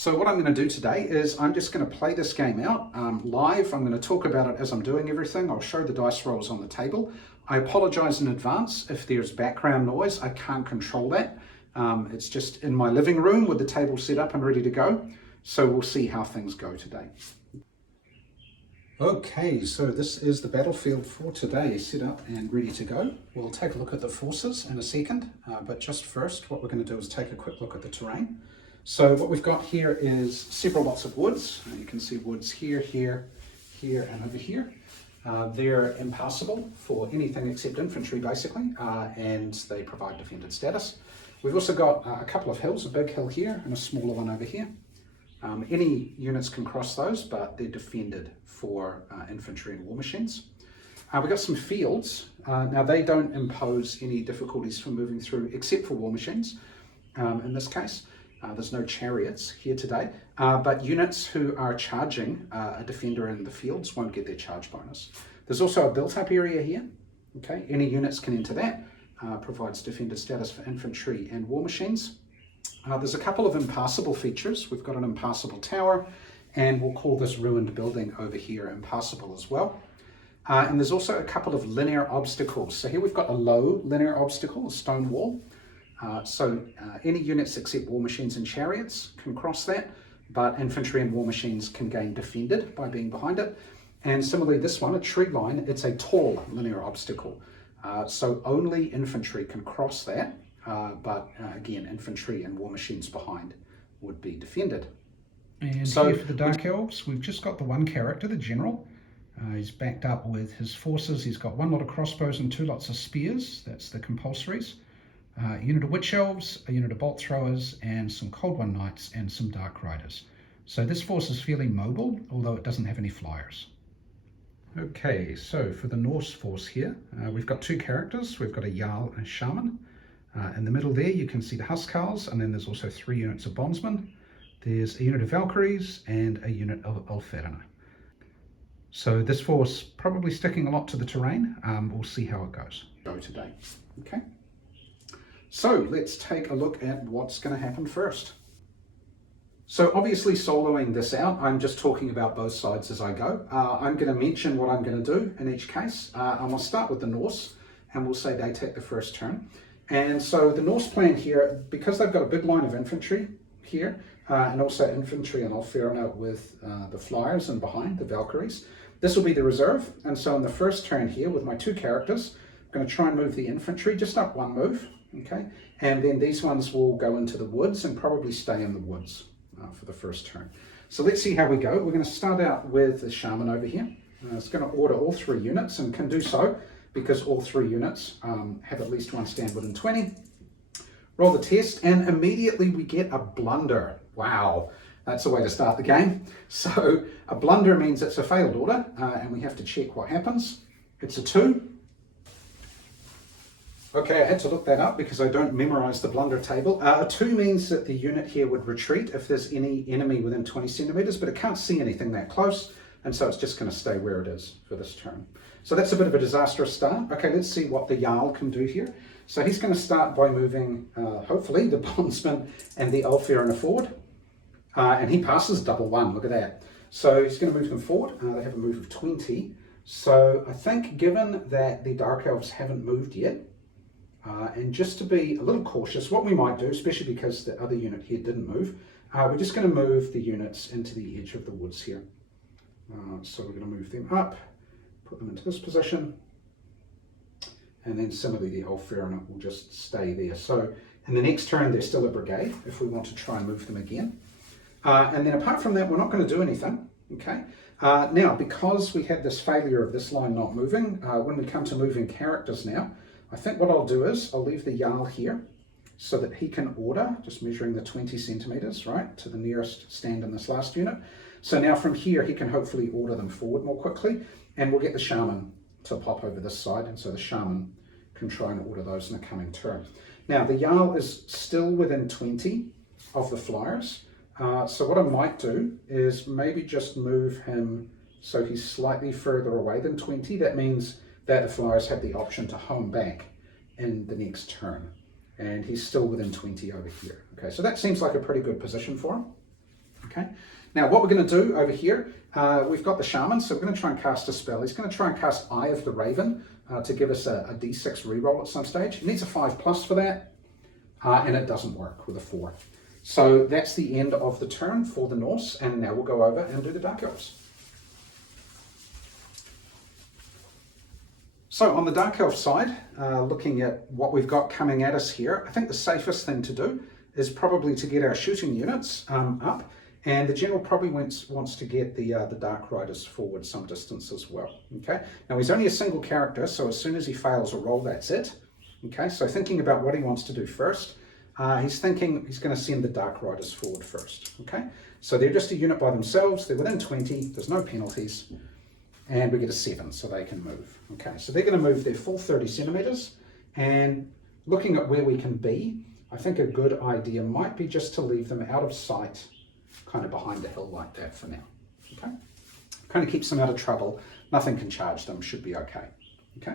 So what I'm going to do today is I'm just going to play this game out live. I'm going to talk about it as I'm doing everything. I'll show the dice rolls on the table. I apologize in advance if there's background noise. I can't control that. It's just in my living room with the table set up and ready to go. So we'll see how things go today. Okay, so this is the battlefield for today, set up and ready to go. We'll take a look at the forces in a second, but just first what we're going to do is take a quick look at the terrain. So what we've got here is several lots of woods. You can see woods here, here, here, and over here. They're impassable for anything except infantry, basically, and they provide defended status. We've also got a couple of hills, a big hill here and a smaller one over here. Any units can cross those, but they're defended for infantry and war machines. We've got some fields. Now they don't impose any difficulties for moving through, except for war machines in this case. There's no chariots here today, but units who are charging a defender in the fields won't get their charge bonus. There's also a built-up area here. Okay, any units can enter that. Provides defender status for infantry and war machines. There's a couple of impassable features. We've got an impassable tower, and we'll call this ruined building over here impassable as well. And there's also a couple of linear obstacles. So here we've got a low linear obstacle, a stone wall. So any units except war machines and chariots can cross that, but infantry and war machines can gain defended by being behind it. And similarly this one, a tree line, it's a tall linear obstacle. So only infantry can cross that, but again, infantry and war machines behind would be defended. And so here for the Dark Elves, we've just got the one character, the General. He's backed up with his forces. He's got one lot of crossbows and two lots of spears. That's the compulsories. A unit of Witch Elves, a unit of Bolt Throwers, and some Cold One Knights and some Dark Riders. So this force is fairly mobile, although it doesn't have any flyers. Okay, so for the Norse force here, we've got two characters. We've got a Jarl and a Shaman. In the middle there, you can see the Huscarls, and then there's also 3 units of Bondsmen. There's a unit of Valkyries and a unit of Ulfwerener. So this force probably sticking a lot to the terrain. We'll see how it goes. Go today. Okay. So let's take a look at what's going to happen first. So obviously soloing this out, I'm just talking about both sides as I go. I'm going to mention what I'm going to do in each case. I'm going to start with the Norse, and we'll say they take the first turn. And so the Norse plan here, because they've got a big line of infantry here, and also infantry and Ulfwerener with the flyers and behind the Valkyries, this will be the reserve. And so in the first turn here with my 2 characters, I'm going to try and move the infantry just up 1 move. Okay, and then these ones will go into the woods and probably stay in the woods for the first turn. So let's see how we go. We're going to start out with the Shaman over here. It's going to order all 3 units and can do so because all 3 units have at least 1 stand within 20. Roll the test and immediately we get a blunder. Wow, that's a way to start the game. So a blunder means it's a failed order and we have to check what happens. It's a 2. Okay, I had to look that up because I don't memorize the blunder table. A 2 means that the unit here would retreat if there's any enemy within 20 centimeters, but it can't see anything that close, and so it's just going to stay where it is for this turn. So that's a bit of a disastrous start. Okay, let's see what the Jarl can do here. So he's going to start by moving, hopefully, the Bondsmen and the Ulfwerener forward, and he passes double 1, look at that. So he's going to move them forward. They have a move of 20. So I think given that the Dark Elves haven't moved yet, and just to be a little cautious, what we might do, especially because the other unit here didn't move, we're just going to move the units into the edge of the woods here. So we're going to move them up, put them into this position, and then similarly the Ulfwerener will just stay there. So in the next turn they're still a brigade if we want to try and move them again. And then apart from that, we're not going to do anything. Okay. Now, because we had this failure of this line not moving, when we come to moving characters now, I think what I'll do is I'll leave the Jarl here so that he can order, just measuring the 20 centimeters, right, to the nearest stand in this last unit. So now from here, he can hopefully order them forward more quickly, and we'll get the Shaman to pop over this side, and so the Shaman can try and order those in a coming turn. Now, the Jarl is still within 20 of the flyers, so what I might do is maybe just move him so he's slightly further away than 20. That means that the flyers have the option to home back in the next turn. And he's still within 20 over here. Okay, so that seems like a pretty good position for him. Okay. Now what we're going to do over here, we've got the Shaman, so we're going to try and cast a spell. He's going to try and cast Eye of the Raven to give us a D6 reroll at some stage. He needs a 5+ for that, and it doesn't work with a 4. So that's the end of the turn for the Norse, and now we'll go over and do the Dark Elves. So on the Dark Elf side, looking at what we've got coming at us here, I think the safest thing to do is probably to get our shooting units up, and the General probably wants to get the Dark Riders forward some distance as well. Okay. Now he's only a single character, so as soon as he fails a roll, that's it. Okay. So thinking about what he wants to do first, he's thinking he's going to send the Dark Riders forward first. Okay. So they're just a unit by themselves. They're within 20. There's no penalties. And we get a 7, so they can move. Okay, so they're going to move their full 30 centimeters. And looking at where we can be, I think a good idea might be just to leave them out of sight, kind of behind the hill like that for now. Okay, kind of keeps them out of trouble. Nothing can charge them, should be okay. Okay,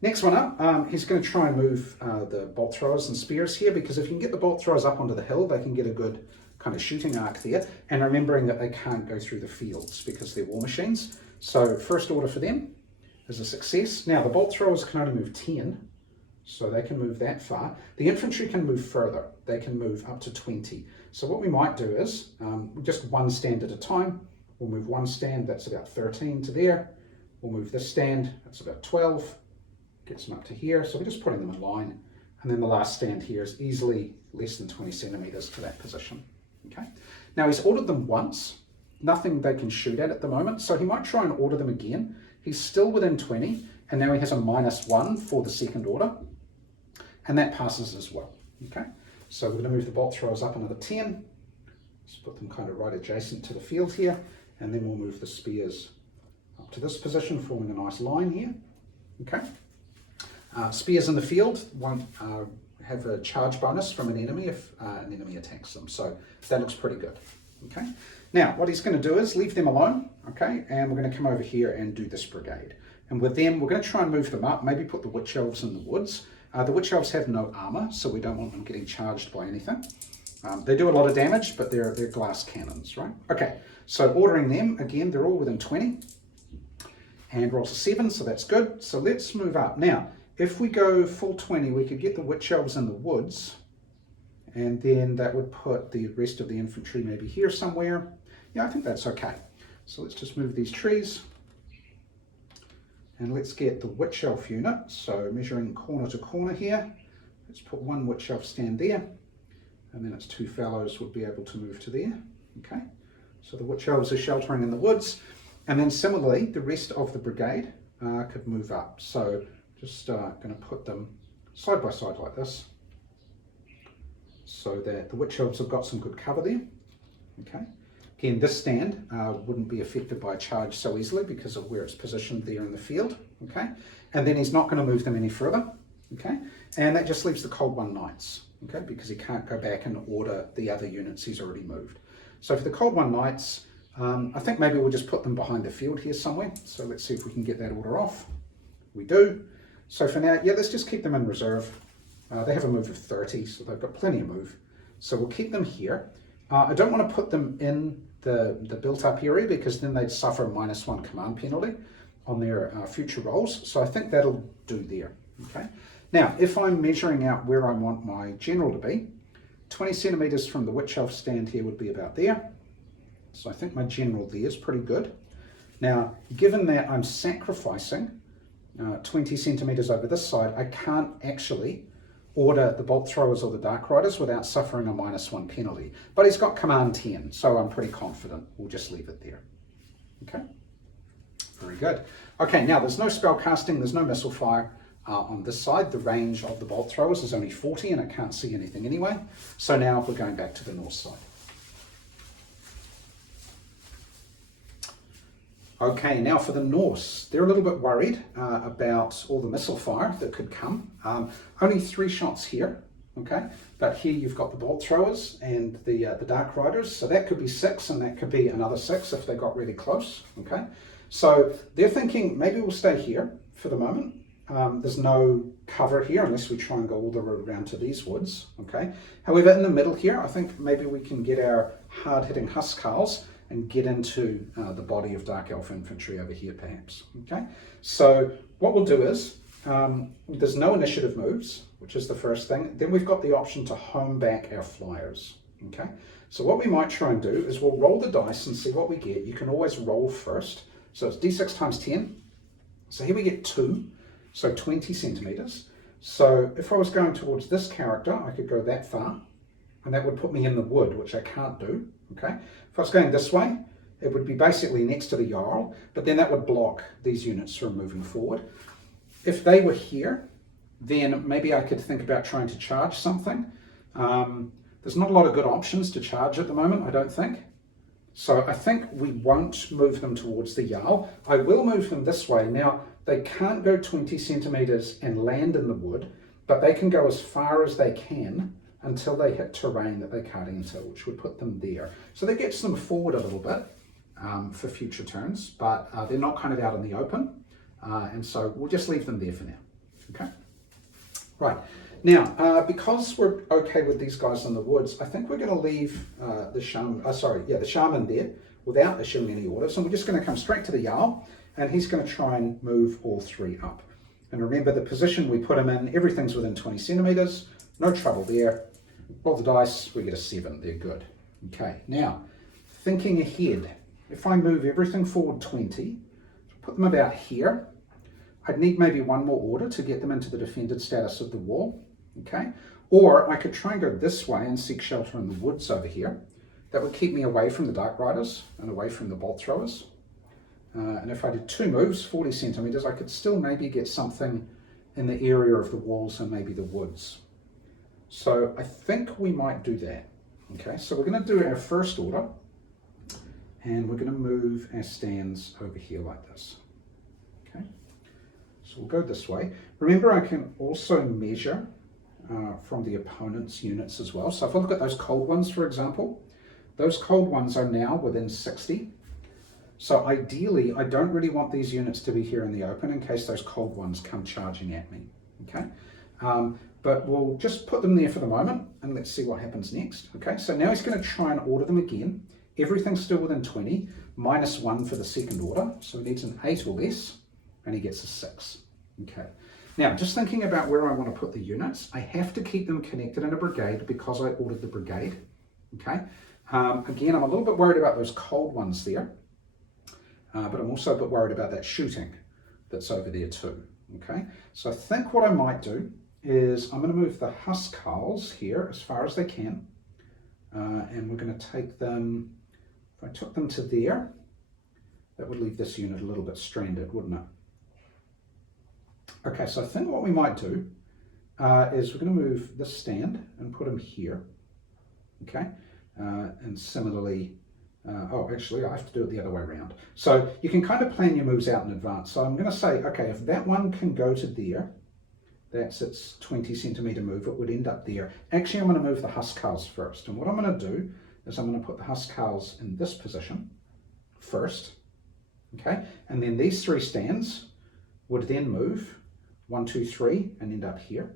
next one up, he's going to try and move the bolt throwers and spears here, because if you can get the bolt throwers up onto the hill, they can get a good kind of shooting arc there. And remembering that they can't go through the fields because they're war machines. So first order for them is a success. Now the bolt throwers can only move 10, so they can move that far. The infantry can move further. They can move up to 20. So what we might do is just one stand at a time. We'll move one stand, that's about 13 to there. We'll move this stand, that's about 12. Gets them up to here. So we're just putting them in line. And then the last stand here is easily less than 20 centimeters to that position. Okay. Now he's ordered them once. Nothing they can shoot at the moment, so he might try and order them again. He's still within 20, and now he has a -1 for the second order, and that passes as well. Okay, so we're going to move the bolt throwers up another 10. Let's put them kind of right adjacent to the field here, and then we'll move the spears up to this position, forming a nice line here. Okay, spears in the field won't have a charge bonus from an enemy if an enemy attacks them, so that looks pretty good. Okay. Now, what he's going to do is leave them alone, okay, and we're going to come over here and do this brigade. And with them, we're going to try and move them up, maybe put the Witch Elves in the woods. The Witch Elves have no armor, so we don't want them getting charged by anything. They do a lot of damage, but they're glass cannons, right? Okay, so ordering them, again, they're all within 20. And rolls a 7, so that's good. So let's move up. Now, if we go full 20, we could get the Witch Elves in the woods, and then that would put the rest of the infantry maybe here somewhere. Yeah, I think that's okay. So let's just move these trees. And let's get the Witch Elf unit. So measuring corner to corner here. Let's put one Witch Elf stand there. And then its 2 fellows would be able to move to there. Okay. So the Witch Elves are sheltering in the woods. And then similarly, the rest of the brigade could move up. So just going to put them side by side like this, so that the Witch Elves have got some good cover there. Okay. Again, this stand wouldn't be affected by a charge so easily because of where it's positioned there in the field. Okay. And then he's not going to move them any further. Okay. And that just leaves the Cold One Knights. Okay. Because he can't go back and order the other units he's already moved. So for the Cold One Knights, I think maybe we'll just put them behind the field here somewhere. So let's see if we can get that order off. We do. So for now, yeah, let's just keep them in reserve. They have a move of 30, so they've got plenty of move. So we'll keep them here. I don't want to put them in the built-up area because then they'd suffer a -1 command penalty on their future rolls. So I think that'll do there. Okay. Now, if I'm measuring out where I want my general to be, 20 centimeters from the Witch Elf stand here would be about there. So I think my general there is pretty good. Now, given that I'm sacrificing 20 centimeters over this side, I can't actually order the bolt throwers or the dark riders without suffering a -1 penalty. But he's got command 10, so I'm pretty confident we'll just leave it there. Okay, very good. Okay, now there's no spell casting, there's no missile fire on this side. The range of the bolt throwers is only 40 and I can't see anything anyway. So now we're going back to the north side. Okay, now for the Norse, they're a little bit worried about all the missile fire that could come. Only 3 shots here, okay? But here you've got the bolt throwers and the dark riders, so that could be 6 and that could be another 6 if they got really close, okay? So they're thinking maybe we'll stay here for the moment. There's no cover here unless we try and go all the way around to these woods, okay? However, in the middle here, I think maybe we can get our hard-hitting Huscarls and get into the body of Dark Elf infantry over here, perhaps. Okay, so what we'll do is, there's no initiative moves, which is the first thing. Then we've got the option to home back our flyers. Okay, so what we might try and do is we'll roll the dice and see what we get. You can always roll first. So it's d6 times 10. So here we get 2, so 20 centimeters. So if I was going towards this character, I could go that far, and that would put me in the wood, which I can't do. Okay, if I was going this way, it would be basically next to the Jarl, but then that would block these units from moving forward. If they were here, then maybe I could think about trying to charge something. There's not a lot of good options to charge at the moment, I don't think. So I think we won't move them towards the Jarl. I will move them this way. Now, they can't go 20 centimeters and land in the wood, but they can go as far as they can until they hit terrain that they can't enter, which would put them there. So that gets them forward a little bit for future turns, but they're not kind of out in the open. And so we'll just leave them there for now. Okay. Right. Now, because we're okay with these guys in the woods, I think we're going to leave the Shaman there without issuing any orders. And we're just going to come straight to the Jarl, and he's going to try and move all 3 up. And remember, the position we put him in, everything's within 20 centimeters. No trouble there. Roll the dice, we get a 7. They're good. Okay. Now, thinking ahead, if I move everything forward 20, put them about here, I'd need maybe 1 more order to get them into the defended status of the wall. Okay, or I could try and go this way and seek shelter in the woods over here. That would keep me away from the Dark Riders and away from the bolt throwers. And if I did 2 moves, 40 centimeters, I could still maybe get something in the area of the walls and maybe the woods. So I think we might do that. Okay, so we're going to do our first order, and we're going to move our stands over here like this. Okay, so we'll go this way. Remember, I can also measure from the opponent's units as well. So if I look at those cold ones, for example, those cold ones are now within 60. So ideally, I don't really want these units to be here in the open in case those cold ones come charging at me. Okay, but we'll just put them there for the moment, and let's see what happens next. Okay, so now he's going to try and order them again. Everything's still within 20, -1 for the second order. So he needs an 8 or less, and he gets a 6. Okay. Now, just thinking about where I want to put the units, I have to keep them connected in a brigade because I ordered the brigade. Okay. Again, I'm a little bit worried about those cold ones there, but I'm also a bit worried about that shooting that's over there too. Okay. So I think what I might do is I'm going to move the Huscarls here as far as they can, and we're going to take them. If I took them to there, that would leave this unit a little bit stranded, wouldn't it? Okay, so I think what we might do is we're going to move this stand and put him here. Okay, and similarly, actually I have to do it the other way around. So you can kind of plan your moves out in advance. So I'm going to say, okay, if that one can go to there, that's its 20 centimeter move, it would end up there. Actually, I'm going to move the Huscarls first. And what I'm going to do is I'm going to put the Huscarls in this position first. Okay, and then these 3 stands would then move 1, 2, 3 and end up here.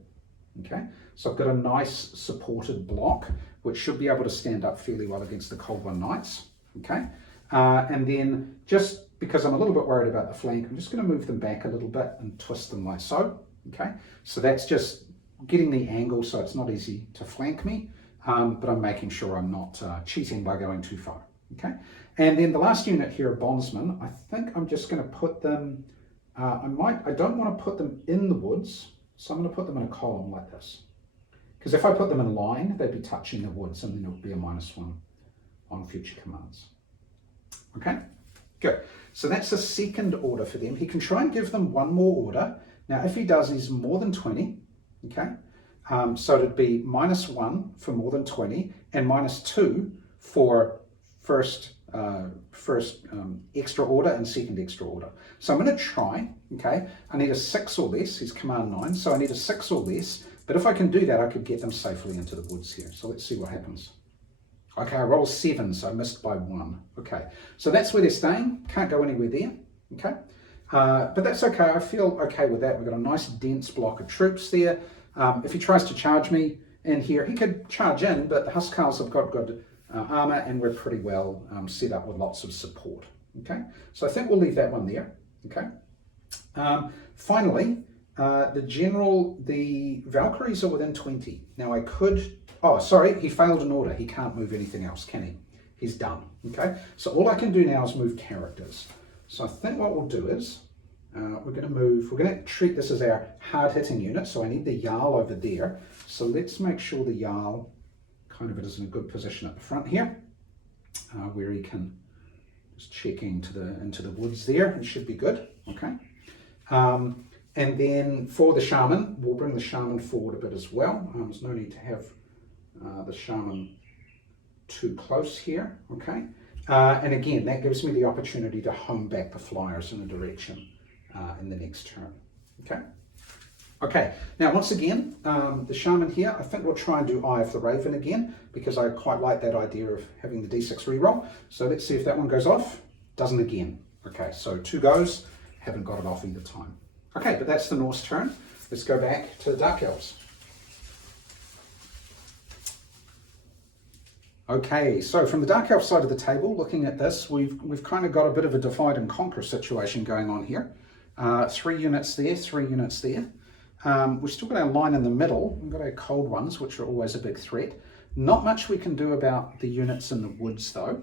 Okay, so I've got a nice supported block which should be able to stand up fairly well against the Cold One Knights. Okay, and then just because I'm a little bit worried about the flank, I'm just going to move them back a little bit and twist them like so. Okay, so that's just getting the angle so it's not easy to flank me, but I'm making sure I'm not cheating by going too far. Okay, and then the last unit here, Bondsmen, I think I'm just going to put them. I don't want to put them in the woods, so I'm going to put them in a column like this. Because if I put them in line, they'd be touching the woods, and then it would be a -1 on future commands. Okay, good. So that's the second order for them. He can try and give them 1 more order. Now, if he does, he's more than 20. Okay, so it'd be -1 for more than 20, and -2 for first extra order and second extra order. So I'm going to try. Okay, I need a 6 or less. He's command 9, so I need a 6 or less. But if I can do that, I could get them safely into the woods here. So let's see what happens. Okay, I roll 7, so I missed by 1. Okay, so that's where they're staying. Can't go anywhere there. Okay, but that's okay. I feel okay with that. We've got a nice dense block of troops there. If he tries to charge me in here, he could charge in, but the Huscarls have got good armor, and we're pretty well set up with lots of support. Okay, so I think we'll leave that one there. Okay. Finally, the Valkyries are within 20. Now I could, oh sorry, he failed an order. He can't move anything else, can he? He's done. Okay, so all I can do now is move characters. So I think what we'll do is, we're going to treat this as our hard-hitting unit, so I need the Jarl over there. So let's make sure the Jarl kind of is in a good position at the front here, where he can just check into the woods there. It should be good. Okay. And then for the Shaman, we'll bring the Shaman forward a bit as well. There's no need to have the Shaman too close here. Okay. And again, that gives me the opportunity to home back the flyers in a direction in the next turn. Okay. Okay, now once again, the Shaman here, I think we'll try and do Eye of the Raven again, because I quite like that idea of having the D6 reroll. So let's see if that one goes off. Doesn't again. Okay, so 2 goes, haven't got it off either time. Okay, but that's the Norse turn. Let's go back to the Dark Elves. Okay, so from the Dark Elf side of the table, looking at this, we've kind of got a bit of a divide and conquer situation going on here. 3 units there, 3 units there. We've still got our line in the middle. We've got our cold ones, which are always a big threat. Not much we can do about the units in the woods, though.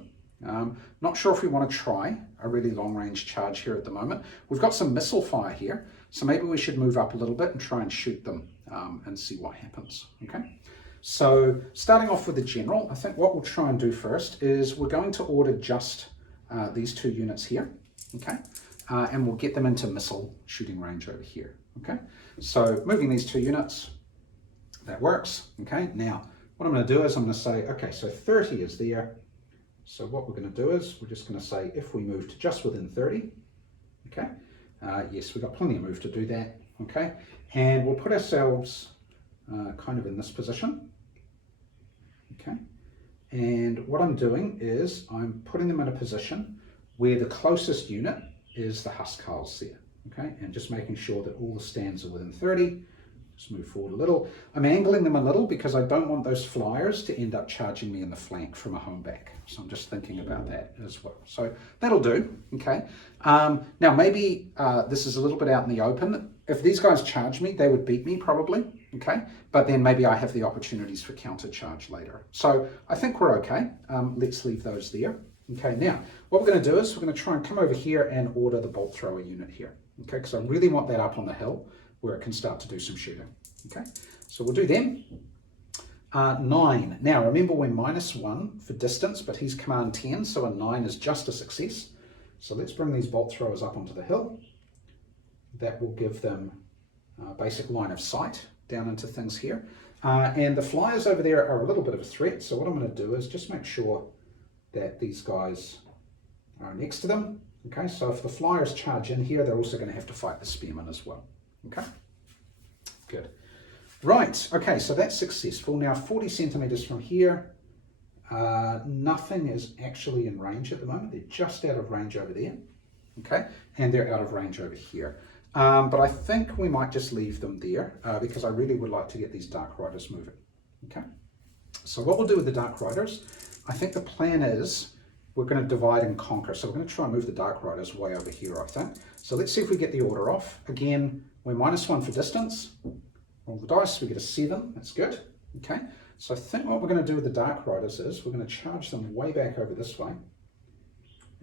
Not sure if we want to try a really long-range charge here at the moment. We've got some missile fire here, so maybe we should move up a little bit and try and shoot them and see what happens. Okay. So starting off with the general, I think what we'll try and do first is we're going to order just these 2 units here. Okay. And we'll get them into missile shooting range over here. Okay, so moving these 2 units, that works. Okay, now what I'm going to do is I'm going to say, okay, so 30 is there. So what we're going to do is we're just going to say if we move to just within 30, okay, yes, we've got plenty of move to do that. Okay, and we'll put ourselves kind of in this position. Okay, and what I'm doing is I'm putting them in a position where the closest unit is the Huscarls there. Okay, and just making sure that all the stands are within 30. Just move forward a little. I'm angling them a little because I don't want those flyers to end up charging me in the flank from a home back. So I'm just thinking about that as well. So that'll do. Okay. Now maybe this is a little bit out in the open. If these guys charge me, they would beat me probably. Okay. But then maybe I have the opportunities for counter charge later. So I think we're okay. Let's leave those there. Okay. Now what we're going to do is we're going to try and come over here and order the bolt thrower unit here. Okay, because I really want that up on the hill where it can start to do some shooting. Okay, so we'll do them. 9. Now remember we're -1 for distance, but he's command 10, so a 9 is just a success. So let's bring these bolt throwers up onto the hill. That will give them basic line of sight down into things here. And the flyers over there are a little bit of a threat, so what I'm going to do is just make sure that these guys are next to them. Okay, so if the flyers charge in here, they're also going to have to fight the spearmen as well. Okay, good. Right, okay, so that's successful. Now 40 centimeters from here, nothing is actually in range at the moment. They're just out of range over there. Okay, and they're out of range over here. But I think we might just leave them there because I really would like to get these Dark Riders moving. Okay, so what we'll do with the Dark Riders, I think the plan is we're going to divide and conquer. So we're going to try and move the Dark Riders way over here, I think. So let's see if we get the order off. Again, we're -1 for distance. Roll the dice, we get a 7. That's good. Okay. So I think what we're going to do with the Dark Riders is we're going to charge them way back over this way.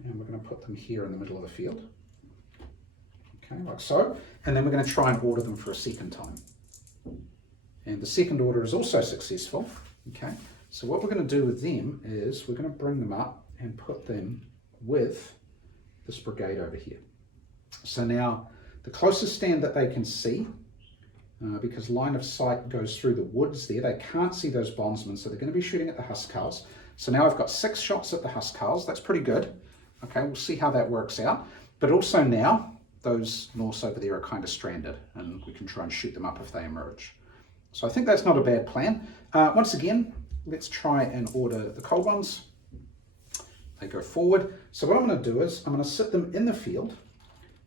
And we're going to put them here in the middle of the field. Okay, like so. And then we're going to try and order them for a second time. And the second order is also successful. Okay. So what we're going to do with them is we're going to bring them up and put them with this brigade over here. So now the closest stand that they can see, because line of sight goes through the woods there, they can't see those bondsmen, so they're going to be shooting at the Huscarls. So now I've got 6 shots at the Huscarls. That's pretty good. Okay, we'll see how that works out. But also now those Norse over there are kind of stranded, and we can try and shoot them up if they emerge. So I think that's not a bad plan. Once again, let's try and order the cold ones. They go forward. So what I'm going to do is I'm going to sit them in the field,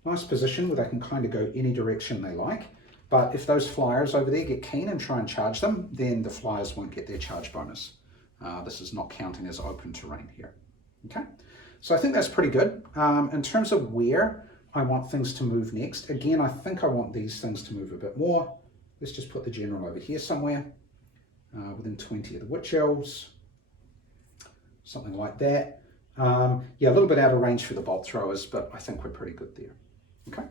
nice position where they can kind of go any direction they like. But if those flyers over there get keen and try and charge them, then the flyers won't get their charge bonus. This is not counting as open terrain here. Okay, so I think that's pretty good. In terms of where I want things to move next, again, I think I want these things to move a bit more. Let's just put the general over here somewhere, within 20 of the Witch Elves, something like that. Yeah, a little bit out of range for the bolt throwers, but I think we're pretty good there. Okay.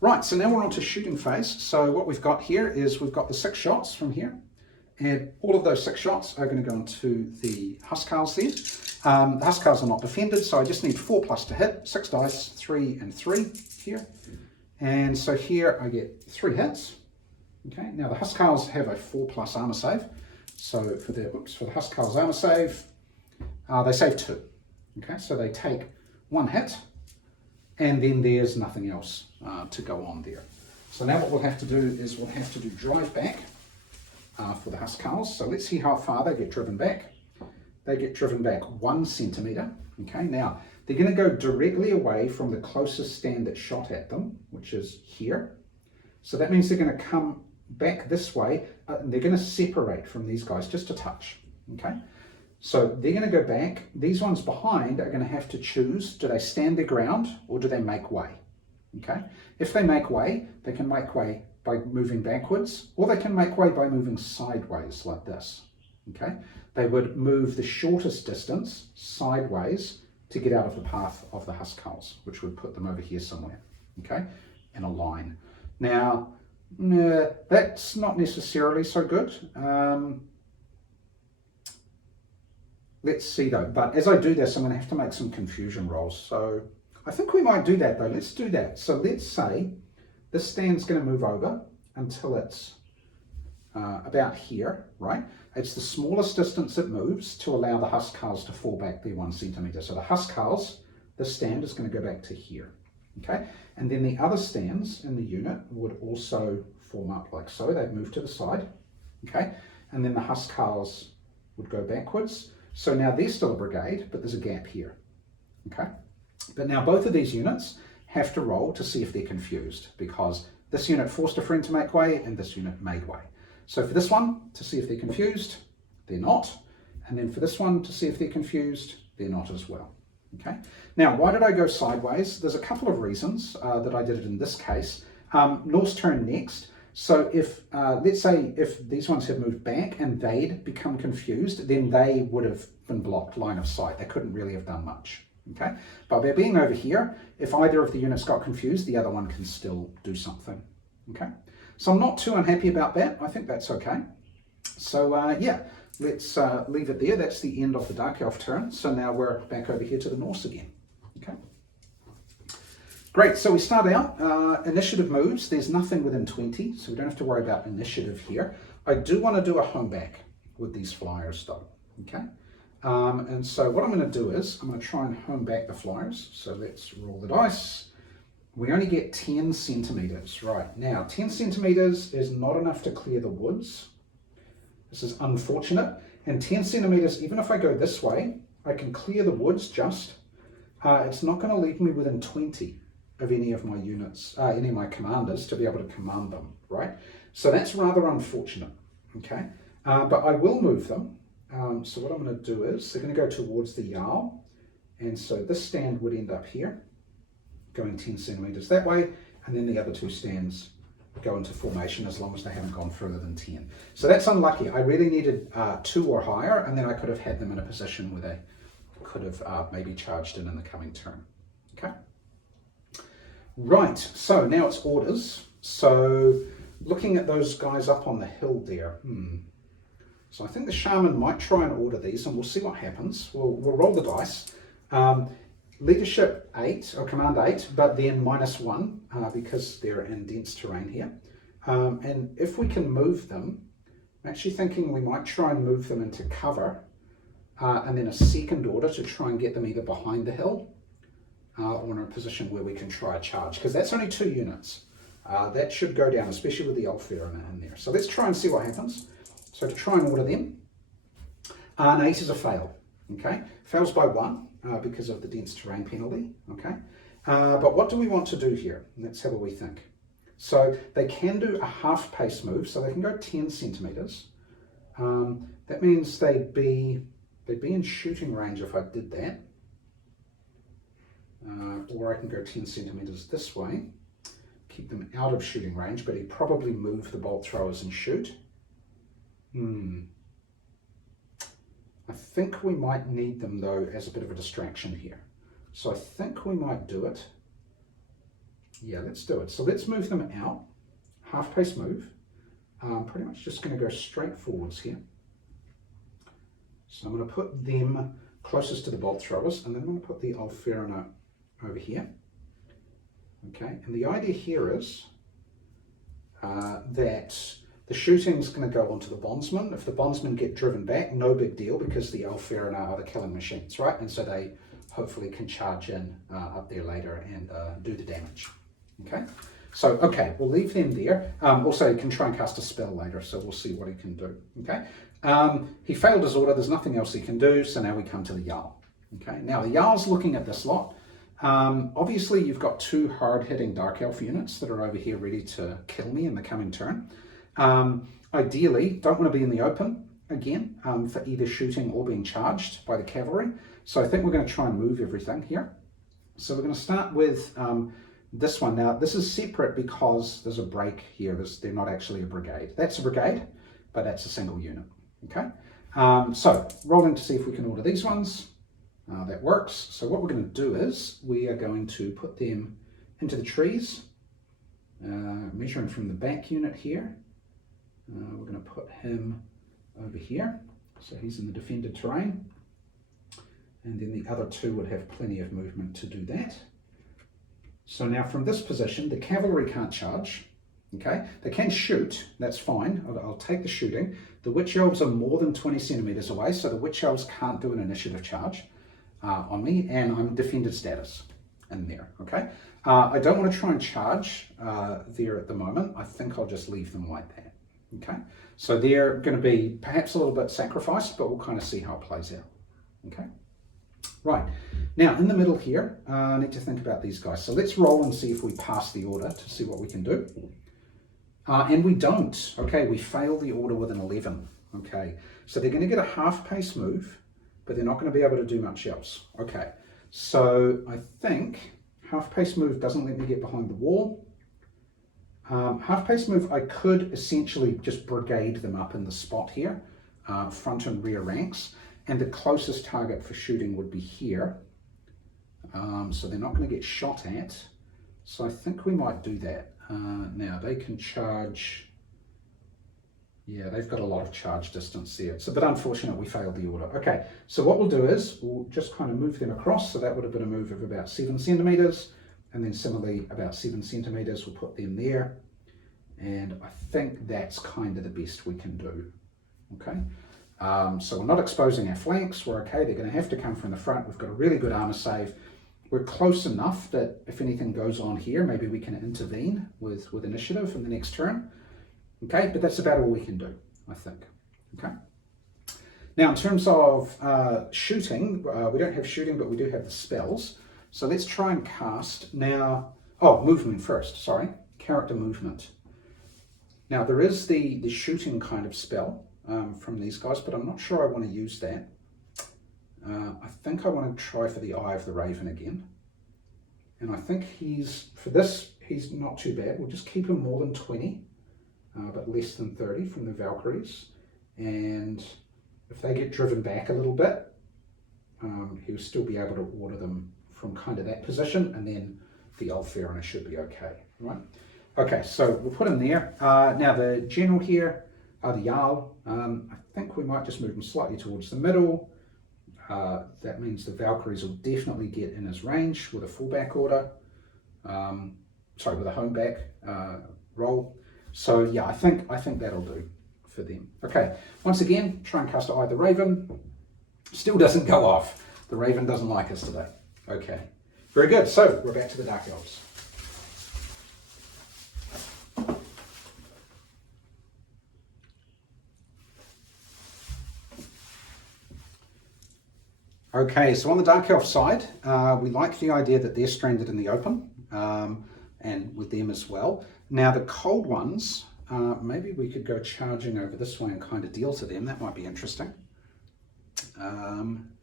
Right, so now we're on to shooting phase. So what we've got here is we've got the 6 shots from here, and all of those 6 shots are going to go into the Huscarls there. The Huscarls are not defended, so I just need 4+ to hit, 6 dice, 3 and 3 here. And so here I get 3 hits. Okay, now the Huscarls have a 4+ armor save. So for the Huscarls armor save, they save 2. Okay, so they take 1 hit, and then there's nothing else to go on there. So now what we'll have to do is we'll have to do drive back for the Huscarls. So let's see how far they get driven back. They get driven back 1 centimeter. Okay, now they're going to go directly away from the closest stand that shot at them, which is here. So that means they're going to come back this way, and they're going to separate from these guys just a touch. Okay, so they're going to go back. These ones behind are going to have to choose, do they stand their ground or do they make way? Okay, if they make way, they can make way by moving backwards, or they can make way by moving sideways like this. Okay, they would move the shortest distance sideways to get out of the path of the Huscarls, which would put them over here somewhere, okay, in a line. Now, that's not necessarily so good. Let's see though, but as I do this, I'm going to have to make some confusion rolls. So I think we might do that though. Let's do that. So let's say this stand's going to move over until it's about here, right? It's the smallest distance it moves to allow the Huscarls to fall back there 1 centimeter. So the Huscarls, this stand is going to go back to here, okay? And then the other stands in the unit would also form up like so. They'd move to the side, okay? And then the Huscarls would go backwards. So now they're still a brigade, but there's a gap here, okay? But now both of these units have to roll to see if they're confused, because this unit forced a friend to make way and this unit made way. So for this one, to see if they're confused, they're not. And then for this one, to see if they're confused, they're not as well. Okay. Now, why did I go sideways? There's a couple of reasons that I did it in this case. Norse turn next. So if, let's say, if these ones had moved back and they'd become confused, then they would have been blocked line of sight. They couldn't really have done much. Okay. But by being over here, if either of the units got confused, the other one can still do something. Okay. So I'm not too unhappy about that. I think that's okay. So yeah, let's leave it there. That's the end of the Dark Elf turn. So now we're back over here to the Norse again. Okay. Great, so we start out, initiative moves. There's nothing within 20, so we don't have to worry about initiative here. I do want to do a home back with these flyers though, okay? And so what I'm going to do is, I'm going to try and home back the flyers. So let's roll the dice. We only get 10 centimeters, right? Now, 10 centimeters is not enough to clear the woods. This is unfortunate. And 10 centimeters, even if I go this way, I can clear the woods just. It's not going to leave me within 20 of any of my units, any of my commanders to be able to command them, right? So that's rather unfortunate, okay? But I will move them. So what I'm going to do is, they're going to go towards the Jarl. And so this stand would end up here, going 10 centimeters that way, and then the other 2 stands go into formation as long as they haven't gone further than 10. So that's unlucky. I really needed 2 or higher, and then I could have had them in a position where they could have maybe charged in the coming turn. Okay. Right, so now it's orders. So looking at those guys up on the hill there, so I think the Shaman might try and order these, and we'll see what happens. We'll roll the dice. Leadership 8, or command 8, but then -1 because they're in dense terrain here. And if we can move them, I'm actually thinking we might try and move them into cover, and then a second order to try and get them either behind the hill or in a position where we can try a charge, because that's only 2 units. That should go down, especially with the Ulfwerener in there. So let's try and see what happens. So to try and order them, an 8 is a fail. Okay, fails by 1 because of the dense terrain penalty. Okay, but what do we want to do here? Let's have a wee think. So they can do a half pace move, so they can go 10 centimeters. That means they'd be in shooting range if I did that. Or I can go 10 centimeters this way, keep them out of shooting range, but he'd probably move the bolt throwers and shoot. I think we might need them though as a bit of a distraction here. So I think we might do it. Yeah, let's do it. So let's move them out, half pace move. Pretty much just going to go straight forwards here. So I'm going to put them closest to the bolt throwers, and then I'm going to put the Ulfwerener over here. Okay, and the idea here is that the shooting's going to go onto the Bondsmen. If the Bondsmen get driven back, no big deal, because the Ulfwerener are the killing machines, right? And so they hopefully can charge in up there later and do the damage. Okay, so okay, we'll leave them there. Also, he can try and cast a spell later, so we'll see what he can do. Okay, he failed his order. There's nothing else he can do, so now we come to the Jarl. Okay, now the Jarl's looking at this lot. Obviously, you've got two hard-hitting Dark Elf units that are over here ready to kill me in the coming turn. Ideally, don't want to be in the open again for either shooting or being charged by the cavalry. So I think we're going to try and move everything here. So we're going to start with this one. Now, this is separate because there's a break here. They're not actually a brigade. That's a brigade, but that's a single unit. Okay. So rolling to see if we can order these ones. That works. So what we're going to do is we are going to put them into the trees, measuring from the back unit here. We're going to put him over here, so he's in the defended terrain, and then the other two would have plenty of movement to do that. So now from this position, the cavalry can't charge. Okay, they can shoot, that's fine, I'll take the shooting. The Witch Elves are more than 20 centimeters away, so the Witch Elves can't do an initiative charge on me, and I'm defended status in there. Okay, I don't want to try and charge there at the moment. I think I'll just leave them like that. Okay, so they're going to be perhaps a little bit sacrificed, but we'll kind of see how it plays out. Okay, right, now in the middle here, I need to think about these guys. So let's roll and see if we pass the order to see what we can do. And we don't. Okay, we fail the order with an 11. Okay, so they're going to get a half pace move, but they're not going to be able to do much else. Okay, so I think half pace move doesn't let me get behind the wall. Half pace move, I could essentially just brigade them up in the spot here, front and rear ranks, and the closest target for shooting would be here. So they're not going to get shot at. So I think we might do that. Now they can charge. Yeah, they've got a lot of charge distance there. It's a bit unfortunate we failed the order. Okay, so what we'll do is we'll just kind of move them across. So that would have been a move of about 7 centimeters. And then similarly, about 7 centimeters, we'll put them there. And I think that's kind of the best we can do. Okay, so we're not exposing our flanks. We're okay. They're going to have to come from the front. We've got a really good armor save. We're close enough that if anything goes on here, maybe we can intervene with initiative in the next turn. Okay, but that's about all we can do, I think. Okay. Now, in terms of shooting, we don't have shooting, but we do have the spells. So let's try and cast now. Oh, movement first. Sorry, character movement. Now there is the shooting kind of spell from these guys, but I'm not sure I want to use that. I think I want to try for the Eye of the Raven again. And I think for this, he's not too bad. We'll just keep him more than 20, but less than 30 from the Valkyries. And if they get driven back a little bit, he'll still be able to order them from kind of that position, and then the Ulfwerener should be okay, right? Okay, so we'll put him there. Now the general here, the Jarl, I think we might just move him slightly towards the middle. That means the Valkyries will definitely get in his range with a fullback order. With a home back roll. So yeah, I think that'll do for them. Okay, once again, try and cast Eye of the Raven. Still doesn't go off. The Raven doesn't like us today. Okay, very good. So we're back to the Dark Elves. Okay, so on the Dark Elf side, we like the idea that they're stranded in the open, and with them as well. Now the cold ones, maybe we could go charging over this way and kind of deal to them. That might be interesting.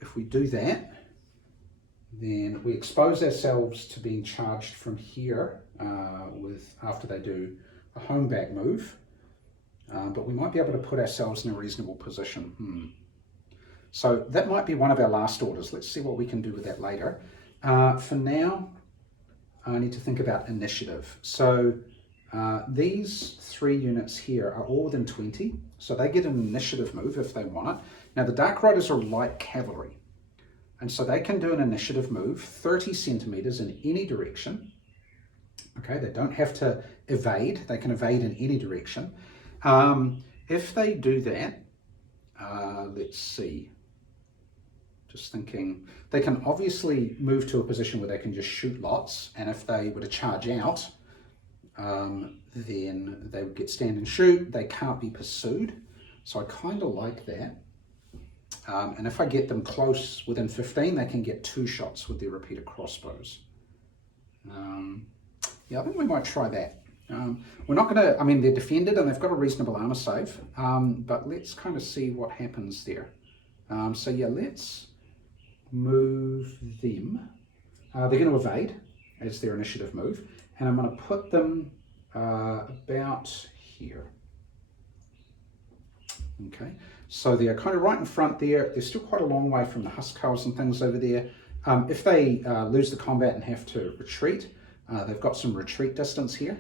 If we do that, then we expose ourselves to being charged from here after they do a home back move. But we might be able to put ourselves in a reasonable position. So that might be one of our last orders. Let's see what we can do with that later. For now, I need to think about initiative. So these 3 units here are all within 20, so they get an initiative move if they want it. Now the Dark Riders are light cavalry, and so they can do an initiative move 30 centimeters in any direction. Okay, they don't have to evade, they can evade in any direction. If they do that, let's see, just thinking, they can obviously move to a position where they can just shoot lots, and if they were to charge out, then they would get stand and shoot. They can't be pursued, so I kind of like that. And if I get them close within 15, they can get 2 shots with their repeater crossbows. Yeah, I think we might try that. We're not going to, I mean, they're defended and they've got a reasonable armor save, but let's kind of see what happens there. So yeah, let's move them. They're going to evade as their initiative move, and I'm going to put them about here. Okay, so they're kind of right in front there. They're still quite a long way from the Huscarls and things over there. If they lose the combat and have to retreat, they've got some retreat distance here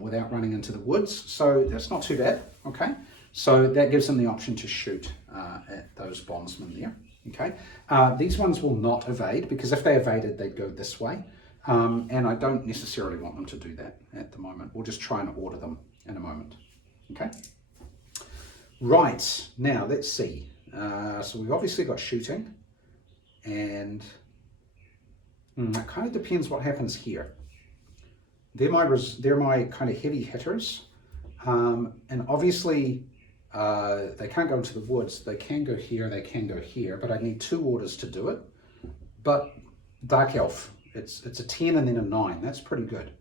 without running into the woods, so that's not too bad. Okay, so that gives them the option to shoot at those bondsmen there. Okay, these ones will not evade, because if they evaded, they'd go this way, and I don't necessarily want them to do that at the moment. We'll just try and order them in a moment. Okay. Right, now let's see. So we've obviously got shooting, and it kind of depends what happens here. They're my kind of heavy hitters, and obviously they can't go into the woods. They can go here, they can go here, but I need 2 orders to do it. But Dark Elf, it's a 10 and then a 9. That's pretty good.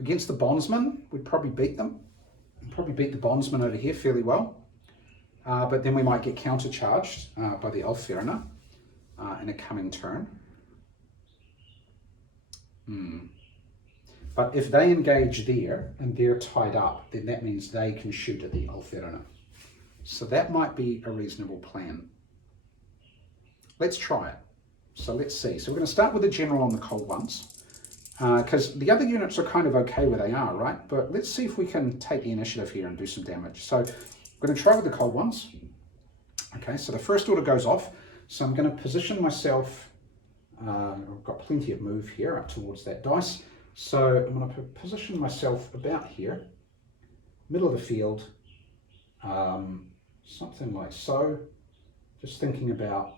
Against the Bondsmen, we'd probably beat them. Probably beat the Bondsmen over here fairly well, but then we might get countercharged by the Ulfwerener in a coming turn. But if they engage there and they're tied up, then that means they can shoot at the Ulfwerener. So that might be a reasonable plan. Let's try it. So let's see. So we're going to start with the general on the cold ones, because the other units are kind of okay where they are, right? But let's see if we can take the initiative here and do some damage. So we're going to try with the cold ones. Okay, so the first order goes off. So I'm going to position myself, I've got plenty of move here up towards that dice. So I'm going to position myself about here, middle of the field, something like so. Just thinking about,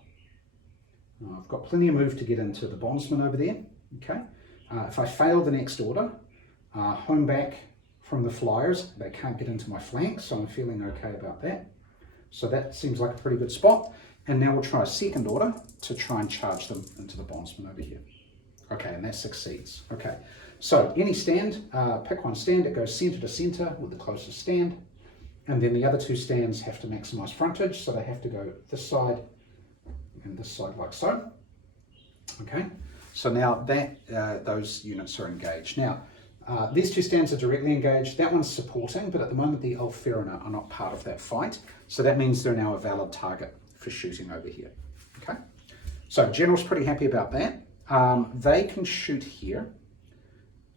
I've got plenty of move to get into the bondsman over there. Okay. If I fail the next order, home back from the flyers, they can't get into my flank, so I'm feeling okay about that. So that seems like a pretty good spot. And now we'll try a second order to try and charge them into the bondsman over here. Okay, and that succeeds. Okay, so any stand, pick one stand, it goes center to center with the closest stand. And then the other 2 stands have to maximize frontage, so they have to go this side and this side like so. Okay. So now that those units are engaged. Now, these 2 stands are directly engaged. That one's supporting, but at the moment the Ulfwerener are not part of that fight. So that means they're now a valid target for shooting over here. Okay. So General's pretty happy about that. They can shoot here,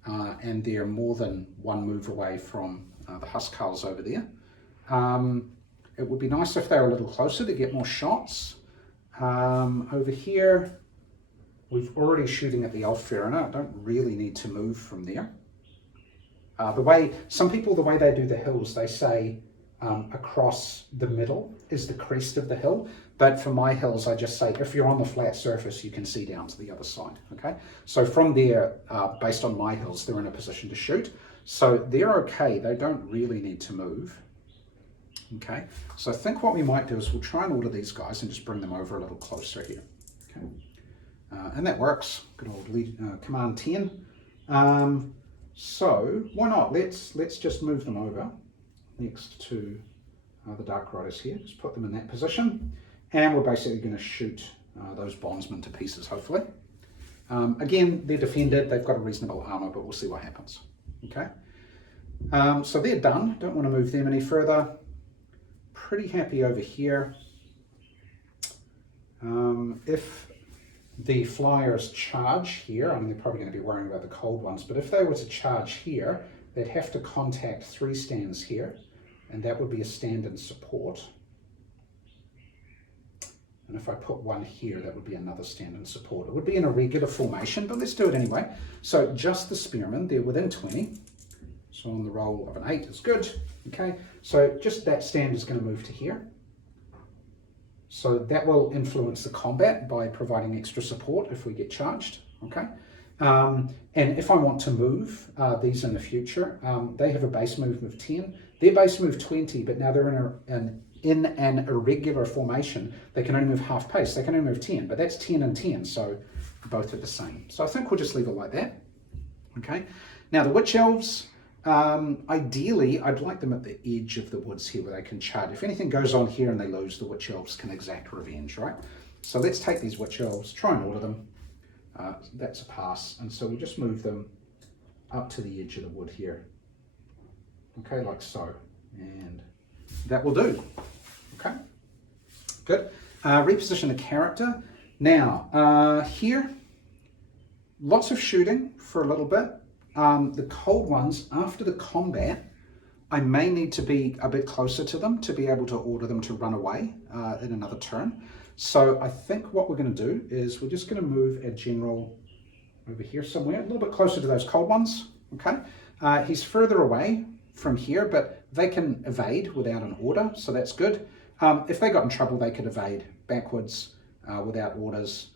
and they're more than 1 move away from the Huscarls over there. It would be nice if they were a little closer to get more shots. Over here, we're already shooting at the Ulfwerener. I don't really need to move from there. Some people, the way they do the hills, they say across the middle is the crest of the hill. But for my hills, I just say, if you're on the flat surface, you can see down to the other side. Okay. So from there, based on my hills, they're in a position to shoot. So they're okay. They don't really need to move. Okay. So I think what we might do is we'll try and order these guys and just bring them over a little closer here. Okay. And that works. Good old lead, command 10. So why not? Let's just move them over next to the Dark Riders here. Just put them in that position, and we're basically going to shoot those Bondsmen to pieces, hopefully. Again, they're defended. They've got a reasonable armor, but we'll see what happens. Okay. So they're done. Don't want to move them any further. Pretty happy over here. If the flyers charge here, I mean, they're probably going to be worrying about the cold ones, but if they were to charge here, they'd have to contact 3 stands here, and that would be a stand in support. And if I put one here, that would be another stand in support. It would be in a regular formation, but let's do it anyway. So just the spearmen, they're within 20. So on the roll of an 8 is good. Okay, so just that stand is going to move to here. So that will influence the combat by providing extra support if we get charged. Okay, and if I want to move these in the future, they have a base move of 10. Their base move 20, but now they're in an irregular formation. They can only move half pace. They can only move 10, but that's 10 and 10, so both are the same. So I think we'll just leave it like that. Okay. Now the Witch Elves, ideally, I'd like them at the edge of the woods here where they can charge. If anything goes on here and they lose, the Witch Elves can exact revenge, right? So let's take these Witch Elves, try and order them. That's a pass, and so we just move them up to the edge of the wood here. Okay, like so, and that will do. Okay, good. Reposition the character. Now, here, lots of shooting for a little bit. The cold ones, after the combat, I may need to be a bit closer to them to be able to order them to run away in another turn. So I think what we're going to do is we're just going to move our general over here somewhere, a little bit closer to those cold ones. Okay, he's further away from here, but they can evade without an order, so that's good. If they got in trouble, they could evade backwards without orders.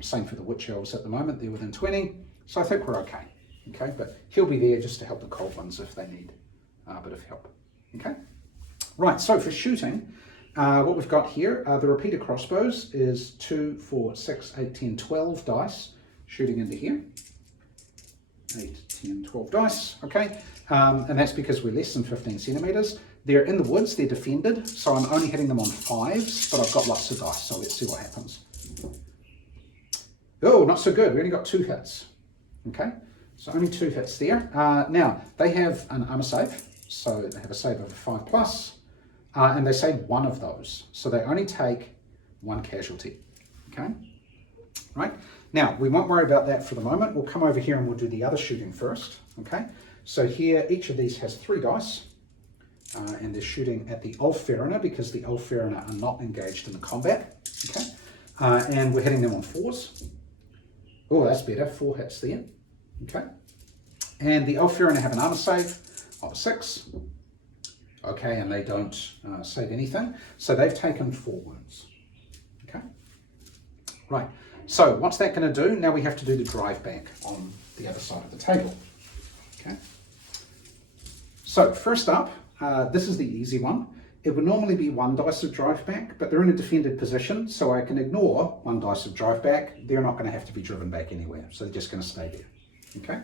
Same for the Witch Elves at the moment, they're within 20, so I think we're okay. Okay, but he'll be there just to help the cold ones if they need a bit of help. Okay, right, so for shooting, what we've got here, the repeater crossbows is 2, 4, 6, 8, 10, 12 dice shooting into here. 8, 10, 12 dice, okay, and that's because we're less than 15 centimeters. They're in the woods, they're defended, so I'm only hitting them on 5s, but I've got lots of dice, so let's see what happens. Oh, not so good, we only got 2 hits, okay, so only 2 hits there. Now, they have an armor save, so they have a save of a 5+, and they save 1 of those, so they only take 1 casualty, okay, right? Now, we won't worry about that for the moment. We'll come over here and we'll do the other shooting first, okay? So here, each of these has 3 dice, and they're shooting at the Ulfwerener because the Ulfwerener are not engaged in the combat, okay? And we're hitting them on 4s. Oh, that's better, 4 hits there, okay? And the Ulfwerener have an armor save of a 6, okay, and they don't save anything. So they've taken 4 wounds, okay? Right. So what's that going to do? Now we have to do the drive back on the other side of the table. Okay. So first up, this is the easy one. It would normally be 1 dice of drive back, but they're in a defended position, so I can ignore 1 dice of drive back. They're not going to have to be driven back anywhere, so they're just going to stay there. Okay.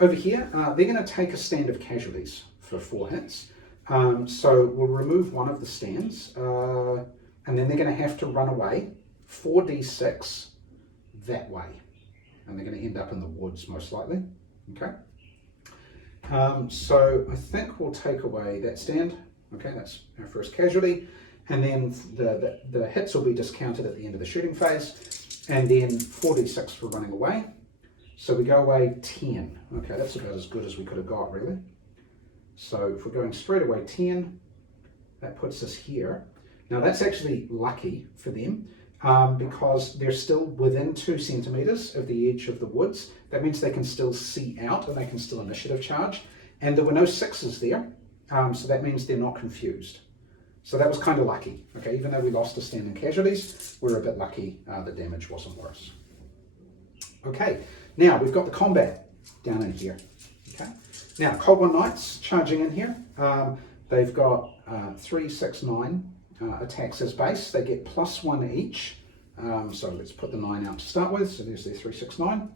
Over here, they're going to take a stand of casualties for 4 hits. So we'll remove 1 of the stands, and then they're going to have to run away 4d6 that way, and they're going to end up in the woods most likely. Okay, so I think we'll take away that stand. Okay, that's our first casualty, and then the hits will be discounted at the end of the shooting phase, and then 4d6 for running away. So we go away 10. Okay, that's about as good as we could have got, really. So if we're going straight away 10, that puts us here. Now that's actually lucky for them, because they're still within 2 centimeters of the edge of the woods. That means they can still see out and they can still initiative charge. And there were no 6s there, so that means they're not confused. So that was kind of lucky. Okay, even though we lost a stand in casualties, we're a bit lucky the damage wasn't worse. Okay, now we've got the combat down in here. Okay, now Cold One Knights charging in here. They've got 3, 6, 9 attacks as base. They get +1 each. So let's put the 9 out to start with. So there's their 3, 6, 9.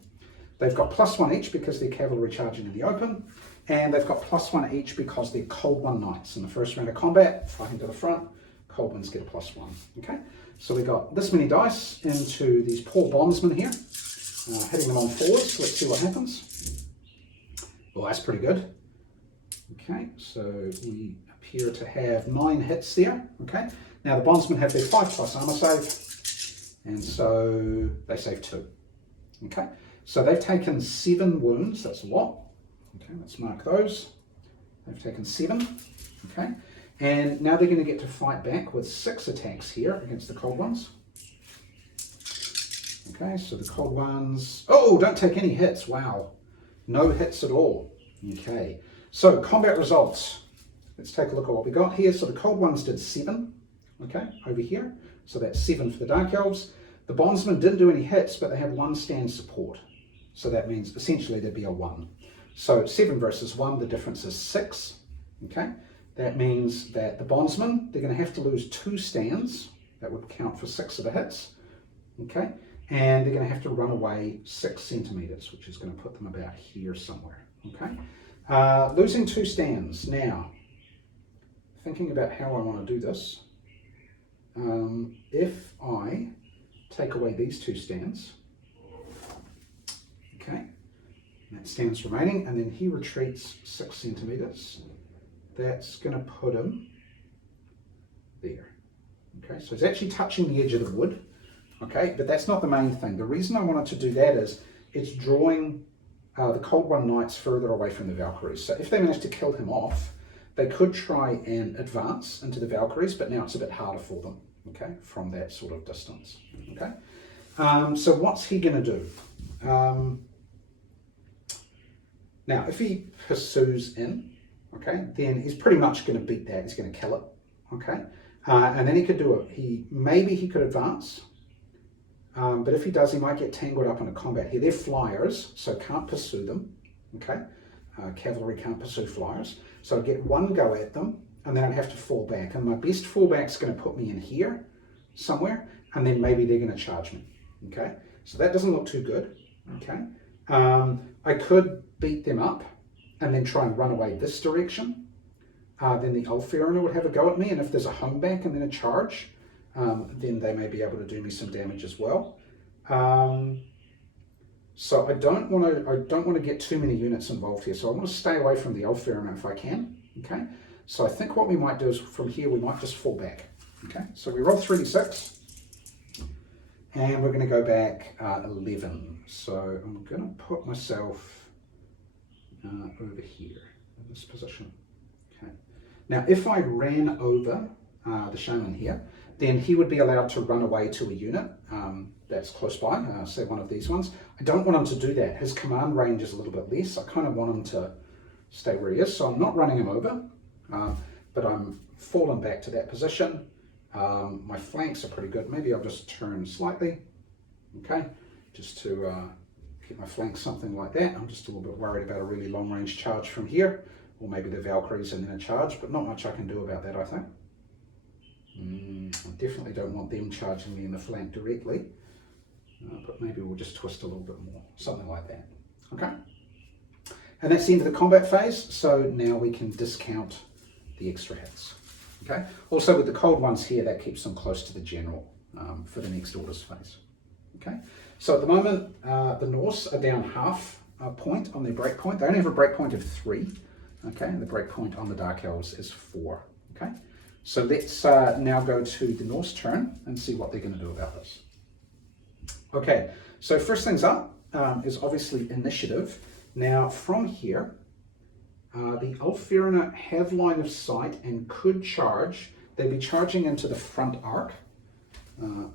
They've got +1 each because they're cavalry charging in the open, and they've got +1 each because they're Cold One Knights. In the first round of combat, fighting to the front, Cold Ones get a +1. Okay, so we got this many dice into these poor Bondsmen here, hitting them on 4s. Let's see what happens. Well, that's pretty good. Okay, so we appear to have 9 hits there. Okay, now the Bondsmen have their 5+ armor save, and so they save 2. Okay, so they've taken 7 wounds. That's a lot. Okay, let's mark those. They've taken 7. Okay, and now they're going to get to fight back with 6 attacks here against the Cold Ones. Okay, so the Cold Ones, oh, don't take any hits. Wow, no hits at all. Okay, so combat results. Let's take a look at what we got here. So the Cold Ones did 7, okay, over here. So that's 7 for the Dark Elves. The Bondsmen didn't do any hits, but they have 1 stand support. So that means essentially there'd be a 1. So 7 versus 1, the difference is 6, okay. That means that the Bondsmen, they're going to have to lose 2 stands. That would count for 6 of the hits, okay. And they're going to have to run away 6 centimeters, which is going to put them about here somewhere, okay. Losing 2 stands. Now, thinking about how I want to do this, if I take away these 2 stands, okay, that stands remaining, and then he retreats 6 centimeters, that's going to put him there. Okay, so he's actually touching the edge of the wood, okay, but that's not the main thing. The reason I wanted to do that is it's drawing the Cold One Knights further away from the Valkyries. So if they manage to kill him off, they could try and advance into the Valkyries, but now it's a bit harder for them, okay, from that sort of distance, okay. So what's he going to do? Now, if he pursues in, okay, then he's pretty much going to beat that. He's going to kill it, okay. And then he could do it. Maybe he could advance, but if he does, he might get tangled up in a combat here. They're flyers, so can't pursue them, okay. Cavalry can't pursue flyers, so I'd get 1 go at them, and then I'd have to fall back. And my best fallback's going to put me in here somewhere, and then maybe they're going to charge me, okay. So that doesn't look too good, okay. I could beat them up and then try and run away this direction. Then the Ulfwerener would have a go at me, and if there's a home back and then a charge, then they may be able to do me some damage as well. So I don't want to get too many units involved here. So I want to stay away from the Ulfwerener if I can. Okay. So I think what we might do is from here we might just fall back. Okay. So we roll 3d6, and we're going to go back 11. So I'm going to put myself over here in this position. Okay. Now, if I ran over the Shaman here, then he would be allowed to run away to a unit that's close by, say one of these ones. I don't want him to do that. His command range is a little bit less. I kind of want him to stay where he is, so I'm not running him over, but I'm falling back to that position. My flanks are pretty good. Maybe I'll just turn slightly, okay, just to keep my flanks something like that. I'm just a little bit worried about a really long range charge from here, or maybe the Valkyries and then a charge, but not much I can do about that, I think. I definitely don't want them charging me in the flank directly, but maybe we'll just twist a little bit more, something like that. Okay, and that's the end of the combat phase, so now we can discount the extra hits. Okay, also with the Cold Ones here, that keeps them close to the general for the next orders phase. Okay, so at the moment the Norse are down half a point on their break point. They only have a break point of 3, okay, and the break point on the Dark Elves is 4. Okay, so let's now go to the Norse turn and see what they're going to do about this. Okay, so first things up is obviously initiative. Now from here, the Ulfwerener have line of sight and could charge. They'd be charging into the front arc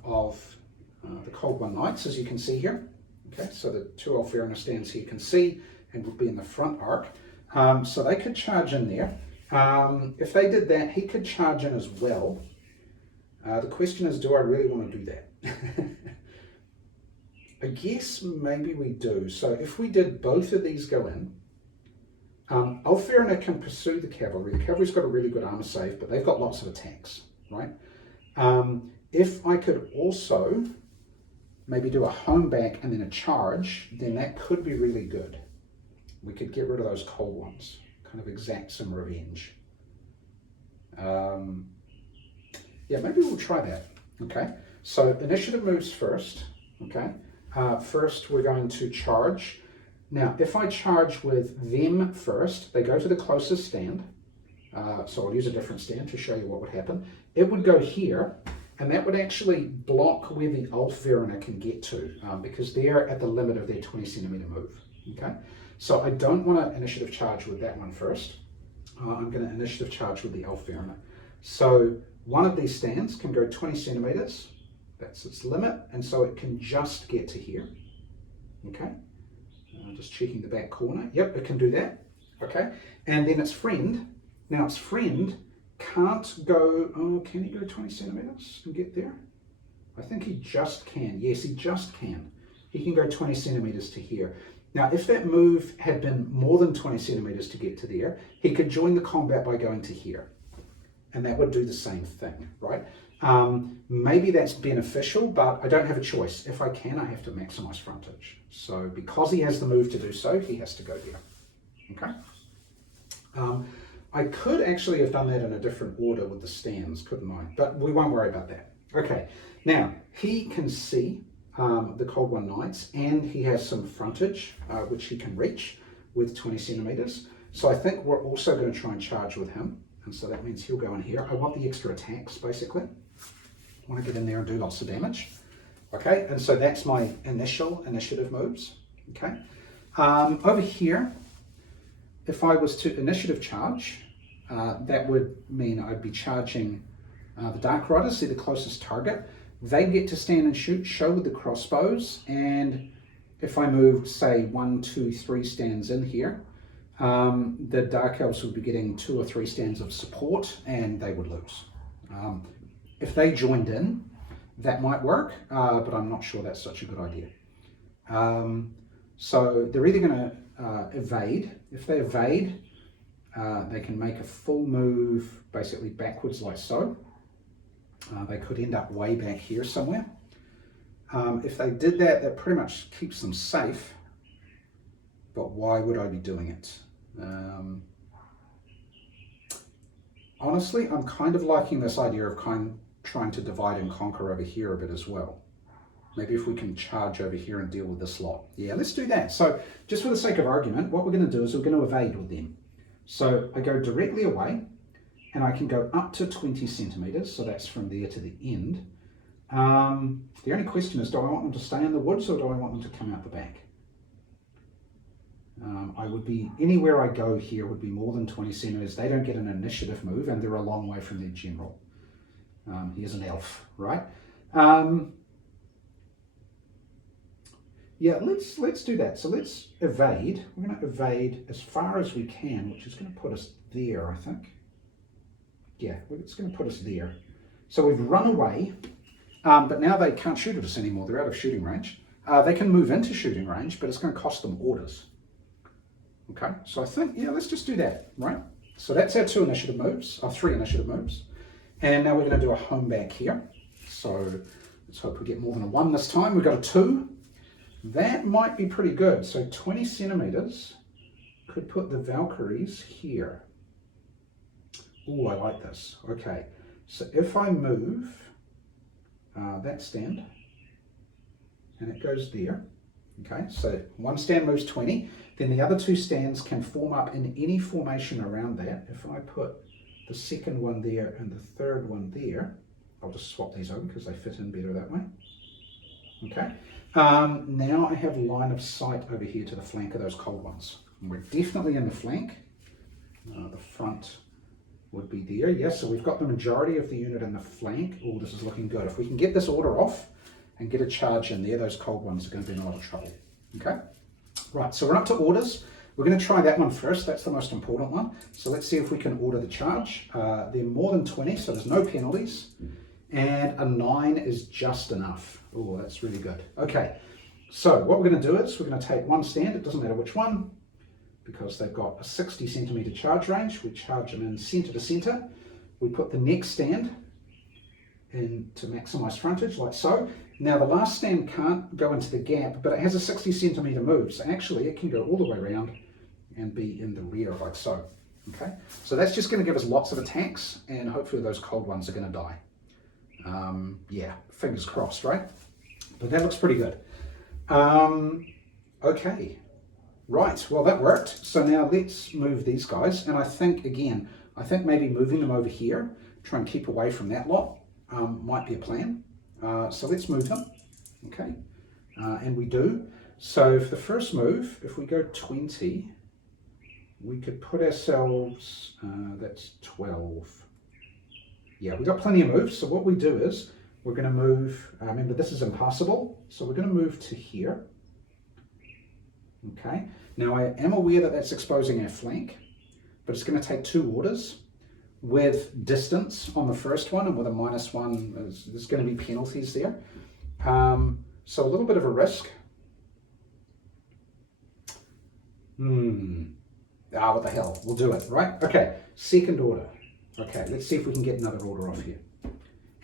of the Cold One Knights, as you can see here. Okay, so the 2 Ulfwerener stands here you can see and would be in the front arc. So they could charge in there. If they did that, he could charge in as well. The question is, do I really want to do that? I guess maybe we do. So if we did both of these go in, Ulfwerener can pursue the cavalry. The cavalry's got a really good armor save, but they've got lots of attacks, right? If I could also maybe do a home back and then a charge, then that could be really good. We could get rid of those cold ones, kind of exact some revenge. Yeah, maybe we'll try that. Okay, so initiative moves first. Okay, first we're going to charge. Now, if I charge with them first, they go to the closest stand. So I'll use a different stand to show you what would happen. It would go here, and that would actually block where the Ulfwerener can get to, because they're at the limit of their 20 centimeter move. Okay, so I don't want to initiative charge with that one first. I'm going to initiative charge with the Ulfwerener. So one of these stands can go 20 centimeters. That's its limit, and so it can just get to here. Okay, just checking the back corner. Yep, it can do that. Okay, and then its friend. Now its friend can't go, oh, can he go 20 centimeters and get there? I think he just can. Yes, he just can. He can go 20 centimeters to here. Now, if that move had been more than 20 centimeters to get to there, he could join the combat by going to here. And that would do the same thing, right? Maybe that's beneficial, but I don't have a choice. If I can, I have to maximize frontage. So because he has the move to do so, he has to go there. Okay? I could actually have done that in a different order with the stands, couldn't I? But we won't worry about that. Okay, now he can see the Cold One Knights, and he has some frontage, which he can reach with 20 centimeters. So I think we're also going to try and charge with him. And so that means he'll go in here. I want the extra attacks, basically. I want to get in there and do lots of damage. Okay, and so that's my initial initiative moves. Okay, over here, if I was to initiative charge, that would mean I'd be charging the Dark Riders, see the closest target. They get to stand and show with the crossbows, and if I moved, say, 1, 2, 3 stands in here, the Dark Elves would be getting 2 or 3 stands of support, and they would lose. If they joined in, that might work, but I'm not sure that's such a good idea. So they're either going to evade. If they evade, they can make a full move basically backwards like so. They could end up way back here somewhere. If they did that, that pretty much keeps them safe. But why would I be doing it? Honestly, I'm kind of liking this idea of trying to divide and conquer over here a bit as well. Maybe if we can charge over here and deal with this lot. Yeah, let's do that. So just for the sake of argument, what we're going to do is we're going to evade with them. So I go directly away, and I can go up to 20 centimeters. So that's from there to the end. The only question is, do I want them to stay in the woods, or do I want them to come out the back? I would be, anywhere I go here would be more than 20 centimeters. They don't get an initiative move, and they're a long way from their general. He is an elf, right? Yeah, let's do that. So let's evade. We're going to evade as far as we can, which is going to put us there, I think. Yeah, it's going to put us there. So we've run away, but now they can't shoot at us anymore. They're out of shooting range. They can move into shooting range, but it's going to cost them orders. Okay, so I think, yeah, let's just do that, right? So that's our 2 initiative moves, our 3 initiative moves. And now we're going to do a home back here. So let's hope we get more than a 1 this time. We've got a 2. That might be pretty good. So 20 centimeters could put the Valkyries here. Oh, I like this. Okay, so if I move that stand, and it goes there. Okay, so 1 stand moves 20, then the other 2 stands can form up in any formation around that. If I put the second one there and the third one there, I'll just swap these over because they fit in better that way. Okay, now I have line of sight over here to the flank of those cold ones. And we're definitely in the flank. The front would be there. Yes, so we've got the majority of the unit in the flank. Oh, this is looking good. If we can get this order off and get a charge in there, those cold ones are going to be in a lot of trouble. Okay, right, so we're up to orders. We're going to try that one first. That's the most important one. So let's see if we can order the charge. They're more than 20, so there's no penalties. And a 9 is just enough. Oh, that's really good. Okay, so what we're going to do is we're going to take 1 stand. It doesn't matter which one, because they've got a 60 centimeter charge range. We charge them in center to center. We put the next stand in to maximize frontage, like so. Now the last stand can't go into the gap, but it has a 60 centimeter move, so actually it can go all the way around and be in the rear like so. Okay, so that's just going to give us lots of attacks, and hopefully those cold ones are going to die. Yeah, fingers crossed, right? But that looks pretty good. Okay, right, well that worked. So now let's move these guys, and I think maybe moving them over here, try and keep away from that lot, might be a plan. So let's move them, okay, and we do. So for the first move, if we go 20, we could put ourselves, that's 12. Yeah, we've got plenty of moves, so what we do is, we're going to move, remember this is impassable, so we're going to move to here. Okay, now I am aware that that's exposing our flank, but it's going to take 2 orders with distance on the first one, and with a -1, there's going to be penalties there. So a little bit of a risk. What the hell, we'll do it, right? Okay, second order. Okay, let's see if we can get another order off here.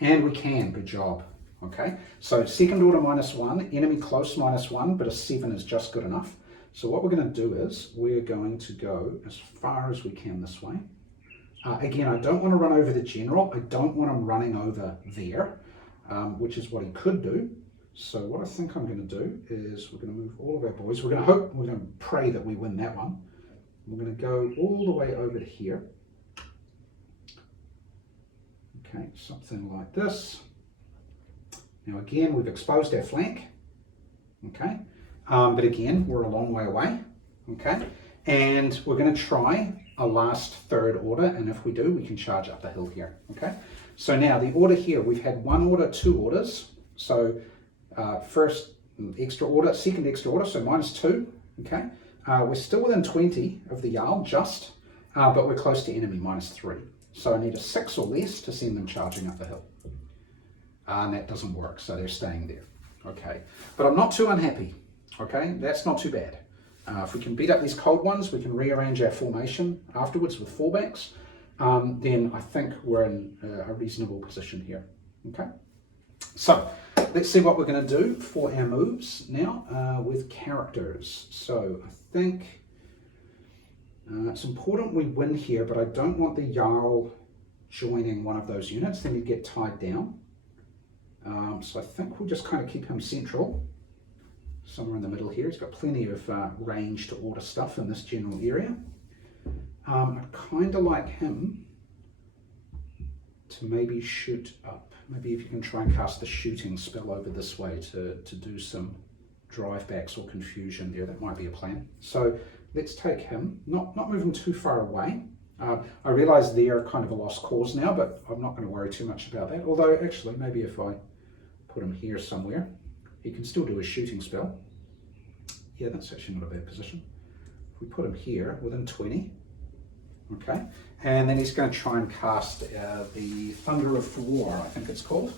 And we can, good job. Okay, so second order -1, enemy close -1, but a 7 is just good enough. So what we're going to do is, we're going to go as far as we can this way. Again, I don't want to run over the general. I don't want him running over there, which is what he could do. So what I think I'm going to do is, we're going to move all of our boys. We're going to pray that we win that one. We're going to go all the way over to here. Okay, something like this. Now again, we've exposed our flank. Okay, but again, we're a long way away. Okay, and we're going to try a last third order, and if we do, we can charge up the hill here. Okay, so now the order here, we've had 1 order, 2 orders. So first extra order, second extra order, so -2. Okay, we're still within 20 of the Jarl, just, but we're close to enemy, -3. So I need a 6 or less to send them charging up the hill. And that doesn't work, so they're staying there. Okay, but I'm not too unhappy. Okay, that's not too bad. If we can beat up these cold ones, we can rearrange our formation afterwards with fallbacks, then I think we're in a reasonable position here. Okay, so let's see what we're going to do for our moves now with characters. So I think it's important we win here, but I don't want the Jarl joining one of those units, then he'd get tied down. So I think we'll just kind of keep him central, somewhere in the middle here. He's got plenty of range to order stuff in this general area. I'd kind of like him to maybe shoot up. Maybe if you can try and cast the shooting spell over this way to do some drive backs or confusion there, that might be a plan. So let's take him, not move him too far away. I realise they're kind of a lost cause now, but I'm not going to worry too much about that. Although actually, maybe if I put him here somewhere, he can still do a shooting spell. Yeah, that's actually not a bad position. If we put him here within 20, okay, and then he's going to try and cast the Thunder of War, I think it's called.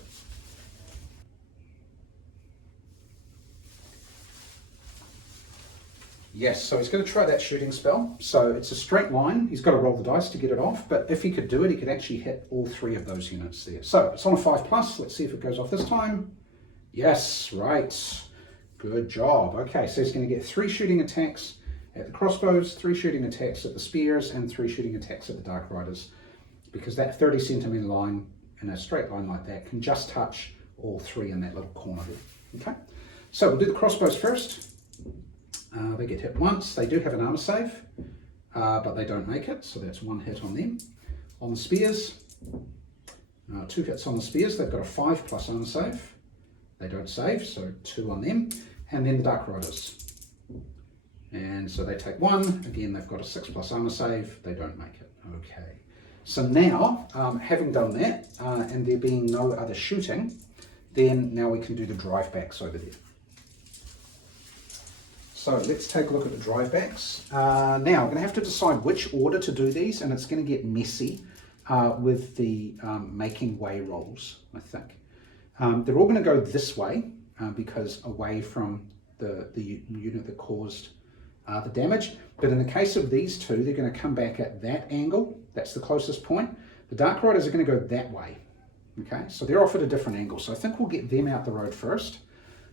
Yes, so he's going to try that shooting spell. So it's a straight line. He's got to roll the dice to get it off, but if he could do it, he could actually hit all 3 of those units there. So it's on a 5+. Let's see if it goes off this time. Yes, right. Good job. Okay, so he's going to get 3 shooting attacks at the crossbows, 3 shooting attacks at the spears, and 3 shooting attacks at the dark riders, because that 30 centimeter line in a straight line like that can just touch all 3 in that little corner there. Okay, so we'll do the crossbows first. They get hit once. They do have an armor save, but they don't make it, so that's 1 hit on them. On the spears, 2 hits on the spears. They've got a 5+ armor save. They don't save, so 2 on them. And then the dark riders, and so they take 1. Again, they've got a 6+ armor save. They don't make it. Okay, so now having done that, and there being no other shooting, then now we can do the drive backs over there. So let's take a look at the drive backs. Now I'm going to have to decide which order to do these, and it's going to get messy with the making way rolls, I think. They're all going to go this way because away from the unit that caused the damage. But in the case of these 2, they're going to come back at that angle. That's the closest point. The Dark Riders are going to go that way. Okay, so they're off at a different angle. So I think we'll get them out the road first.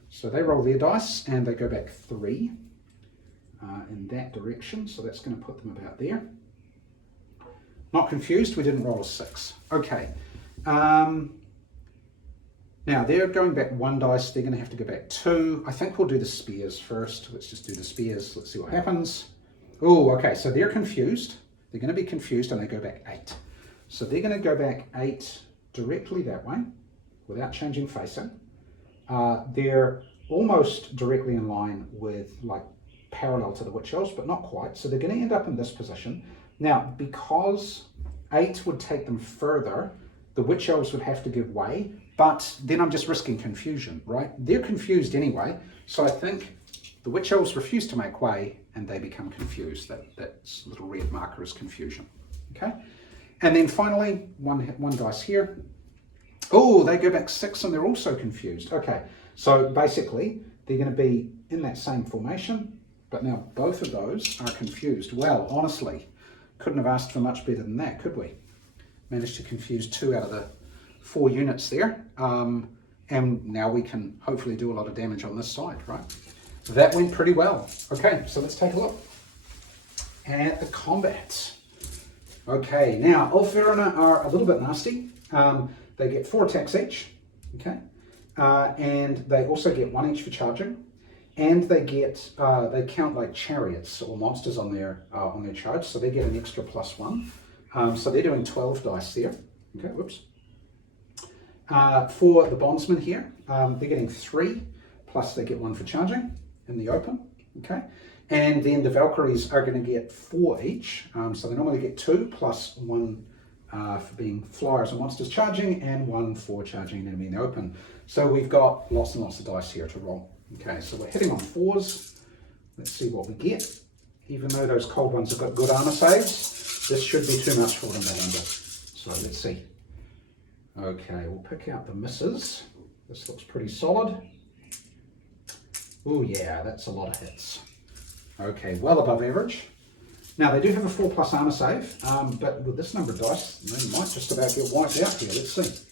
So they roll their dice and they go back 3 in that direction. So that's going to put them about there. Not confused, we didn't roll a 6. Okay. Now they're going back 1 dice, they're going to have to go back 2. I think we'll do the spears first. Let's just do the spears, let's see what happens. Oh, okay, so they're confused. They're going to be confused and they go back 8. So they're going to go back 8 directly that way without changing facing. They're almost directly in line with, like, parallel to the Witch Elves, but not quite. So they're going to end up in this position. Now, because 8 would take them further, the Witch Elves would have to give way, but then I'm just risking confusion, right? They're confused anyway, so I think the Witch Elves refuse to make way and they become confused. That little red marker is confusion, okay? And then finally, one dice here. Oh, they go back 6 and they're also confused. Okay, so basically they're going to be in that same formation, but now both of those are confused. Well, honestly, couldn't have asked for much better than that, could we? Managed to confuse 2 out of the 4 units there. And now we can hopefully do a lot of damage on this side, right? That went pretty well. Okay, so let's take a look at the combat. Okay, now Ulfwerener are a little bit nasty. They get 4 attacks each, okay? And they also get 1 each for charging. And they get, they count like chariots or monsters on their charge, so they get an extra +1. So they're doing 12 dice there. Okay, whoops. For the Bondsmen here, they're getting 3, plus they get 1 for charging in the open. Okay, and then the Valkyries are going to get 4 each. So they normally get 2 plus 1 for being flyers or monsters charging, and 1 for charging an enemy in the open. So we've got lots and lots of dice here to roll. Okay, so we're hitting on 4s. Let's see what we get. Even though those cold ones have got good armor saves, this should be too much for them to handle. So let's see. Okay, we'll pick out the misses. This looks pretty solid. Oh yeah, that's a lot of hits. Okay, well above average. Now they do have a 4+ armor save, but with this number of dice, they might just about get wiped out here. Let's see.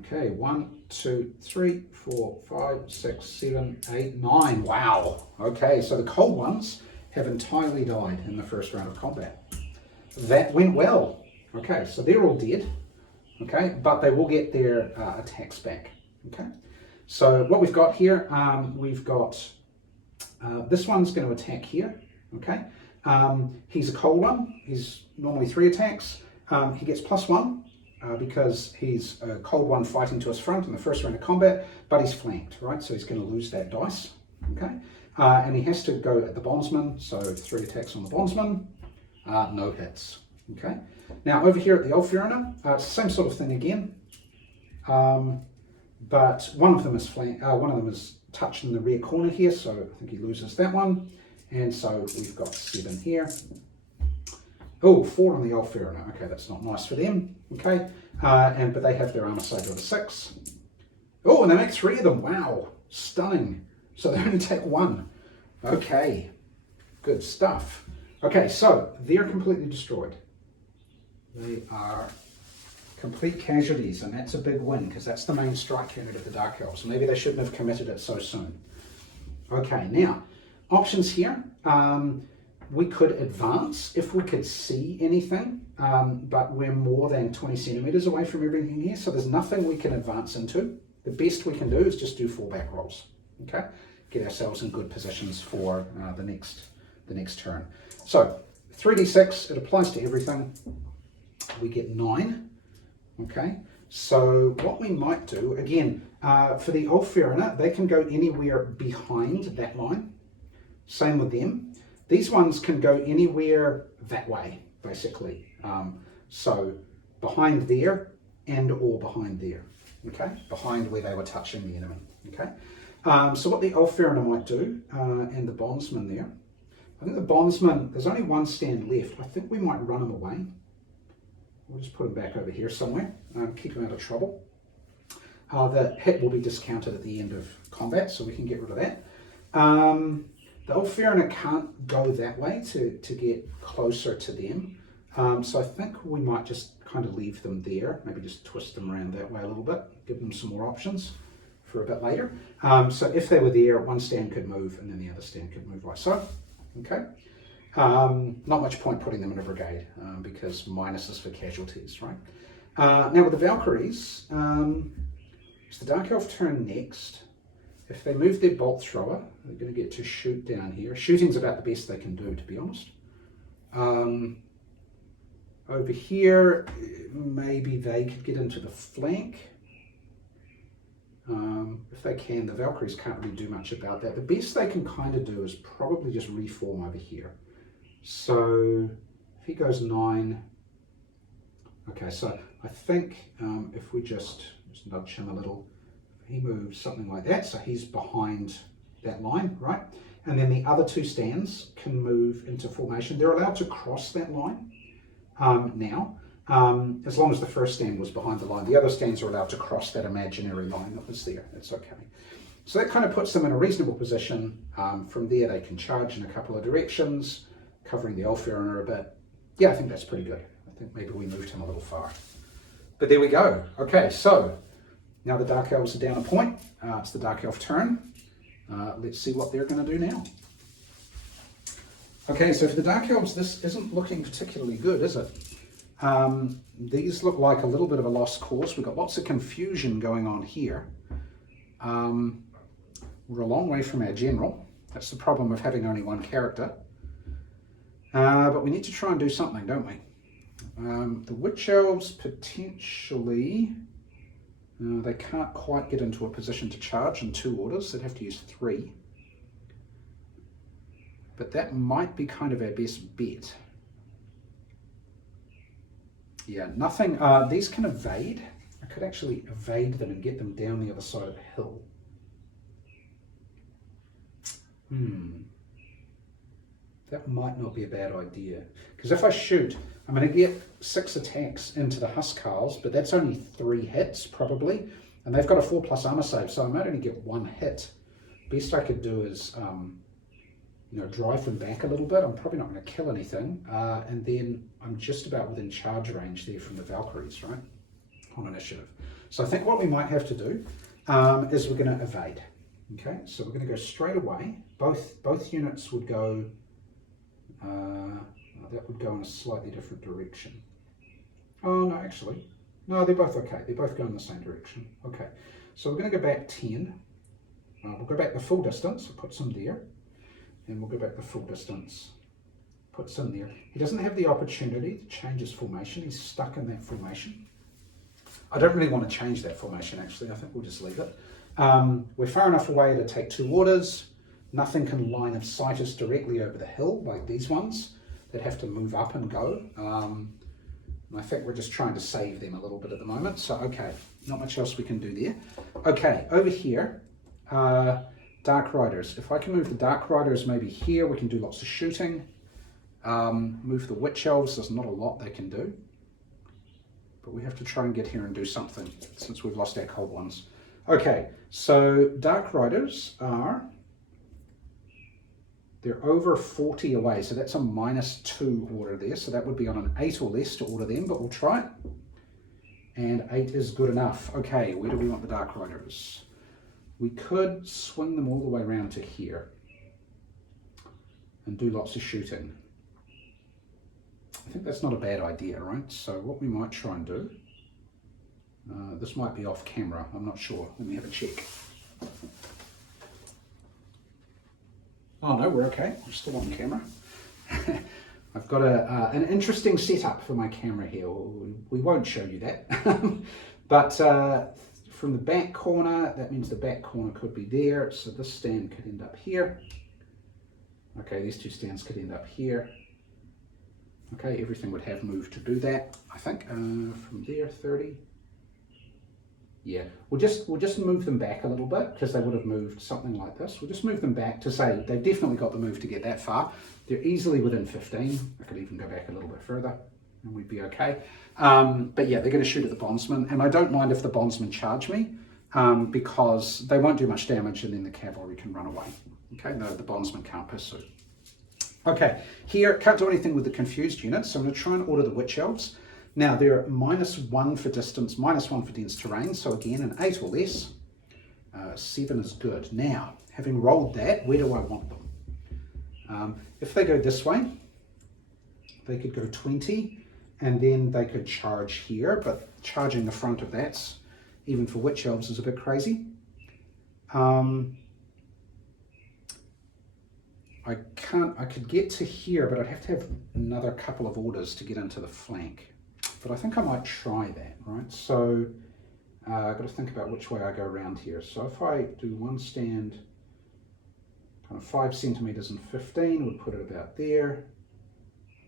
Okay, 1, 2, 3, 4, 5, 6, 7, 8, 9. Wow. Okay, so the cold ones have entirely died in the first round of combat. That went well. Okay, so they're all dead. Okay, but they will get their attacks back. Okay, so what we've got here, we've got this one's going to attack here. Okay, he's a cold one. He's normally 3 attacks. He gets +1. Because he's a cold one fighting to his front in the first round of combat, but he's flanked, right? So he's going to lose that dice, okay? And he has to go at the Bondsman, so 3 attacks on the Bondsman, no hits, okay? Now over here at the Ulfwerener, same sort of thing again, but one of them is one of them is touched in the rear corner here, so I think he loses that one, and so we've got 7 here. Oh, 4 on the Ulfwerener. Okay, that's not nice for them. Okay, but they have their armor save of a 6. Oh, and they make 3 of them. Wow, stunning. So they only take 1. Okay, good stuff. Okay, so they're completely destroyed. They are complete casualties, and that's a big win because that's the main strike unit of the Dark Elves. Maybe they shouldn't have committed it so soon. Okay, now options here. We could advance if we could see anything, but we're more than 20 centimeters away from everything here, so there's nothing we can advance into. The best we can do is just do fallback rolls, okay? Get ourselves in good positions for the next turn. So 3d6, it applies to everything. We get 9, okay? So what we might do, again, for the Ulfwerener, they can go anywhere behind that line. Same with them. These ones can go anywhere that way, basically. So behind there and or behind there, okay? Behind where they were touching the enemy, okay? So what the Ulfwerener might do, and the Bondsman there, I think the Bondsman, there's only 1 stand left. I think we might run him away. We'll just put him back over here somewhere, keep him out of trouble. The hit will be discounted at the end of combat, so we can get rid of that. The Ulfwerener can't go that way to get closer to them. So I think we might just kind of leave them there, maybe just twist them around that way a little bit, give them some more options for a bit later. So if they were there, one stand could move and then the other stand could move like so. Okay. Not much point putting them in a brigade because minuses for casualties, right? Now with the Valkyries, it's the Dark Elf turn next. If they move their bolt thrower, they're going to get to shoot down here. Shooting's about the best they can do, to be honest. Over here, maybe they could get into the flank. If they can, the Valkyries can't really do much about that. The best they can kind of do is probably just reform over here. So if he goes 9, okay, so I think if we just nudge him a little, he moves something like that, so he's behind that line, right? And then the other 2 stands can move into formation. They're allowed to cross that line now, as long as the first stand was behind the line. The other stands are allowed to cross that imaginary line that was there. It's okay. So that kind of puts them in a reasonable position. From there, they can charge in a couple of directions, covering the Ulfwerener a bit. Yeah, I think that's pretty good. I think maybe we moved him a little far. But there we go. Okay, so now the Dark Elves are down a point. It's the Dark Elf turn. Let's see what they're going to do now. Okay, so for the Dark Elves, this isn't looking particularly good, is it? These look like a little bit of a lost cause. We've got lots of confusion going on here. We're a long way from our general. That's the problem of having only one character. But we need to try and do something, don't we? The Witch Elves potentially, they can't quite get into a position to charge in 2 orders. They'd have to use 3. But that might be kind of our best bet. Yeah, nothing. These can evade. I could actually evade them and get them down the other side of the hill. That might not be a bad idea. Because if I shoot, I'm going to get 6 attacks into the Huscarls, but that's only 3 hits probably. And they've got a 4+ armor save, so I might only get 1 hit. Best I could do is drive them back a little bit. I'm probably not going to kill anything. And then I'm just about within charge range there from the Valkyries, right? On initiative. So I think what we might have to do is we're going to evade. Okay, so we're going to go straight away. Both units would go, that would go in a slightly different direction. Oh, no, actually. No, they're both okay. They both go in the same direction. Okay, so we're going to go back 10. We'll go back the full distance, so put some there. And we'll go back the full distance, put some there. He doesn't have the opportunity to change his formation. He's stuck in that formation. I don't really want to change that formation, actually. I think we'll just leave it. We're far enough away to take 2 orders. Nothing can line of sight us directly over the hill like these ones that have to move up and go. I think we're just trying to save them a little bit at the moment. So, okay, not much else we can do there. Okay, over here, Dark Riders. If I can move the Dark Riders maybe here, we can do lots of shooting. Move the Witch Elves, there's not a lot they can do. But we have to try and get here and do something since we've lost our cold ones. Okay, so Dark Riders they're over 40 away, so that's a -2 order there, so that would be on an 8 or less to order them, but we'll try it. And 8 is good enough. Okay, where do we want the Dark Riders? We could swing them all the way around to here and do lots of shooting. I think that's not a bad idea, right? So what we might try and do, this might be off camera, I'm not sure. Let me have a check. Oh no, we're okay. We're still on camera. I've got an interesting setup for my camera here. We won't show you that. But from the back corner, that means the back corner could be there. So this stand could end up here. Okay, these 2 stands could end up here. Okay, everything would have moved to do that, I think. From there, 30. Yeah, we'll just move them back a little bit because they would have moved something like this. We'll just move them back to say they've definitely got the move to get that far. They're easily within 15. I could even go back a little bit further and we'd be okay. But yeah, they're going to shoot at the Bondsmen, and I don't mind if the Bondsmen charge me because they won't do much damage and then the cavalry can run away. Okay, no, the Bondsmen can't pursue. Okay, here, can't do anything with the confused units, so I'm going to try and order the Witch Elves. Now, they're -1 for distance, -1 for dense terrain, so again, an 8 or less. 7 is good. Now, having rolled that, where do I want them? If they go this way, they could go 20, and then they could charge here, but charging the front of that's, even for Witch Elves, is a bit crazy. I could get to here, but I'd have to have another couple of orders to get into the flank. But I think I might try that, right? So I've got to think about which way I go around here. So if I do one stand, kind of 5 centimeters and 15, would put it about there.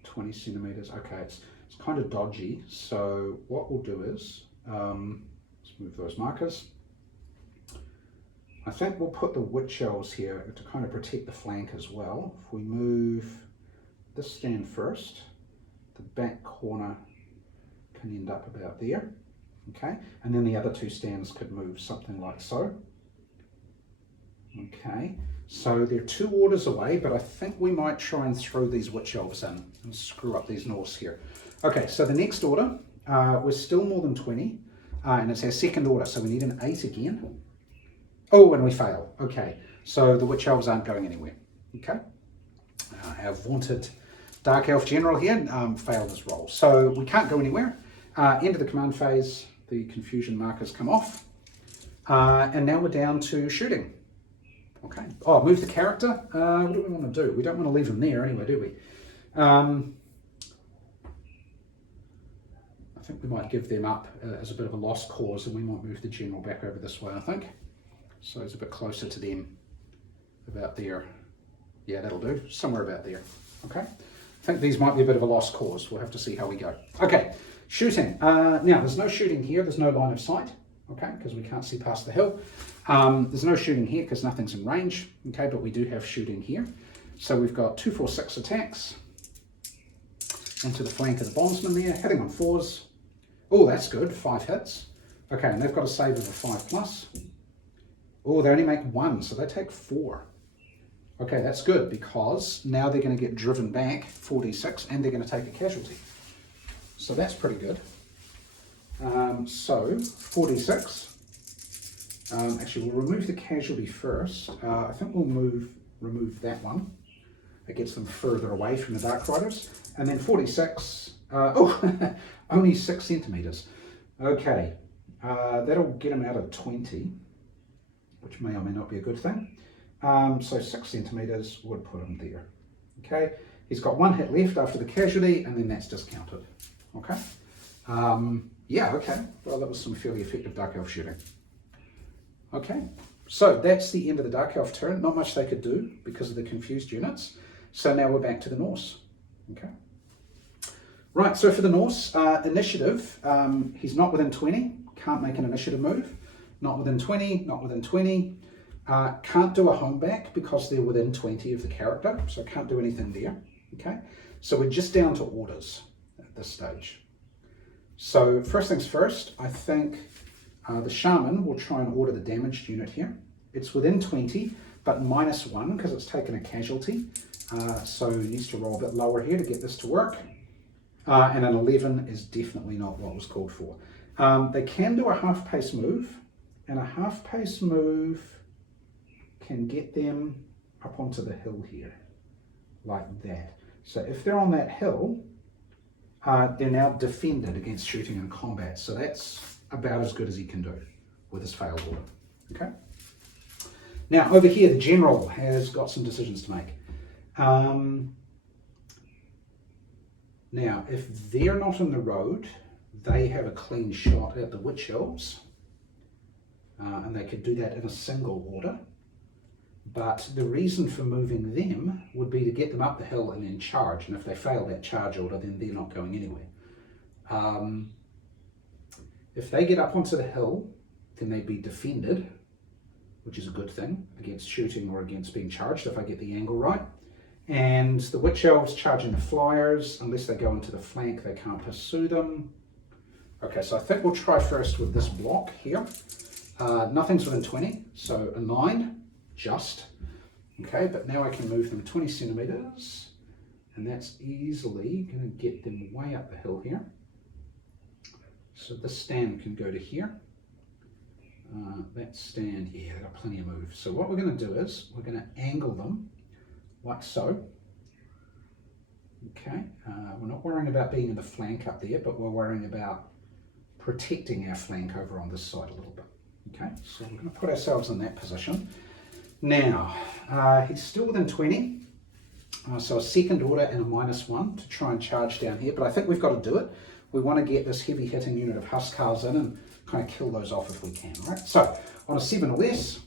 20 centimeters, okay, it's kind of dodgy. So what we'll do is, let's move those markers. I think we'll put the Witch Elves here to kind of protect the flank as well. If we move this stand first, the back corner can end up about there, okay? And then the other 2 stands could move something like so. Okay, so they're 2 orders away, but I think we might try and throw these Witch Elves in and screw up these Norse here. Okay, so the next order, we're still more than 20, and it's our second order, so we need an 8 again. Oh, and we fail. Okay, so the Witch Elves aren't going anywhere. Okay, our vaunted Dark Elf General here failed his roll. So we can't go anywhere. End of the command phase, the confusion markers come off. And now we're down to shooting. Okay, oh, move the character. What do we want to do? We don't want to leave him there anyway, do we? I think we might give them up as a bit of a lost cause, and we might move the General back over this way, I think. So it's a bit closer to them, about there. Yeah, that'll do, somewhere about there. Okay, I think these might be a bit of a lost cause. We'll have to see how we go. Okay, shooting. Now, there's no shooting here. There's no line of sight, okay, because we can't see past the hill. There's no shooting here because nothing's in range, okay, but we do have shooting here. So we've got 2, 4, 6 attacks into the flank of the Bondsmen there, hitting on 4s. Oh, that's good, 5 hits. Okay, and they've got a save of a 5+. Oh, they only make 1, so they take 4. Okay, that's good because now they're going to get driven back 4d6 and they're going to take a casualty. So that's pretty good. So 4d6. Actually, we'll remove the casualty first. I think we'll remove that one. It gets them further away from the Dark Riders. And then 46. Oh, only 6 centimeters. Okay, that'll get him out of 20. Which may or may not be a good thing. So 6 centimeters would put him there. Okay, he's got 1 hit left after the casualty, and then that's discounted. Okay, yeah, okay. Well, that was some fairly effective Dark Elf shooting. Okay, so that's the end of the Dark Elf turn. Not much they could do because of the confused units. So now we're back to the Norse. Okay. Right, so for the Norse, initiative, he's not within 20, can't make an initiative move. Not within 20, not within 20. Can't do a home back because they're within 20 of the character, so can't do anything there. Okay, so we're just down to orders at this stage. So first things first, I think the Shaman will try and order the damaged unit here. It's within 20, but -1 because it's taken a casualty. So it needs to roll a bit lower here to get this to work. And an 11 is definitely not what was called for. They can do a half-pace move. And a half-pace move can get them up onto the hill here, like that. So if they're on that hill, they're now defended against shooting in combat. So that's about as good as he can do with his failed order. Okay. Now over here, the General has got some decisions to make. Now, if they're not in the road, they have a clean shot at the Witch Elves. And they could do that in a single order. But the reason for moving them would be to get them up the hill and then charge. And if they fail that charge order, then they're not going anywhere. If they get up onto the hill, then they'd be defended, which is a good thing, against shooting or against being charged, if I get the angle right. And the Witch Elves charging the Flyers, unless they go into the flank, they can't pursue them. Okay, so I think we'll try first with this block here. Nothing's within 20, so a 9, just. Okay, but now I can move them 20 centimeters. and that's easily going to get them way up the hill here. So this stand can go to here. That stand, yeah, they've got plenty of move. So what we're going to do is we're going to angle them like so. Okay, we're not worrying about being in the flank up there, but we're worrying about protecting our flank over on this side a little bit. Okay, so we're going to put ourselves in that position. Now, he's still within 20, so a second order and a -1 to try and charge down here, but I think we've got to do it. We want to get this heavy hitting unit of Huscarls in and kind of kill those off if we can, right? So, on a 7 or less,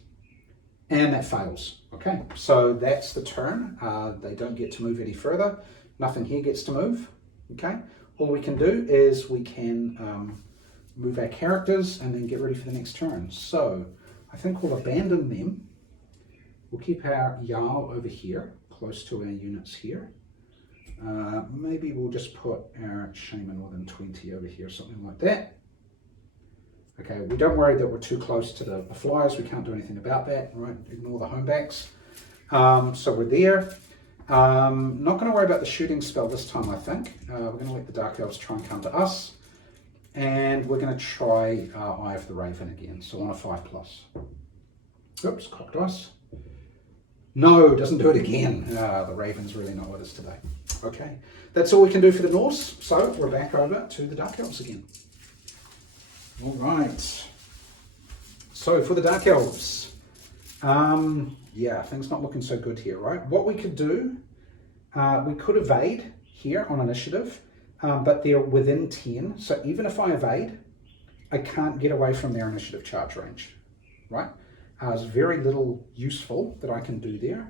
and that fails. Okay, so that's the turn. They don't get to move any further. Nothing here gets to move. Okay, all we can do is we can move our characters and then get ready for the next turn. So, I think we'll abandon them. We'll keep our Jarl over here, close to our units here. Maybe we'll just put our Shaman within 20 over here, something like that. Okay, we don't worry that we're too close to the flyers. We can't do anything about that, right? Ignore the home backs. So we're there. Not going to worry about the shooting spell this time, I think. We're going to let the Dark Elves try and come to us. And we're going to try Eye of the Raven again, so on a 5+. Oops, cocked dice. No, doesn't do it again. The Raven's really not with us today. Okay, that's all we can do for the Norse. So we're back over to the Dark Elves again. All right. So for the Dark Elves, yeah, things not looking so good here, right? What we could do, we could evade here on initiative, but they're within 10. So even if I evade, I can't get away from their initiative charge range, right? There's very little useful that I can do there.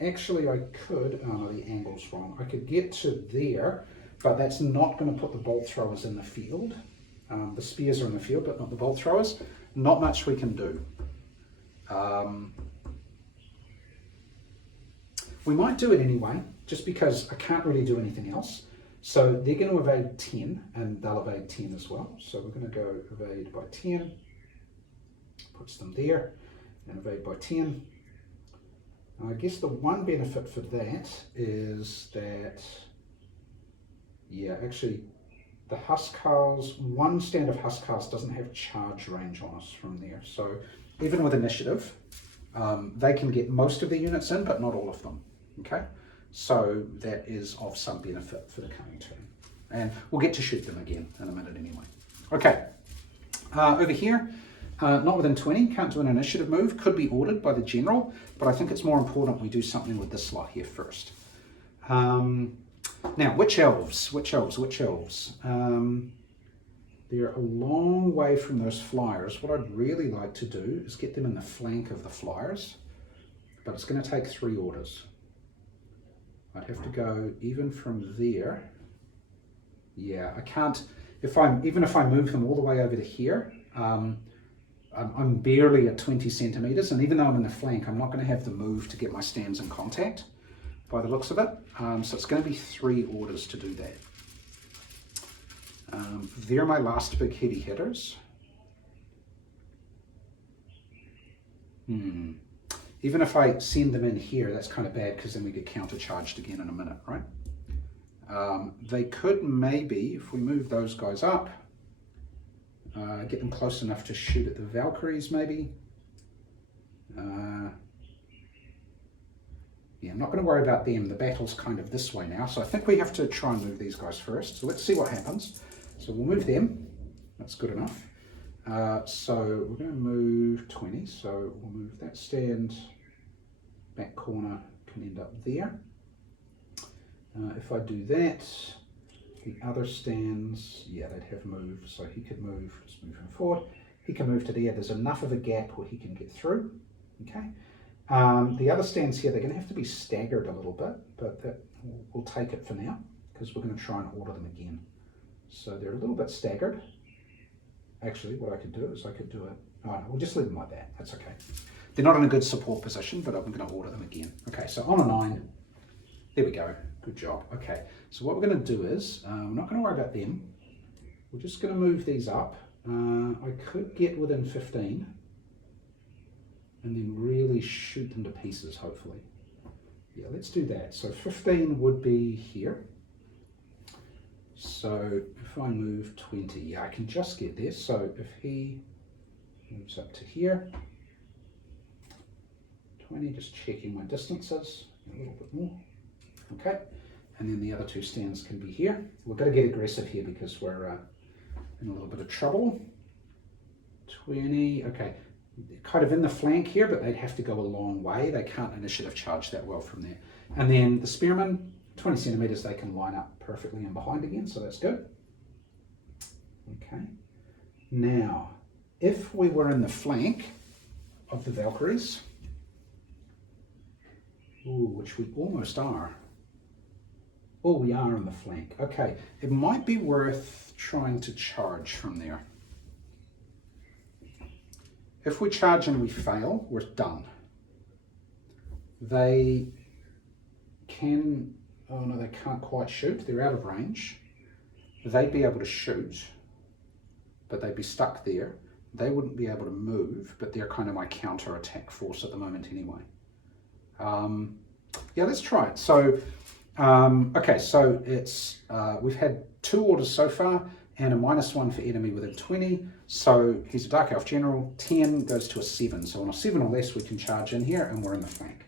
Actually, I could, oh no, the angle's wrong. I could get to there, but that's not going to put the bolt throwers in the field. The spears are in the field, but not the bolt throwers. Not much we can do. We might do it anyway, just because I can't really do anything else. So they're going to evade 10, and they'll evade 10 as well. So we're going to go evade by 10. Puts them there, and evade by 10. I guess the one benefit for that is that, yeah, actually, the Huscarls, one stand of Huscarls doesn't have charge range on us from there. So even with initiative, they can get most of the units in, but not all of them. Okay, so that is of some benefit for the coming turn. And we'll get to shoot them again in a minute anyway. Okay, over here, not within 20, can't do an initiative move, could be ordered by the general, but I think it's more important we do something with this slot here first. Now, Witch Elves? They're a long way from those flyers. What I'd really like to do is get them in the flank of the flyers, but it's going to take 3 orders. I'd have to go even from there. Yeah, I can't, even if I move them all the way over to here, I'm barely at 20 centimeters, and even though I'm in the flank, I'm not going to have the move to get my stands in contact by the looks of it. So it's going to be 3 orders to do that. They're my last big heavy hitters. Even if I send them in here, that's kind of bad because then we get countercharged again in a minute, right? They could maybe, if we move those guys up, get them close enough to shoot at the Valkyries maybe. Yeah, I'm not going to worry about them. The battle's kind of this way now, so I think we have to try and move these guys first. So let's see what happens. So we'll move them. That's good enough. So we're going to move 20. So we'll move that stand. Back corner can end up there. If I do that, the other stands, yeah, they'd have moved. So he could move, just move him forward. He can move to there. There's enough of a gap where he can get through. Okay. The other stands here, they're going to have to be staggered a little bit, but we'll take it for now because we're going to try and order them again. So they're a little bit staggered. Actually, what I could do is I could do it. Oh, no, we'll just leave them like that. That's okay. They're not in a good support position, but I'm going to order them again. Okay, so on a 9. There we go. Good job. Okay, so what we're going to do is, we're not going to worry about them. We're just going to move these up. I could get within 15 and then really shoot them to pieces, hopefully. Yeah, let's do that. So 15 would be here. So if I move 20, yeah, I can just get there. So if he moves up to here, 20, just checking my distances, a little bit more. Okay, and then the other two stands can be here. We've got to get aggressive here because we're in a little bit of trouble. 20, okay, kind of in the flank here, but they'd have to go a long way. They can't initiative charge that well from there. And then the spearmen, 20 centimeters, they can line up perfectly in behind again, so that's good. Okay, now if we were in the flank of the Valkyries, which we almost are. Oh, we are on the flank. Okay, it might be worth trying to charge from there. If we charge and we fail, we're done. They can, oh no, they can't quite shoot. They're out of range. They'd be able to shoot, but they'd be stuck there. They wouldn't be able to move, but they're kind of my counter-attack force at the moment anyway. Yeah, let's try it. So, okay, so it's we've had 2 orders so far and a -1 for enemy within 20. So he's a Dark Elf General. 10 goes to a 7. So on a 7 or less, we can charge in here and we're in the flank.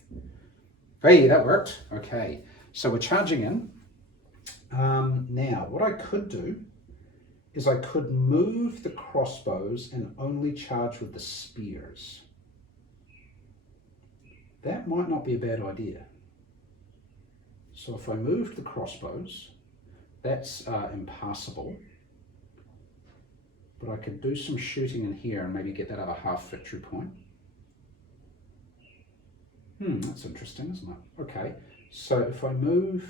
Hey, that worked. Okay, so we're charging in. Now, what I could do is I could move the crossbows and only charge with the spears. That might not be a bad idea. So if I moved the crossbows, that's impassable. But I could do some shooting in here and maybe get that other half victory point. That's interesting, isn't it? Okay, so if I move,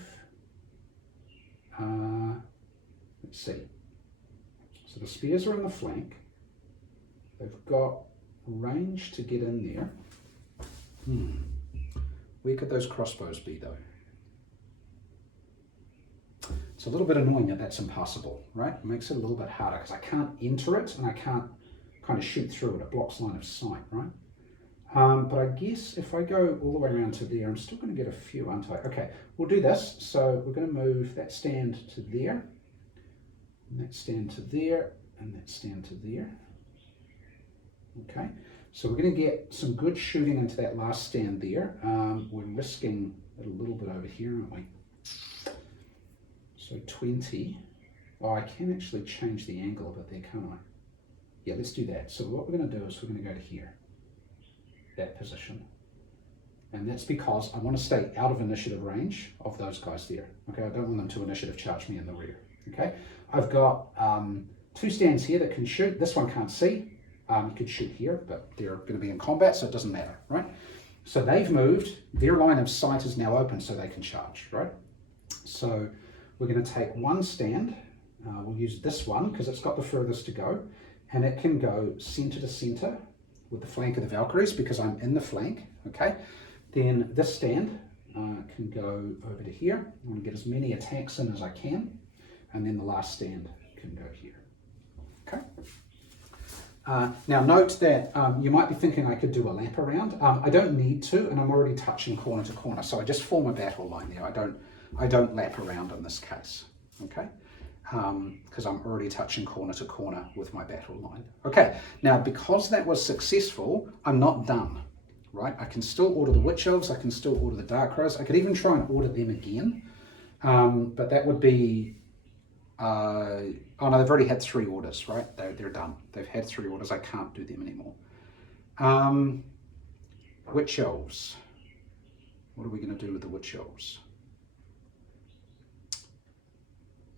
let's see. So the spears are in the flank. They've got range to get in there. Where could those crossbows be though? It's a little bit annoying that that's impossible, right? It makes it a little bit harder because I can't enter it and I can't kind of shoot through it. It blocks line of sight, right? But I guess if I go all the way around to there, I'm still going to get a few, aren't I? Okay, we'll do this. So we're going to move that stand to there, and that stand to there, and that stand to there. Okay, so we're going to get some good shooting into that last stand there. We're risking it a little bit over here, aren't we? So 20. Oh, I can actually change the angle a bit there, can't I? Yeah, let's do that. So what we're going to do is we're going to go to here, that position. And that's because I want to stay out of initiative range of those guys there. Okay, I don't want them to initiative charge me in the rear. Okay, I've got 2 stands here that can shoot. This one can't see. You could shoot here, but they're going to be in combat, so it doesn't matter, right? So they've moved. Their line of sight is now open, so they can charge, right? So we're going to take 1 stand. We'll use this one because it's got the furthest to go, and it can go center to center with the flank of the Valkyries because I'm in the flank. Okay, then this stand can go over to here. I want to get as many attacks in as I can, and then the last stand can go here. Okay. Now note that you might be thinking I could do a lap around. I don't need to, and I'm already touching corner to corner, so I just form a battle line there. I don't lap around in this case, okay? Because I'm already touching corner to corner with my battle line. Okay, now because that was successful, I'm not done, right? I can still order the Witch Elves, I can still order the Dark Crows, I could even try and order them again, but that would be, oh no, they've already had 3 orders, right? They're done. They've had 3 orders, I can't do them anymore. Witch Elves. What are we going to do with the Witch Elves?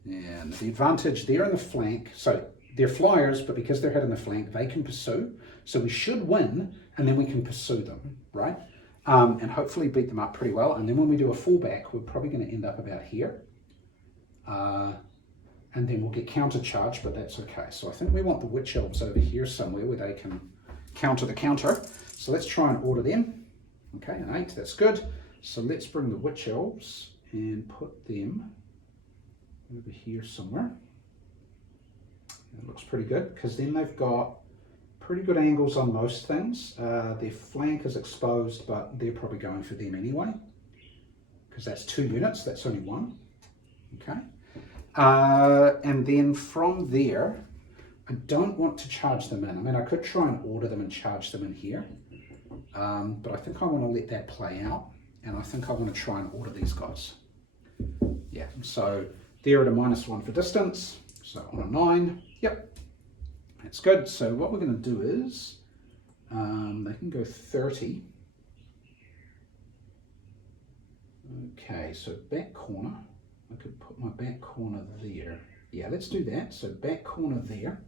And the advantage, they're in the flank, so they're flyers, but because they're hit in the flank, they can pursue. So we should win, and then we can pursue them, right? And hopefully beat them up pretty well. And then when we do a fallback, we're probably going to end up about here. And then we'll get counter-charged, but that's okay. So I think we want the Witch Elves over here somewhere where they can counter the counter. So let's try and order them. Okay, an 8, that's good. So let's bring the Witch Elves and put them over here somewhere. That looks pretty good because then they've got pretty good angles on most things. Their flank is exposed, but they're probably going for them anyway. because that's 2 units, that's only 1. Okay. And then from there, I don't want to charge them in. I mean, I could try and order them and charge them in here, but I think I want to let that play out, and I think I want to try and order these guys. Yeah, so they're at a -1 for distance, so on a 9, yep, that's good. So what we're going to do is, they can go 30. Okay, so back corner, I could put my back corner there. Yeah, let's do that. So back corner there.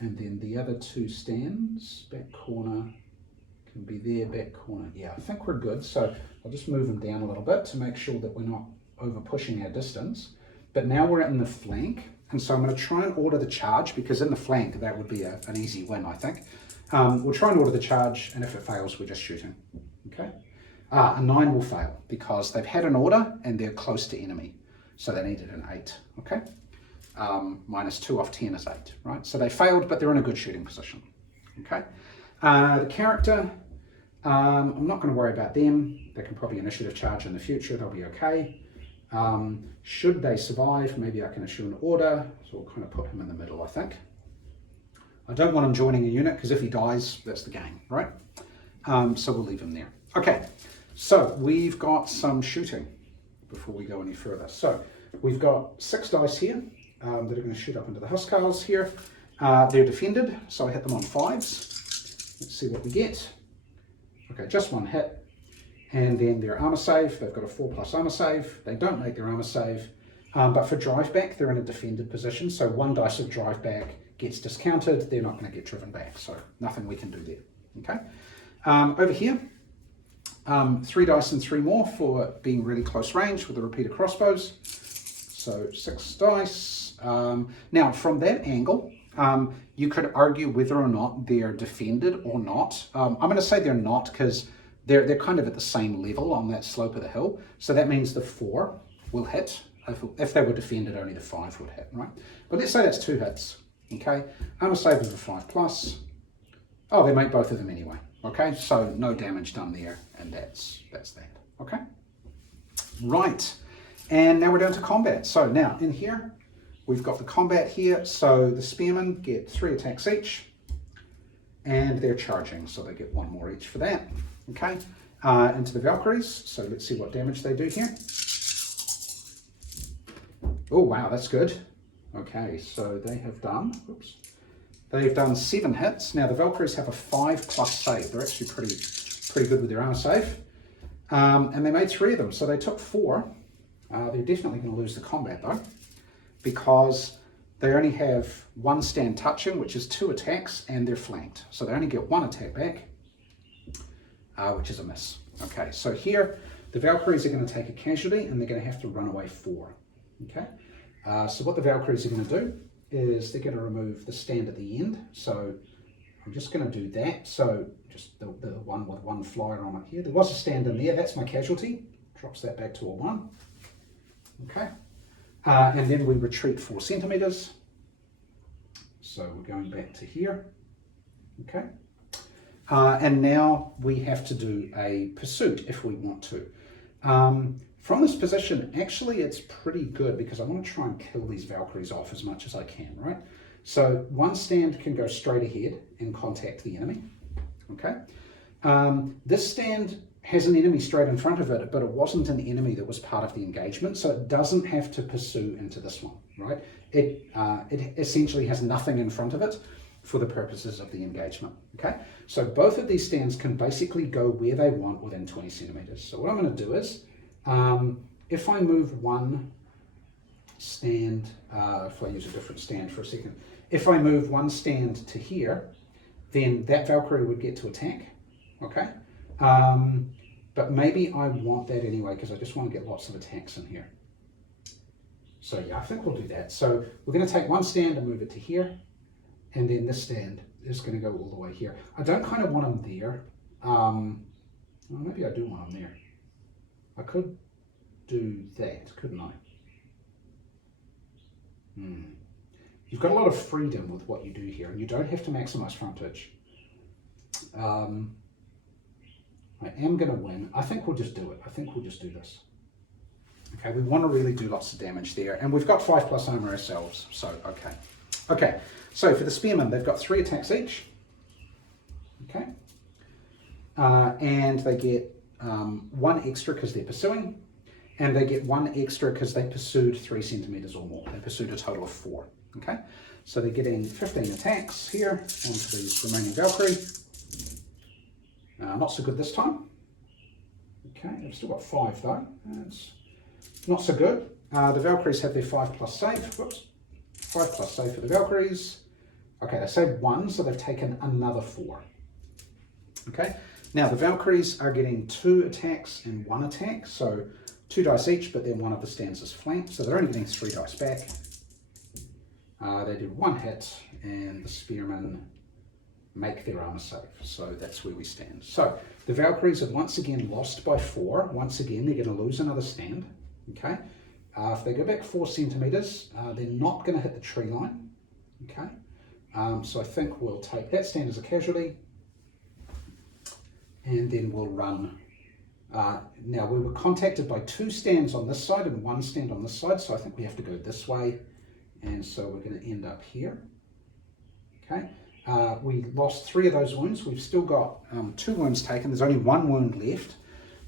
And then the other 2 stands, back corner can be there, back corner. Yeah, I think we're good. So I'll just move them down a little bit to make sure that we're not over pushing our distance. But now we're in the flank. And so I'm going to try and order the charge, because in the flank, that would be an easy win, I think. We'll try and order the charge, and if it fails, we're just shooting. Okay. A 9 will fail because they've had an order and they're close to enemy. So they needed an 8, okay? -2 off 10 is 8, right? So they failed, but they're in a good shooting position, okay? The character, I'm not going to worry about them. They can probably initiative charge in the future. They'll be okay. Should they survive, maybe I can issue an order. So we'll kind of put him in the middle, I think. I don't want him joining a unit, because if he dies, that's the game, right? So we'll leave him there. Okay, so we've got some shooting before we go any further. So we've got 6 dice here that are going to shoot up into the Huscarls here. They're defended, so I hit them on 5s. Let's see what we get. Okay, just 1 hit. And then their armor save, they've got a 4+ armor save. They don't make their armor save, but for drive back, they're in a defended position. So 1 dice of drive back gets discounted. They're not going to get driven back, so nothing we can do there. Okay. Over here, 3 dice and 3 more for being really close range with the repeater crossbows. So 6 dice. Now, from that angle, you could argue whether or not they're defended or not. I'm going to say they're not, because they're kind of at the same level on that slope of the hill. So that means the 4 will hit. If they were defended, only the 5 would hit, right? But let's say that's 2 hits. Okay. Armor save is a 5+. Oh, they make both of them anyway. Okay, so no damage done there, and that's that. Okay, right, and now we're down to combat. So now in here we've got the combat here. So the spearmen get 3 attacks each, and they're charging, so they get 1 more each for that. Okay, into the Valkyries. So let's see what damage they do here. Oh wow, that's good. Okay, so they have done. Oops. They've done 7 hits. Now the Valkyries have a 5+ save. They're actually pretty good with their armor save. And they made 3 of them, so they took 4. They're definitely going to lose the combat though, because they only have 1 stand touching, which is 2 attacks, and they're flanked. So they only get 1 attack back, which is a miss. Okay, so here the Valkyries are going to take a casualty, and they're going to have to run away 4. Okay, so what the Valkyries are going to do is they're going to remove the stand at the end. So I'm just going to do that. So just the one with 1 flyer on it here. There was a stand in there. That's my casualty. Drops that back to a 1. Okay. And then we retreat 4 centimeters. So we're going back to here. Okay. And now we have to do a pursuit if we want to. From this position, actually, it's pretty good, because I want to try and kill these Valkyries off as much as I can, right? So 1 stand can go straight ahead and contact the enemy, okay? This stand has an enemy straight in front of it, but it wasn't an enemy that was part of the engagement, so it doesn't have to pursue into this one, right? It essentially has nothing in front of it for the purposes of the engagement, okay? So both of these stands can basically go where they want within 20 centimeters. So what I'm going to do is, if I move 1 stand, if I use a different stand for a second, if I move 1 stand to here, then that Valkyrie would get to attack, okay? But maybe I want that anyway, because I just want to get lots of attacks in here. So yeah, I think we'll do that. So we're going to take 1 stand and move it to here, and then this stand is going to go all the way here. I don't kind of want them there. Well, maybe I do want them there. I could do that, couldn't I? You've got a lot of freedom with what you do here, and you don't have to maximize frontage. I am going to win. I think we'll just do it. I think we'll just do this. Okay, we want to really do lots of damage there. And we've got 5+ armor ourselves, so okay. Okay, so for the spearmen, they've got 3 attacks each. Okay. And they get 1 extra because they're pursuing. And they get 1 extra because they pursued 3 centimeters or more. They pursued a total of 4. Okay, so they're getting 15 attacks here onto the remaining Valkyrie. Not so good this time. Okay, they've still got 5 though. That's not so good. The Valkyries have their 5+ save. Whoops. 5+ save for the Valkyries. Okay, they saved 1, so they've taken another 4. Okay, now the Valkyries are getting 2 attacks and 1 attack, so 2 dice each, but then one of the stands is flanked, so they're only getting 3 dice back. They did 1 hit, and the spearmen make their armor save, so that's where we stand. So the Valkyries have once again lost by 4. Once again, they're going to lose another stand. Okay, if they go back 4 centimeters, they're not going to hit the tree line. Okay, so I think we'll take that stand as a casualty, and then we'll run. Now we were contacted by 2 stands on this side and 1 stand on this side, so I think we have to go this way, and so we're going to end up here. Okay, we lost 3 of those wounds. We've still got 2 wounds taken. There's only 1 wound left.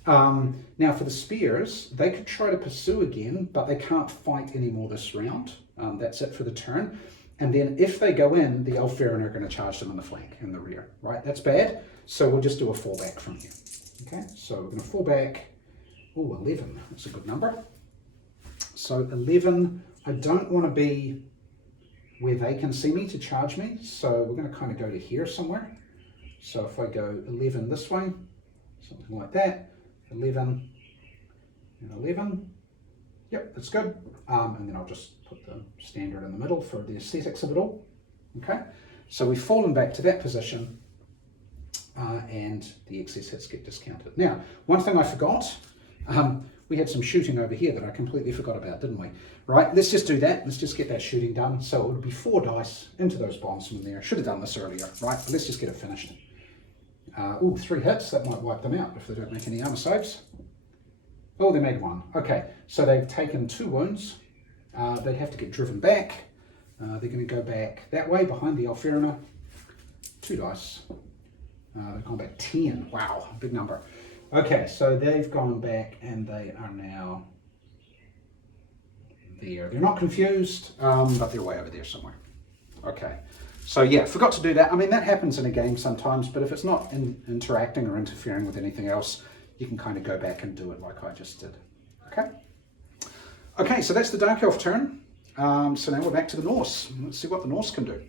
Now for the spears, they could try to pursue again, but they can't fight anymore this round. That's it for the turn. And then if they go in, the Ulfwerener are going to charge them in the flank, in the rear, right? That's bad. So we'll just do a fallback from here. Okay, so we're going to fall back. Oh, 11, that's a good number. So 11, I don't want to be where they can see me to charge me. So we're going to kind of go to here somewhere. So if I go 11 this way, something like that, 11 and 11. Yep, that's good. And then I'll just put the standard in the middle for the aesthetics of it all. Okay, so we've fallen back to that position. And the excess hits get discounted. Now, one thing I forgot, we had some shooting over here that I completely forgot about, didn't we? Right, let's just do that. Let's just get that shooting done. So it would be 4 dice into those bondsmen there. Should have done this earlier, right? But let's just get it finished. 3 hits. That might wipe them out if they don't make any armor saves. Oh, they made 1. Okay, so they've taken 2 wounds. They'd have to get driven back. They're going to go back that way behind the Ulfwerener. 2 dice. They've gone back 10. Wow, big number. Okay, so they've gone back and they are now there. They're not confused, but they're way over there somewhere. Okay, so yeah, forgot to do that. I mean, that happens in a game sometimes, but if it's not interacting or interfering with anything else, you can kind of go back and do it like I just did. Okay? Okay, so that's the Dark Elf turn. So now we're back to the Norse. Let's see what the Norse can do.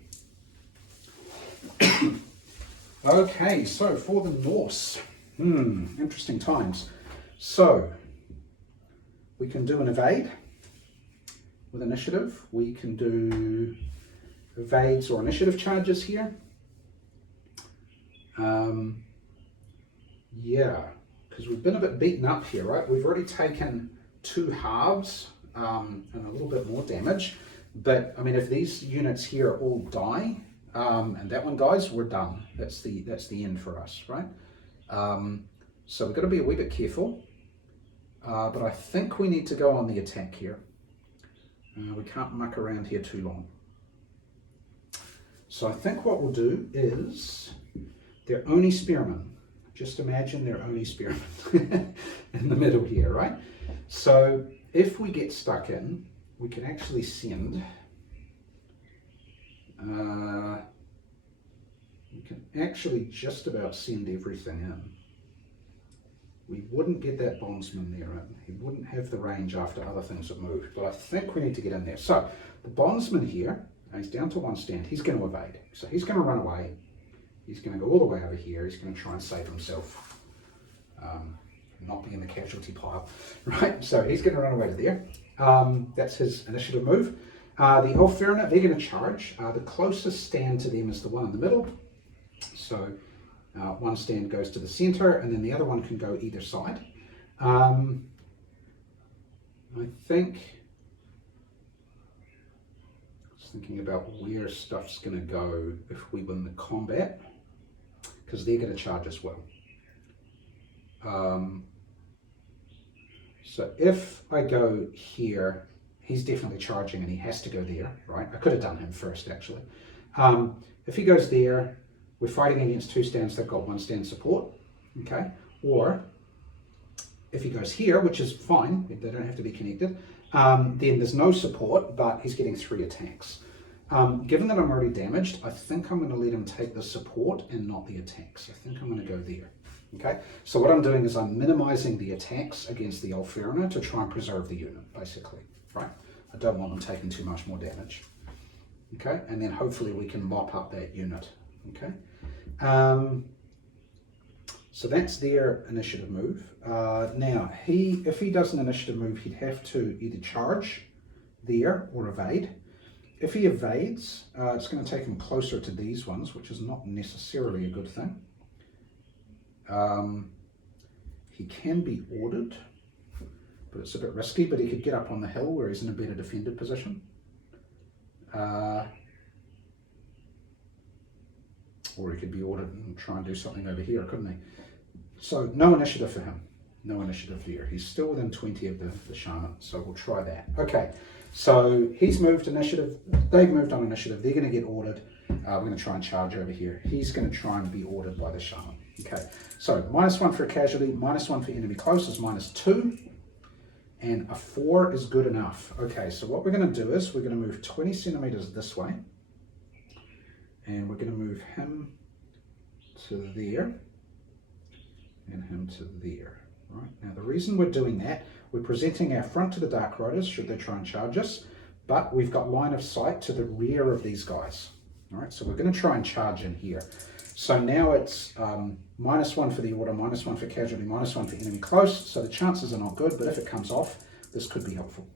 Okay, so for the Norse, interesting times. So we can do an evade with initiative. We can do evades or initiative charges here. Yeah, because we've been a bit beaten up here, right? We've already taken 2 halves and a little bit more damage. But I mean, if these units here all die, and that one dies, we're done. That's the end for us, right? So we've got to be a wee bit careful. But I think we need to go on the attack here. We can't muck around here too long. So I think what we'll do is, they're only spearmen. Just imagine they're only spearmen in the middle here, right? So if we get stuck in, we can actually send. We can actually just about send everything in. We wouldn't get that bondsman there in. He wouldn't have the range after other things have moved, but I think we need to get in there. So the bondsman here, he's down to 1 stand. He's going to evade. So he's going to run away. He's going to go all the way over here. He's going to try and save himself. Not be in the casualty pile, right? So he's going to run away to there. That's his initiative move. The Ulfwerener, they're going to charge. The closest stand to them is the one in the middle. So 1 stand goes to the center, and then the other one can go either side. I think, I was thinking about where stuff's going to go if we win the combat, because they're going to charge as well. So if I go here, he's definitely charging and he has to go there, right? I could have done him first, actually. If he goes there, we're fighting against 2 stands that got 1 stand support, okay? Or if he goes here, which is fine, they don't have to be connected, then there's no support, but he's getting 3 attacks. Given that I'm already damaged, I think I'm going to let him take the support and not the attacks. I think I'm going to go there. Okay, so what I'm doing is I'm minimizing the attacks against the Ulfwerener to try and preserve the unit, basically, right? I don't want them taking too much more damage. Okay, and then hopefully we can mop up that unit. Okay, so that's their initiative move. Now, if he does an initiative move, he'd have to either charge there or evade. If he evades, it's going to take him closer to these ones, which is not necessarily a good thing. He can be ordered, but it's a bit risky, but he could get up on the hill where he's in a better defended position. Or he could be ordered and try and do something over here, couldn't he? So no initiative for him. No initiative here. He's still within 20 of the Shaman, so we'll try that. Okay, so he's moved initiative. They've moved on initiative. They're going to get ordered. We're going to try and charge over here. He's going to try and be ordered by the Shaman. Okay, so -1 for a casualty, -1 for enemy close is -2, and a 4 is good enough. Okay, so what we're going to do is we're going to move 20 centimeters this way, and we're going to move him to there, and him to there. Right, now the reason we're doing that, we're presenting our front to the Dark Riders should they try and charge us, but we've got line of sight to the rear of these guys. All right, so we're going to try and charge in here. So now it's -1 for the order, -1 for casualty, -1 for enemy close. So the chances are not good, but if it comes off, this could be helpful.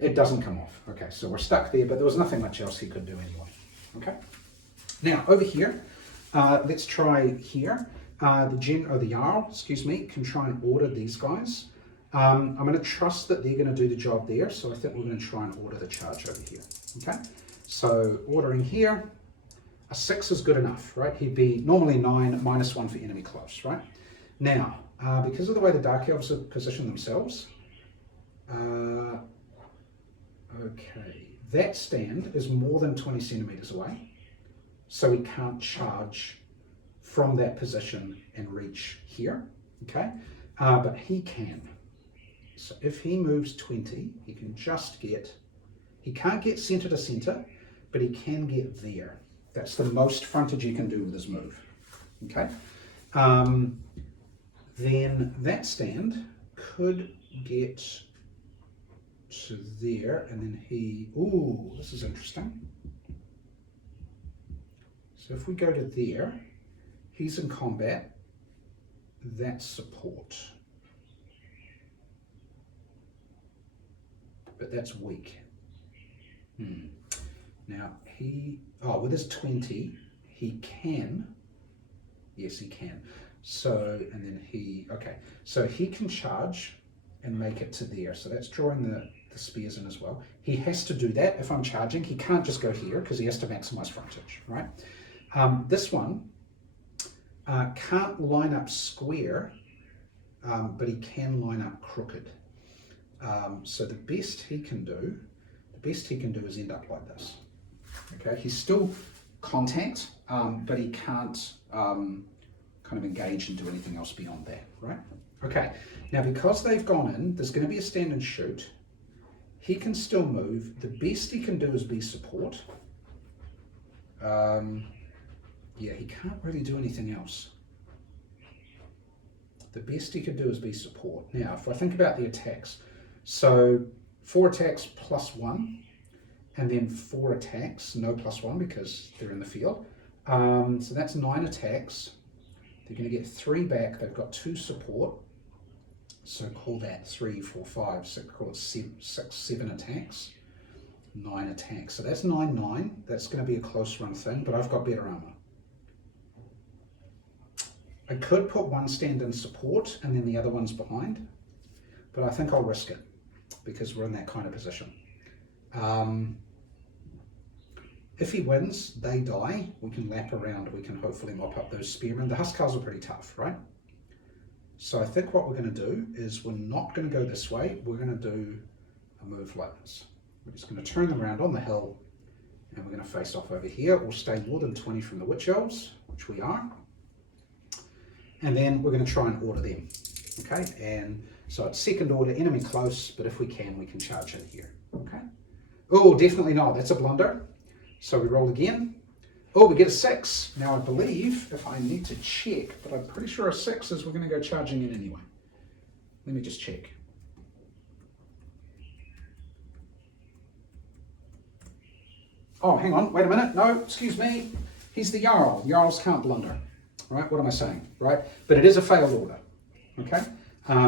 It doesn't come off. Okay, so we're stuck there, but there was nothing much else he could do anyway. Okay. Now over here, let's try here. The Jarl, excuse me, can try and order these guys. I'm going to trust that they're going to do the job there, so I think we're going to try and order the charge over here. Okay, so ordering here. A 6 is good enough, right? He'd be normally 9, -1 for enemy close, right? Now, because of the way the Dark Elves have positioned themselves, okay, that stand is more than 20 centimeters away, so he can't charge from that position and reach here, okay? But he can. So if he moves 20, he can just get, he can't get center to center, but he can get there. That's the most frontage he can do with his move. Okay. Then that stand could get to there, and then ooh, this is interesting. So if we go to there, he's in combat, that's support. But that's weak. Now with his 20, he can, yes he can. So, and then so he can charge and make it to there. So that's drawing the spears in as well. He has to do that if I'm charging. He can't just go here because he has to maximize frontage, right? This one can't line up square, but he can line up crooked. So the best he can do is end up like this. Okay, he's still contact, but he can't kind of engage and do anything else beyond that, right? Okay, now because they've gone in, there's going to be a stand and shoot. He can still move. The best he can do is be support. Yeah, he can't really do anything else. The best he could do is be support. Now, if I think about the attacks, so 4 attacks +1, and then 4 attacks, no +1 because they're in the field. So that's 9 attacks. They're going to get 3 back. They've got 2 support. So call that 3, 4, 5, 6, call it 7 attacks. 9 attacks. So that's 9, 9. That's going to be a close run thing, but I've got better armor. I could put 1 stand in support and then the other one's behind, but I think I'll risk it because we're in that kind of position. If he wins, they die. We can lap around. We can hopefully mop up those spearmen. The Huscarls are pretty tough, right? So I think what we're going to do is we're not going to go this way. We're going to do a move like this. We're just going to turn them around on the hill, and we're going to face off over here. We'll stay more than 20 from the Witch Elves, which we are. And then we're going to try and order them. Okay, and so it's second order, enemy close, but if we can charge in here. Okay. Oh, definitely not. That's a blunder. So we roll again. Oh, we get a 6. Now I believe, if I need to check, but I'm pretty sure a 6 is we're going to go charging in anyway. Let me just check. Oh, hang on, wait a minute. No, excuse me. He's the Jarl. Jarls can't blunder. Right, what am I saying? Right, but it is a failed order. Okay,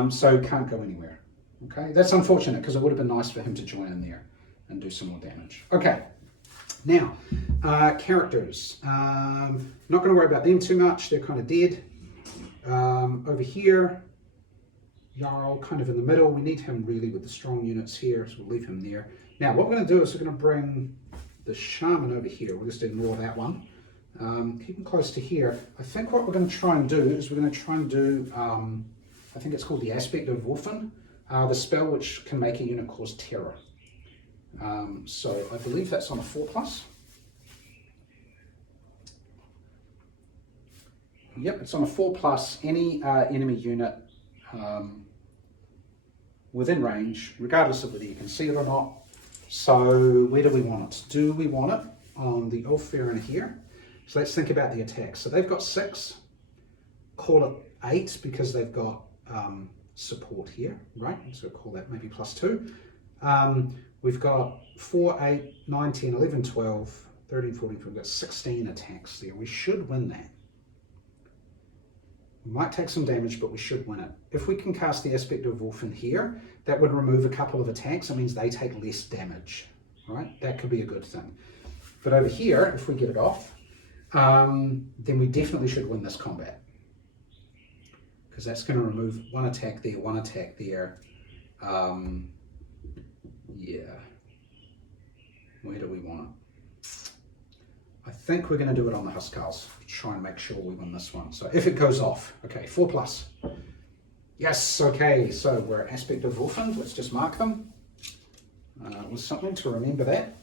so can't go anywhere. Okay, that's unfortunate because it would have been nice for him to join in there and do some more damage. Okay, now characters. Not going to worry about them too much. They're kind of dead. Over here, Jarl kind of in the middle. We need him really with the strong units here, so we'll leave him there. Now, what we're going to do is we're going to bring the Shaman over here. We'll just ignore that one. Keep him close to here. I think what we're going to try and do is we're going to try and do, I think it's called the Aspect of Wolfen, the spell which can make a unit cause terror. So I believe that's on a 4+. Yep, it's on a 4+. Any enemy unit within range, regardless of whether you can see it or not. So where do we want it? Do we want it on the Ulfwerener here? So let's think about the attacks. So they've got 6, call it 8 because they've got support here, right? So call that maybe +2. We've got 4, 8, 9, 10, 11, 12, 13, 14, we've got 16 attacks there. We should win that. We might take some damage, but we should win it. If we can cast the Aspect of Wolfen here, that would remove a couple of attacks. It means they take less damage, right? That could be a good thing. But over here, if we get it off, then we definitely should win this combat. Because that's going to remove one attack there, one attack there. Yeah. Where do we want it? I think we're going to do it on the Huscarls. Try and make sure we win this one. So if it goes off, okay, 4+. Yes, okay, so we're Aspect of Wolfen. Let's just mark them. With something to remember that.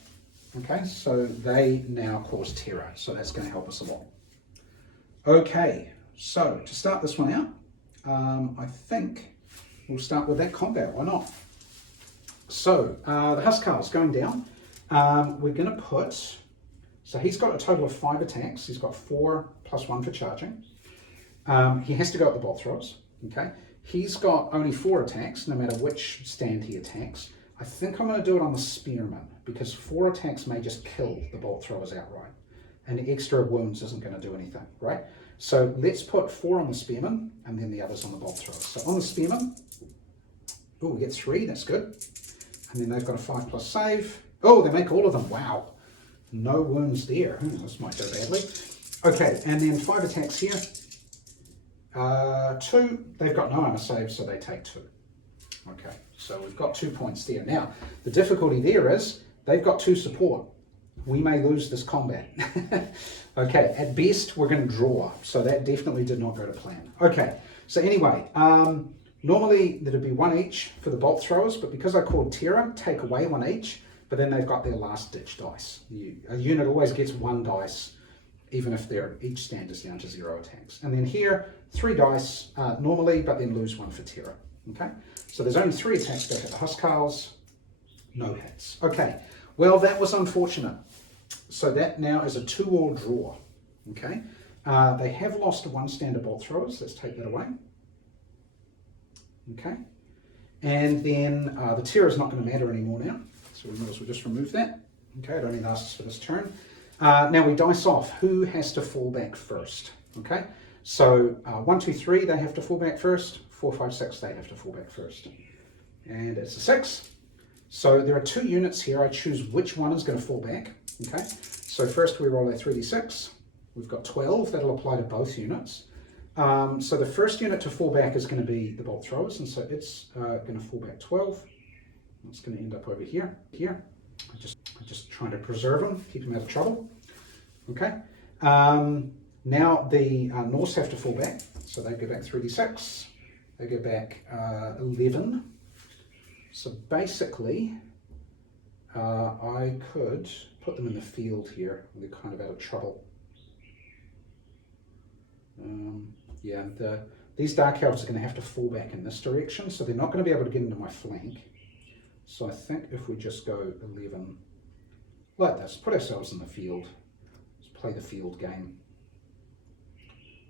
Okay, so they now cause terror, so that's going to help us a lot. Okay, so to start this one out, I think we'll start with that combat, why not? So, the Huscarl's going down. We're going to put, so he's got a total of 5 attacks. He's got 4 + 1 for charging. He has to go at the bolt throwers, okay? He's got only 4 attacks, no matter which stand he attacks. I think I'm going to do it on the Spearman, because 4 attacks may just kill the bolt throwers outright. And the extra wounds isn't going to do anything, right? So let's put 4 on the Spearman, and then the others on the bolt throwers. So on the Spearman, oh, we get 3, that's good. And then they've got a 5+ save. Oh, they make all of them, wow. No wounds there. This might go badly. Okay, and then 5 attacks here. 2, they've got no armor save, so they take 2. Okay, so we've got 2 points there. Now, the difficulty there is they've got 2 support. We may lose this combat. Okay, at best, we're going to draw. So that definitely did not go to plan. Okay, so anyway, normally there'd be 1 each for the bolt throwers, but because I called terror, take away 1 each, but then they've got their last ditch dice. A unit always gets 1 dice, even if each stand is down to 0 attacks. And then here, 3 dice normally, but then lose 1 for terror. Okay, so there's only 3 attacks back at the Huscarls, no hits. Okay, well, that was unfortunate. So that now is a 2-all draw. Okay, they have lost 1 standard bolt throwers. Let's take that away. Okay, and then the terror is not going to matter anymore now, so we might as well just remove that. Okay, it only lasts for this turn. Now we dice off who has to fall back first. Okay, so 1, 2, 3, they have to fall back first. 4, 5, 6, they have to fall back first. And it's a 6. So there are 2 units here. I choose which one is going to fall back. Okay, so first we roll a 3d6. We've got 12. That'll apply to both units. So the first unit to fall back is going to be the bolt throwers, and so it's going to fall back 12. It's going to end up over here. I'm just trying to preserve them, keep them out of trouble. Okay. Now the Norse have to fall back, so they go back 3d6. They go back 11. So basically, I could put them in the field here. They're kind of out of trouble. Yeah, these Dark Elves are going to have to fall back in this direction, so they're not going to be able to get into my flank. So I think if we just go 11 like this, put ourselves in the field, let's play the field game.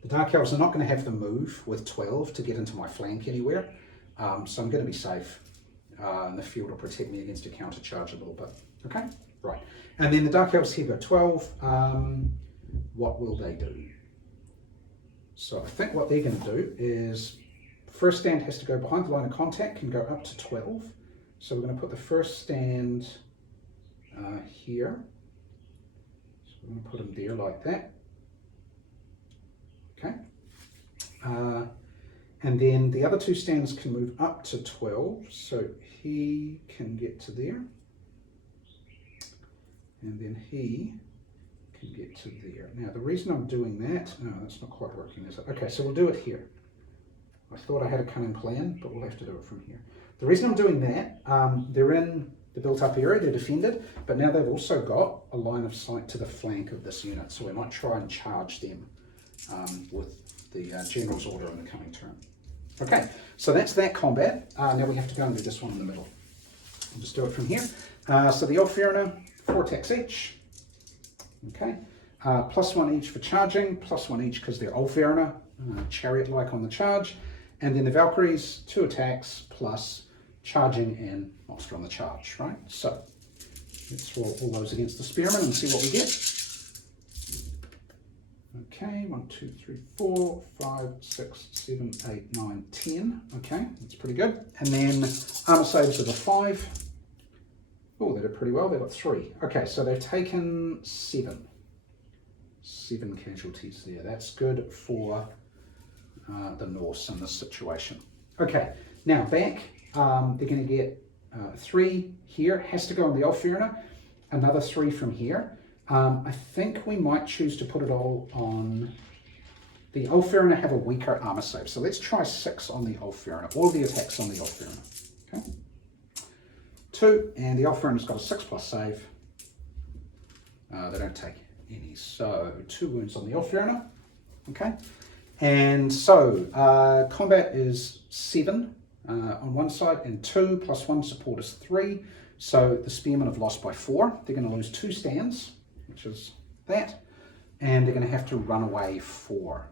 The Dark Elves are not going to have to move with 12 to get into my flank anywhere, so I'm going to be safe. And the field will protect me against a counter charge a little bit. Okay, right. And then the Dark Elves here go 12. What will they do? So I think what they're going to do is, first stand has to go behind the line of contact, can go up to 12. So we're going to put the first stand here. So we're going to put him there like that. Okay. And then the other two stands can move up to 12. So he can get to there. And then he can get to there. Now the reason I'm doing that, no, that's not quite working, is it? Okay, so we'll do it here. I thought I had a cunning plan, but we'll have to do it from here. The reason I'm doing that, they're in the built-up area, they're defended, but now they've also got a line of sight to the flank of this unit, so we might try and charge them with the General's order in the coming turn. Okay, so that's that combat. Now we have to go and do this one in the middle. I'll just do it from here. So the Ulfwerener, 4 attacks each. Okay, +1 each for charging, +1 each because they're Ulfwerener, chariot-like on the charge. And then the Valkyries, 2 attacks plus charging and monster on the charge, right? So let's roll all those against the Spearman and see what we get. Okay, 1, 2, 3, 4, 5, 6, 7, 8, 9, 10. Okay, that's pretty good. And then armor saves of a 5. Oh, they did pretty well. They got 3. Okay, so they've taken 7. 7 casualties there. That's good for the Norse in this situation. Okay, now back. They're going to get 3 here. Has to go on the Ulfwerener. Another 3 from here. I think we might choose to put it all on the Ulfwerener. Have a weaker armor save. So let's try 6 on the Ulfwerener. All the attacks on the Ulfwerener. Okay. 2, and the Ulfwerener's got a 6+ save. They don't take any, so 2 wounds on the Ulfwerener. Okay, and so combat is 7 on one side, and 2 + 1 support is 3. So the Spearmen have lost by 4. They're going to lose 2 stands, which is that, and they're going to have to run away 4.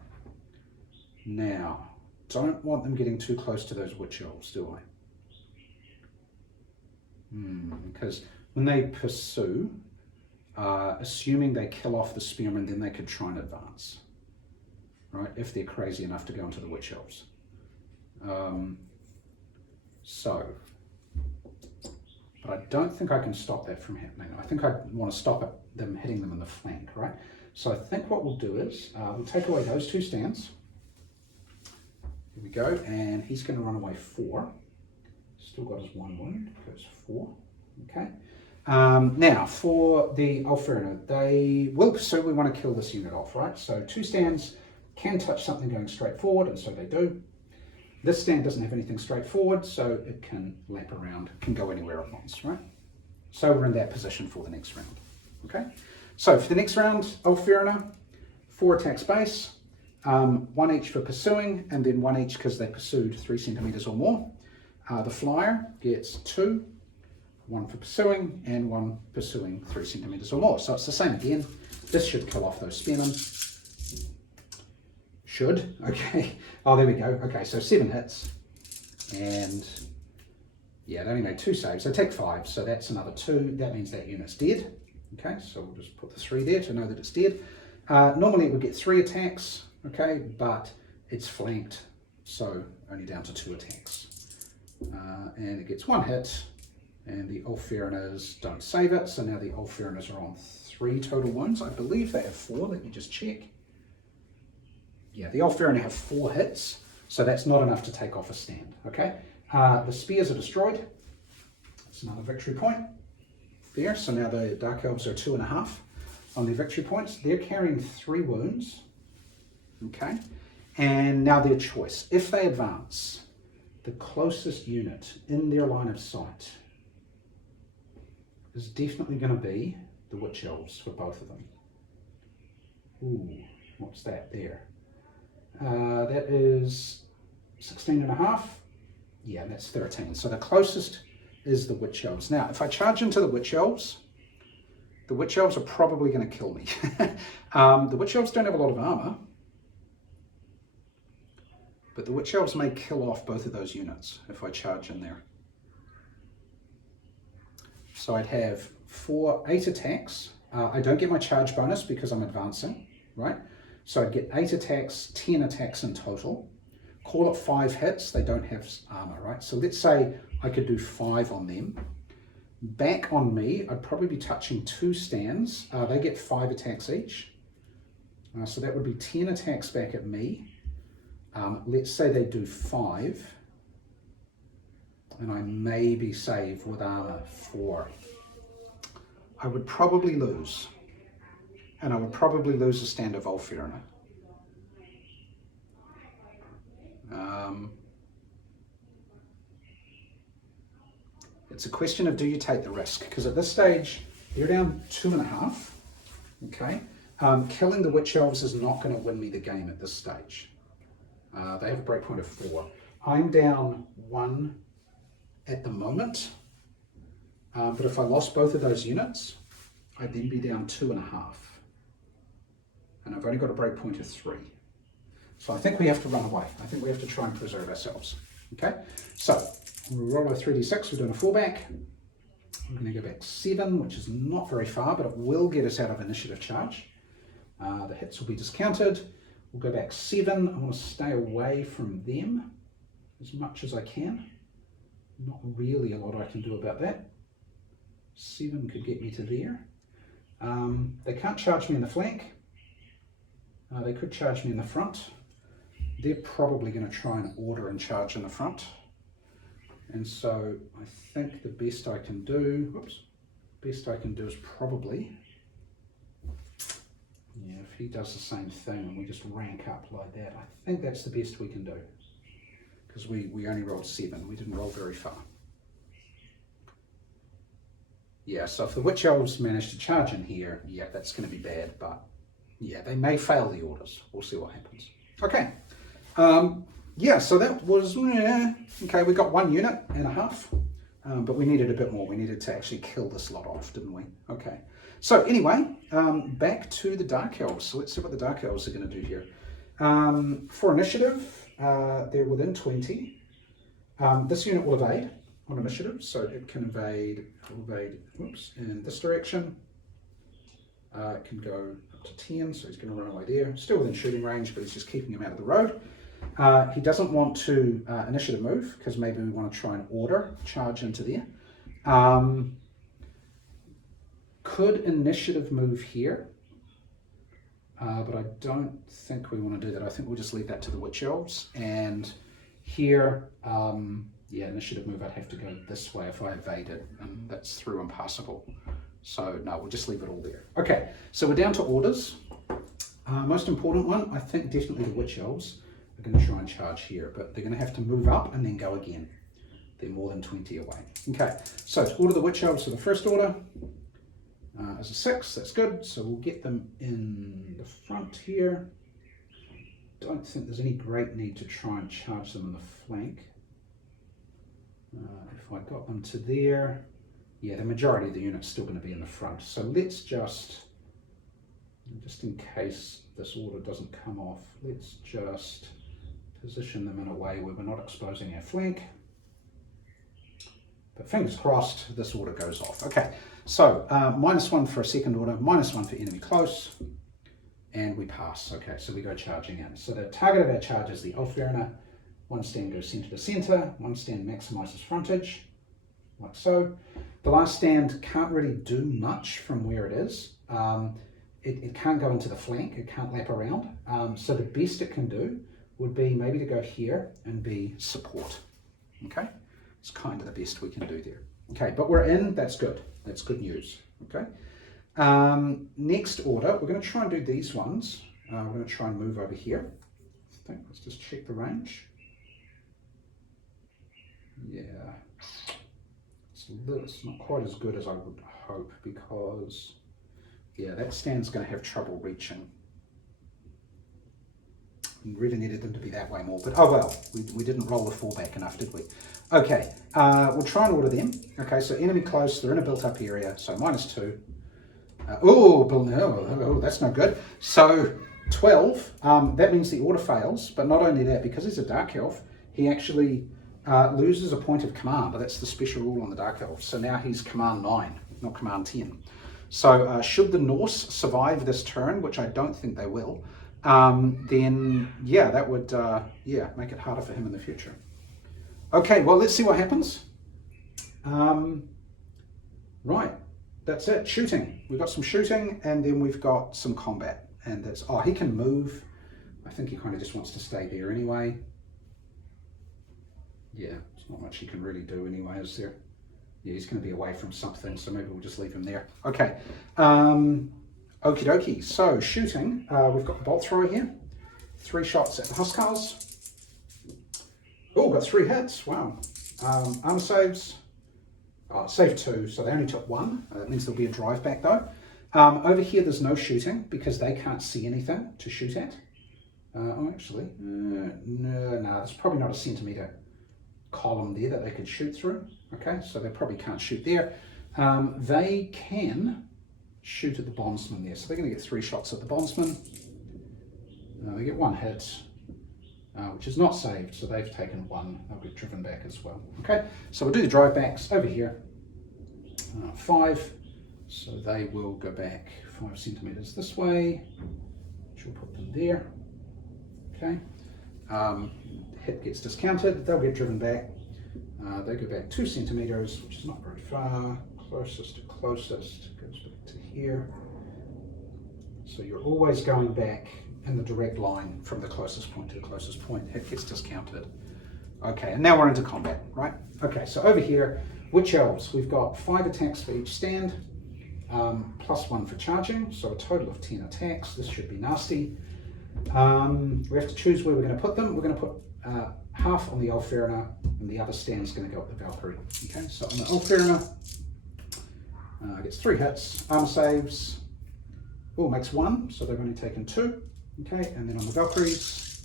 Now, don't want them getting too close to those Witch Elves, do I? Because when they pursue, assuming they kill off the Spearmen, then they could try and advance, right? If they're crazy enough to go into the Witch Elves. But I don't think I can stop that from happening. I think I want to stop them hitting them in the flank, right? So I think what we'll do is we'll take away those 2 stands. Here we go, and he's going to run away 4. Still got his 1 wound, goes 4. Okay. Now, for the Ulfwerener, they will pursue. We want to kill this unit off, right? So 2 stands can touch something going straight forward, and so they do. This stand doesn't have anything straightforward, so it can lap around, can go anywhere it wants, right? So we're in that position for the next round, okay? So for the next round, Ulfwerener, 4 attacks base, 1 each for pursuing, and then 1 each because they pursued 3 centimeters or more. The Flyer gets 2, 1 for pursuing, and 1 pursuing 3 centimeters or more. So it's the same again. This should kill off those Spearmen. Should, okay. Oh, there we go. Okay, so 7 hits. And yeah, they only made 2 saves. So take 5, so that's another 2. That means that unit's dead. Okay, so we'll just put the 3 there to know that it's dead. Normally it would get 3 attacks, okay, but it's flanked, so only down to 2 attacks. And it gets 1 hit, and the Ulfwereners don't save it, so now the Ulfwereners are on 3 total wounds. I believe they have 4, let me just check. Yeah, the Ulfwerener have 4 hits, so that's not enough to take off a stand, okay? The spears are destroyed. That's another victory point there, so now the Dark Elves are 2.5 on their victory points. They're carrying 3 wounds, okay? And now their choice. If they advance, the closest unit in their line of sight is definitely going to be the Witch Elves for both of them. Ooh, what's that there? That is 16.5. Yeah, that's 13. So the closest is the Witch Elves. Now, if I charge into the Witch Elves are probably going to kill me. The Witch Elves don't have a lot of armor, but the Witch Elves may kill off both of those units if I charge in there. So I'd have 8 attacks. I don't get my charge bonus because I'm advancing, right? So I'd get 8 attacks, 10 attacks in total. Call it 5 hits, they don't have armor, right? So let's say I could do 5 on them. Back on me, I'd probably be touching 2 stands. They get 5 attacks each. So that would be 10 attacks back at me. Let's say they do 5. And I maybe save with armor 4. I would probably lose. And I would probably lose a stand of Ulfwerener. It's a question of do you take the risk? Because at this stage, you're down 2.5. Okay. Killing the Witch Elves is not going to win me the game at this stage. They have a breakpoint of 4. I'm down 1 at the moment. But if I lost both of those units, I'd then be down 2.5. And I've only got a breakpoint of 3. So I think we have to run away. I think we have to try and preserve ourselves. Okay, so we'll roll a 3d6, we're doing a fallback. I'm going to go back 7, which is not very far, but it will get us out of initiative charge. The hits will be discounted. We'll go back 7. I want to stay away from them as much as I can. Not really a lot I can do about that. 7 could get me to there. They can't charge me in the flank. They could charge me in the front. They're probably going to try and order and charge in the front. And so I think the best I can do, is probably, if he does the same thing and we just rank up like that, I think that's the best we can do. Because we only rolled 7, we didn't roll very far. Yeah, so if the Witch Elves manage to charge in here, yeah, that's going to be bad, but yeah, they may fail the orders. We'll see what happens. Okay. Yeah, so that was, okay, we got 1 unit and a half, but we needed a bit more. We needed to actually kill this lot off, didn't we? Okay. So anyway, back to the Dark Elves. So let's see what the Dark Elves are going to do here. For initiative, they're within 20. This unit will evade on initiative, so it can evade in this direction. It can go up to 10, so he's going to run away there. Still within shooting range, but he's just keeping him out of the road. He doesn't want to initiative move, because maybe we want to try and order charge into there. Could initiative move here, but I don't think we want to do that. I think we'll just leave that to the Witch Elves. And here, yeah, initiative move, I'd have to go this way if I evaded, and that's through impassable. So no, we'll just leave it all there. Okay, so we're down to orders. Most important one, I think definitely the Witch Elves are going to try and charge here, but they're going to have to move up and then go again. They're more than 20 away. Okay, so to order the Witch Elves for the first order. As a 6, that's good. So we'll get them in the front here. Don't think there's any great need to try and charge them in the flank. If I got them to there, yeah, the majority of the unit's still going to be in the front. So let's just in case this order doesn't come off, let's just position them in a way where we're not exposing our flank. But fingers crossed, this order goes off. Okay, so -1 for a second order, -1 for enemy close, and we pass. Okay, so we go charging in. So the target of our charge is the Ulfwerener. 1 stand goes center to center, 1 stand maximizes frontage, like so. The last stand can't really do much from where it is. It can't go into the flank, it can't lap around. So the best it can do would be maybe to go here and be support. Okay, it's kind of the best we can do there. Okay, but we're in, that's good. That's good news. Okay. Next order, we're going to try and do these ones. We're going to try and move over here. I think, let's just check the range. Yeah. It's not quite as good as I would hope because, yeah, that stand's going to have trouble reaching. We really needed them to be that way more, but oh well, we didn't roll the 4 back enough, did we? Okay, we'll try and order them. Okay, so enemy close, they're in a built-up area, so -2. Oh, that's no good. So 12, that means the order fails, but not only that, because he's a Dark Elf, he actually loses a point of command. That's the special rule on the Dark Elf. So now he's command 9, not command 10. So should the Norse survive this turn, which I don't think they will, then yeah, that would make it harder for him in the future. Okay, well, let's see what happens. Right, that's it. Shooting. We've got some shooting, and then we've got some combat. And that's, oh, he can move. I think he kind of just wants to stay there anyway. Yeah, there's not much he can really do anyway, is there? Yeah, he's going to be away from something, so maybe we'll just leave him there. Okay. Okie dokie. So, shooting. We've got the bolt thrower here. 3 shots at the Huscarls. Oh, got 3 hits. Wow. Armor saves. Oh, saved 2, so they only took 1. That means there'll be a drive back though. Over here, there's no shooting because they can't see anything to shoot at. Actually, no, there's probably not a centimetre column there that they could shoot through. Okay, so they probably can't shoot there. They can shoot at the Bondsmen there, so they're going to get 3 shots at the Bondsmen. They get 1 hit, which is not saved, so they've taken 1. They'll get driven back as well. Okay, so we'll do the drive backs over here. 5, so they will go back 5 centimetres this way, which will put them there. Okay, hit gets discounted, they'll get driven back. They go back 2 centimetres, which is not very far. Closest to closest goes back to here. So you're always going back in the direct line from the closest point to the closest point. Hit gets discounted. Okay, and now we're into combat, right? Okay, so over here, Witch Elves, we've got 5 attacks for each stand, +1 for charging, so a total of 10 attacks. This should be nasty. We have to choose where we're going to put them. We're going to put half on the Ulfwerener, and the other stand's going to go at the Valkyrie. Okay, so on the Ulfwerener, gets 3 hits, armor saves. Oh, makes 1, so they've only taken 2. Okay, and then on the Valkyries,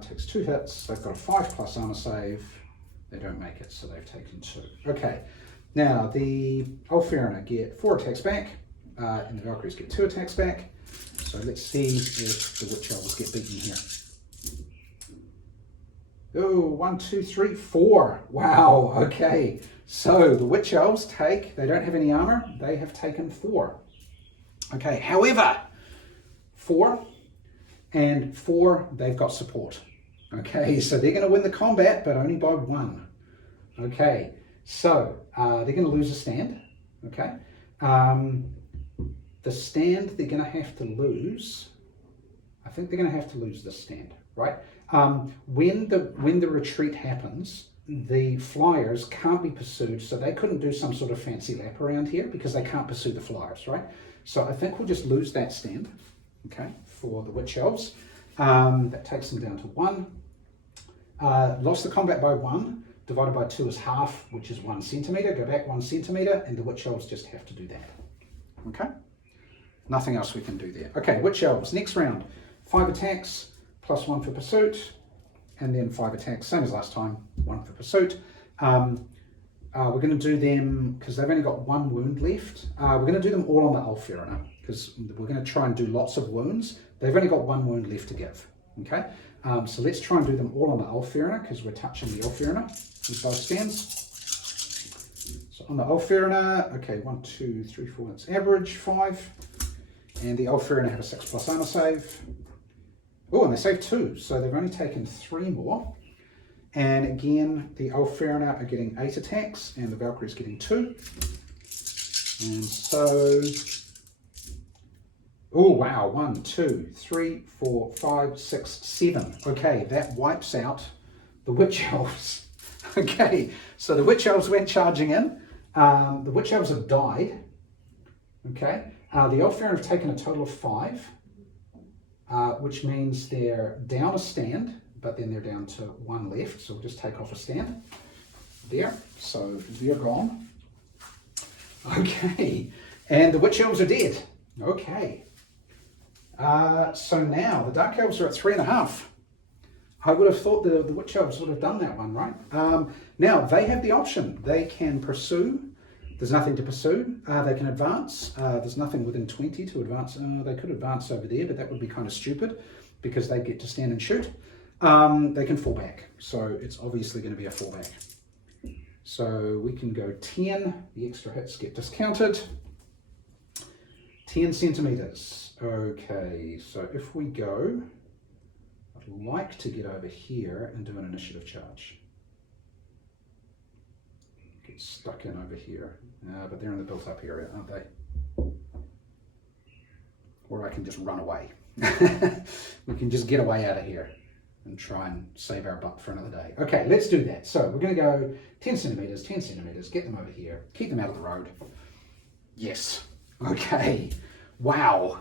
takes 2 hits. They've got a 5+ armor save. They don't make it, so they've taken 2. Okay, now the Ulfwerener get 4 attacks back, and the Valkyries get 2 attacks back. So let's see if the Witch Elves get beaten here. Oh, 1, 2, 3, 4. Wow, okay. So the Witch Elves take, they don't have any armor, they have taken 4. Okay, however, 4 and 4, they've got support. Okay, so they're going to win the combat, but only by 1. Okay, so they're going to lose a stand. Okay, the stand they're going to have to lose, I think they're going to have to lose this stand, right? When the retreat happens, the flyers can't be pursued, so they couldn't do some sort of fancy lap around here because they can't pursue the flyers, right? So I think we'll just lose that stand, okay, for the Witch Elves. That takes them down to 1. Lost the combat by 1, divided by 2 is half, which is 1 centimetre. Go back 1 centimetre, and the Witch Elves just have to do that. Okay? Nothing else we can do there. Okay, Witch Elves, next round. 5 attacks, +1 for pursuit, and then 5 attacks, same as last time, 1 for pursuit. We're going to do them, because they've only got 1 wound left, we're going to do them all on the Ulfwerener, because we're going to try and do lots of wounds. They've only got 1 wound left to give, okay? So let's try and do them all on the Ulfwerener, because we're touching the Ulfwerener with both stands. So on the Ulfwerener, okay, 1, 2, 3, 4, that's average, 5. And the Ulfwerener have a 6+ armor save. Oh, and they saved 2, so they've only taken 3 more. And again, the Ulfwerener are getting 8 attacks, and the Valkyrie is getting 2. And so, oh wow, 1, 2, 3, 4, 5, 6, 7. Okay, that wipes out the Witch Elves. Okay, so the Witch Elves went charging in. The Witch Elves have died. Okay, the Ulfwerener have taken a total of 5, which means they're down a stand. but then they're down to 1 left, so we'll just take off a stand there. So they're gone. Okay, and the Witch Elves are dead. Okay. So now the Dark Elves are at 3.5. I would have thought the Witch Elves would have done that one, right? Now, they have the option. They can pursue. There's nothing to pursue. They can advance. There's nothing within 20 to advance. They could advance over there, but that would be kind of stupid because they get to stand and shoot. They can fall back. So it's obviously going to be a fallback. So we can go 10. The extra hits get discounted. 10 centimeters. Okay, so if we go, I'd like to get over here and do an initiative charge. Get stuck in over here. But they're in the built up area, aren't they? Or I can just run away. We can just get away out of here and try and save our butt for another day. Okay, let's do that. So we're going to go 10 centimeters, get them over here, keep them out of the road. Yes. Okay. Wow.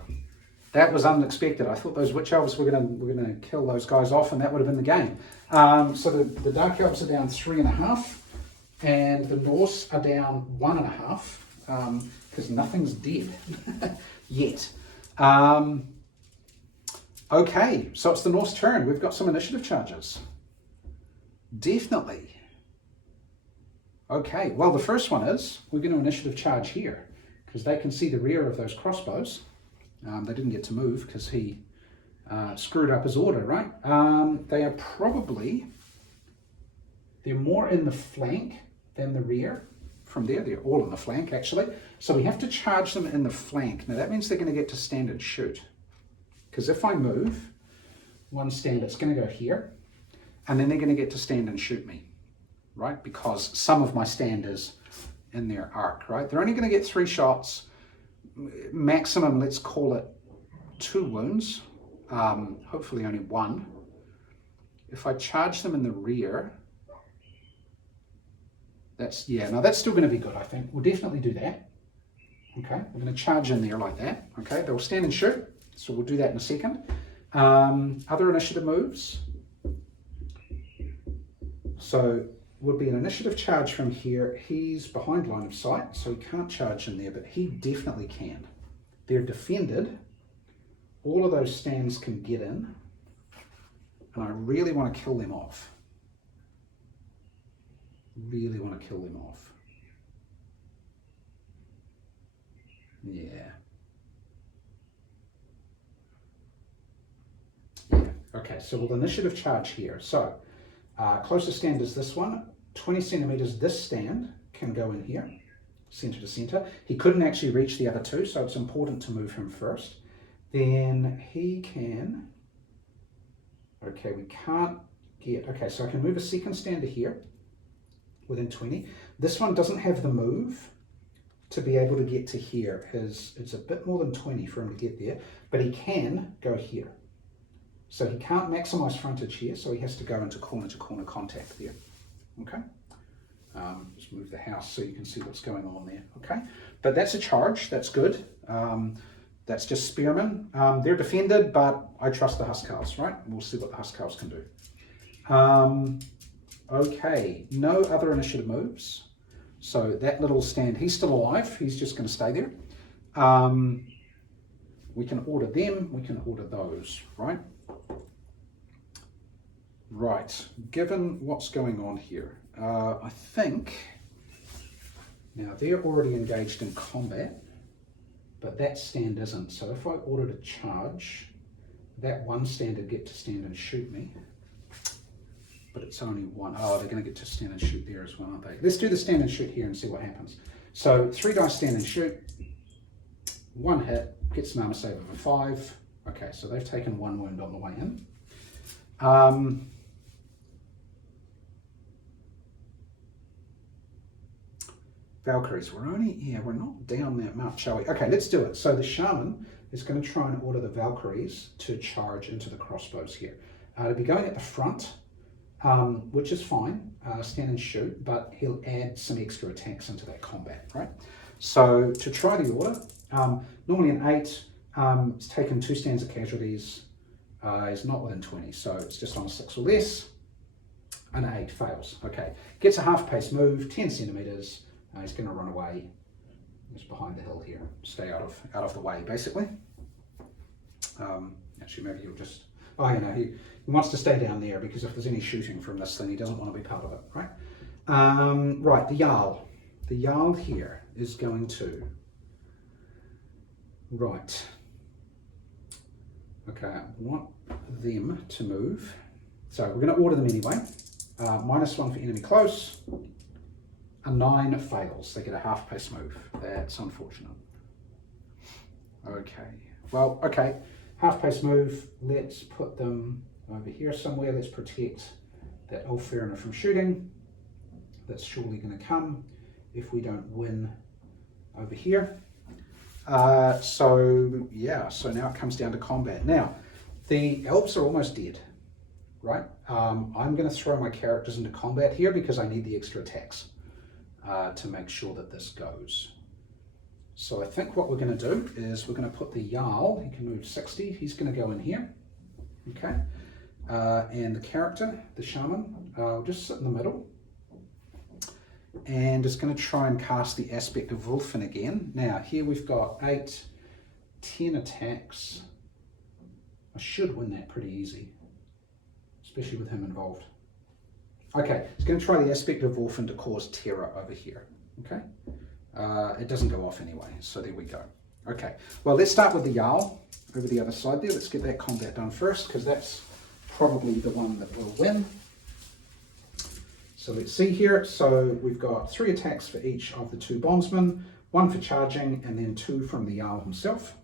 That was unexpected. I thought those Witch Elves were gonna kill those guys off, and that would have been the game. So the Dark Elves are down 3.5, and the Norse are down 1.5, because nothing's dead yet. Okay, so it's the Norse turn. We've got some initiative charges. Definitely. Okay, well, the first one is we're going to initiative charge here because they can see the rear of those crossbows. They didn't get to move because he screwed up his order, right? They are they're more in the flank than the rear. From there, they're all in the flank, actually. So we have to charge them in the flank. Now, that means they're going to get to stand and shoot. Because if I move one stand, it's going to go here. And then they're going to get to stand and shoot me, right? Because some of my stand is in their arc, right? They're only going to get 3 shots. Maximum, let's call it 2 wounds. Hopefully only 1. If I charge them in the rear, that's still going to be good, I think. We'll definitely do that. Okay, we're going to charge in there like that. Okay, they'll stand and shoot. So we'll do that in a second. Other initiative moves. So would be an initiative charge from here. He's behind line of sight, so he can't charge in there, but he definitely can. They're defended. All of those stands can get in, and I really want to kill them off. Really want to kill them off. Yeah. Okay, so we'll initiative charge here. So closest stand is this one. 20 centimeters, this stand can go in here, center to center. He couldn't actually reach the other 2, so it's important to move him first. Then he can, okay, we can't get, okay, so I can move a second stand to here within 20. This one doesn't have the move to be able to get to here. It's a bit more than 20 for him to get there, but he can go here. So he can't maximize frontage here, so he has to go into corner-to-corner contact there. Okay? Just move the house so you can see what's going on there. Okay? But that's a charge. That's good. That's just spearmen. They're defended, but I trust the Huscarls, right? We'll see what the Huscarls can do. Okay. No other initiative moves. So that little stand, he's still alive. He's just going to stay there. We can order them. We can order those, right? Right, given what's going on here, I think, now they're already engaged in combat, but that stand isn't. So if I ordered a charge, that one stand would get to stand and shoot me, but it's only 1. Oh, they're going to get to stand and shoot there as well, aren't they? Let's do the stand and shoot here and see what happens. So 3 dice stand and shoot, 1 hit, gets an armor save of a 5. Okay, so they've taken 1 wound on the way in. Valkyries, we're not down that much, are we? Okay, let's do it. So the Shaman is going to try and order the Valkyries to charge into the crossbows here. They'll be going at the front, which is fine, stand and shoot, but he'll add some extra attacks into that combat, right? So to try the order, normally an 8, it's taken 2 stands of casualties, is not within 20, so it's just on a 6 or less. An 8 fails. Okay, gets a half pace move, 10 centimeters. He's going to run away. He's behind the hill here. Stay out of the way, basically. Actually, maybe he'll just. Oh, you know, he wants to stay down there because if there's any shooting from this thing, he doesn't want to be part of it, right? Right, the Jarl. The Jarl here is going to. Right. Okay, I want them to move. So we're going to order them anyway. -1 for enemy close. A 9 fails. They get a half pace move. That's unfortunate. Okay. Well, okay. Half pace move. Let's put them over here somewhere. Let's protect that Ulfwerener from shooting. That's surely going to come if we don't win over here. So yeah, so now it comes down to combat. Now, the Elves are almost dead, right? I'm going to throw my characters into combat here because I need the extra attacks to make sure that this goes. So I think what we're going to do is we're going to put the Jarl, he can move 60, he's going to go in here, okay? And the character, the Shaman, will just sit in the middle. And is going to try and cast the aspect of Wulfen again. Now here we've got 8, 10 attacks. I should win that pretty easy, especially with him involved. Okay, he's going to try the aspect of Wulfen to cause terror over here. Okay, it doesn't go off anyway, so there we go. Okay, well let's start with the Jarl over the other side there. Let's get that combat done first because that's probably the one that will win. So let's see here. So we've got 3 attacks for each of the 2 bondsmen, 1 for charging, and then 2 from the Jarl himself.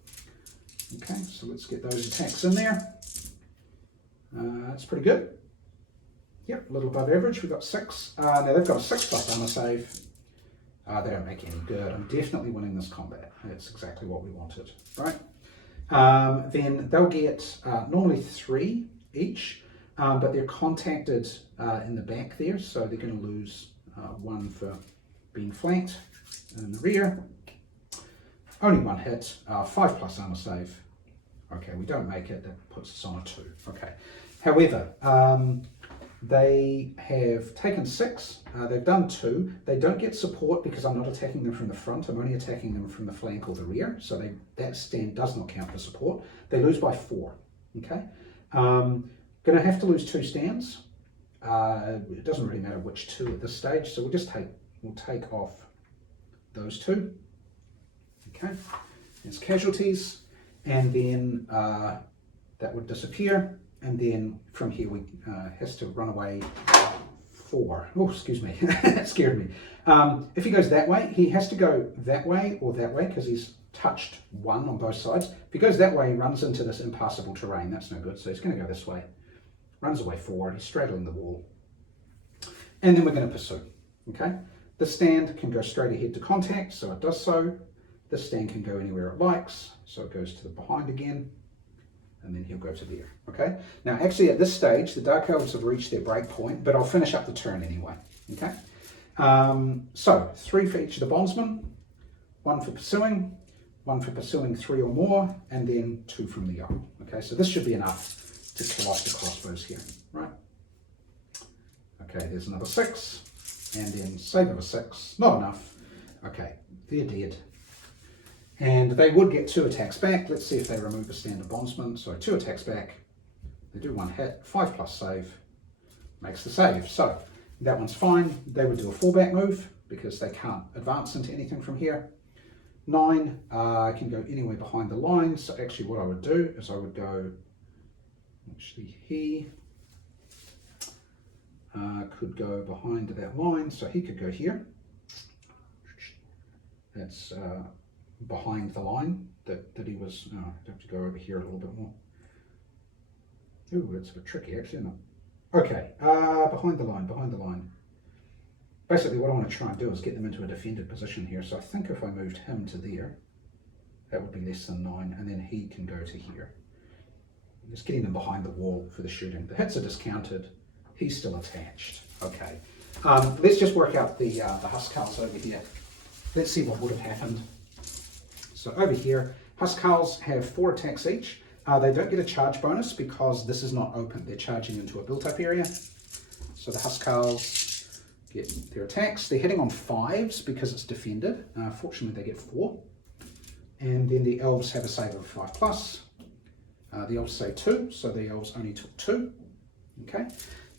Okay, so let's get those attacks in there. That's pretty good. Yep, a little above average. We've got 6. Now they've got a 6+ armor save. They don't make any good. I'm definitely winning this combat. That's exactly what we wanted, right? Then they'll get normally 3 each. But they're contacted in the back there, so they're going to lose 1 for being flanked in the rear. Only 1 hit, 5+ armor save. Okay, we don't make it, that puts us on a 2. Okay. However, they have taken 6, they've done 2. They don't get support because I'm not attacking them from the front, I'm only attacking them from the flank or the rear, so that stand does not count for support. They lose by 4, okay? Going to have to lose 2 stands. It doesn't really matter which 2 at this stage, so we'll take off those 2. Okay, there's casualties, and then that would disappear, and then from here we has to run away 4. Oh, excuse me, that scared me. If he goes that way, he has to go that way or that way because he's touched 1 on both sides. If he goes that way, he runs into this impassable terrain. That's no good, so he's going to go this way. Runs away forward, he's straddling the wall. And then we're going to pursue, okay? This stand can go straight ahead to contact, so it does so. This stand can go anywhere it likes, so it goes to the behind again, and then he'll go to there, okay? Now, actually at this stage, the Dark Elves have reached their break point, but I'll finish up the turn anyway, okay? So, 3 for each of the bondsmen, 1 for pursuing, 1 for pursuing 3 or more, and then 2 from the Jarl, okay? So this should be enough to kill off the crossbows here, right? Okay, there's another 6, and then save of a 6, not enough. Okay, they're dead. And they would get 2 attacks back. Let's see if they remove a standard bondsman. So 2 attacks back, they do 1 hit, 5+ save, makes the save. So that one's fine. They would do a fallback move because they can't advance into anything from here. 9 can go anywhere behind the line. So actually what I would do is I would go. Actually, he could go behind that line, so he could go here. That's behind the line that he was. No, I'd have to go over here a little bit more. Ooh, it's a bit tricky actually, isn't it? Okay, behind the line. Basically what I want to try and do is get them into a defended position here, so I think if I moved him to there, that would be less than 9, and then he can go to here. Just getting them behind the wall for the shooting. The hits are discounted. He's still attached. Okay. Let's just work out the Huscarls over here. Let's see what would have happened. So over here, Huscarls have 4 attacks each. They don't get a charge bonus because this is not open. They're charging into a built-up area. So the Huscarls get their attacks. They're hitting on 5s because it's defended. Fortunately, they get 4. And then the Elves have a save of 5+. The Elves say 2, so the Elves only took 2. Okay.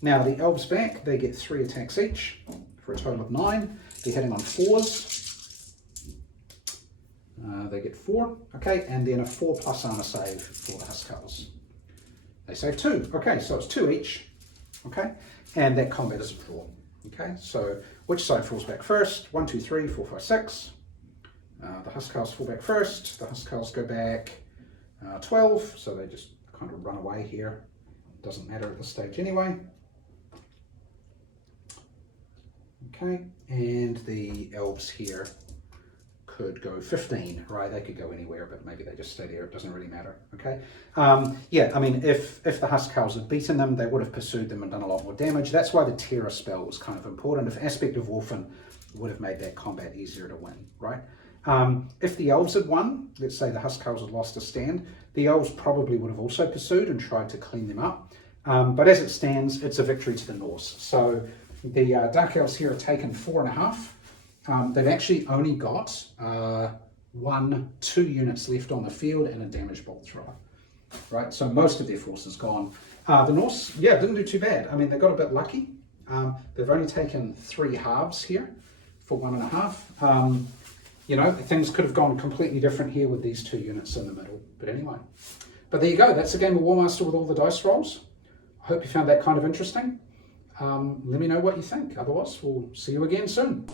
Now the Elves back, they get 3 attacks each for a total of 9. They're hitting on 4s. They get 4, okay, and then a 4+ armor save for the Huscarls. They save 2, okay, so it's 2 each, okay, and that combat is a draw, okay. So which side falls back first? 1, 2, 3, 4, 5, 6. The Huscarls fall back first. The Huscarls go back 12, so they just kind of run away here. Doesn't matter at this stage anyway. Okay, and the Elves here could go 15, right? They could go anywhere, but maybe they just stay there. It doesn't really matter, okay? Yeah, I mean, if the Huscarls had beaten them, they would have pursued them and done a lot more damage. That's why the Terror spell was kind of important. If Aspect of Orphan would have made that combat easier to win, right? If the Elves had won, let's say the Huscarls had lost a stand, the Elves probably would have also pursued and tried to clean them up. But as it stands, it's a victory to the Norse. So the Dark Elves here are taken 4.5. They've actually only got 2 units left on the field and a damage bolt thrower, right? So most of their force is gone. The Norse, yeah, didn't do too bad. I mean, they got a bit lucky. They've only taken 3 halves here for 1.5. You know, things could have gone completely different here with these 2 units in the middle. But anyway, but there you go. That's a game of Warmaster with all the dice rolls. I hope you found that kind of interesting. Let me know what you think. Otherwise, we'll see you again soon.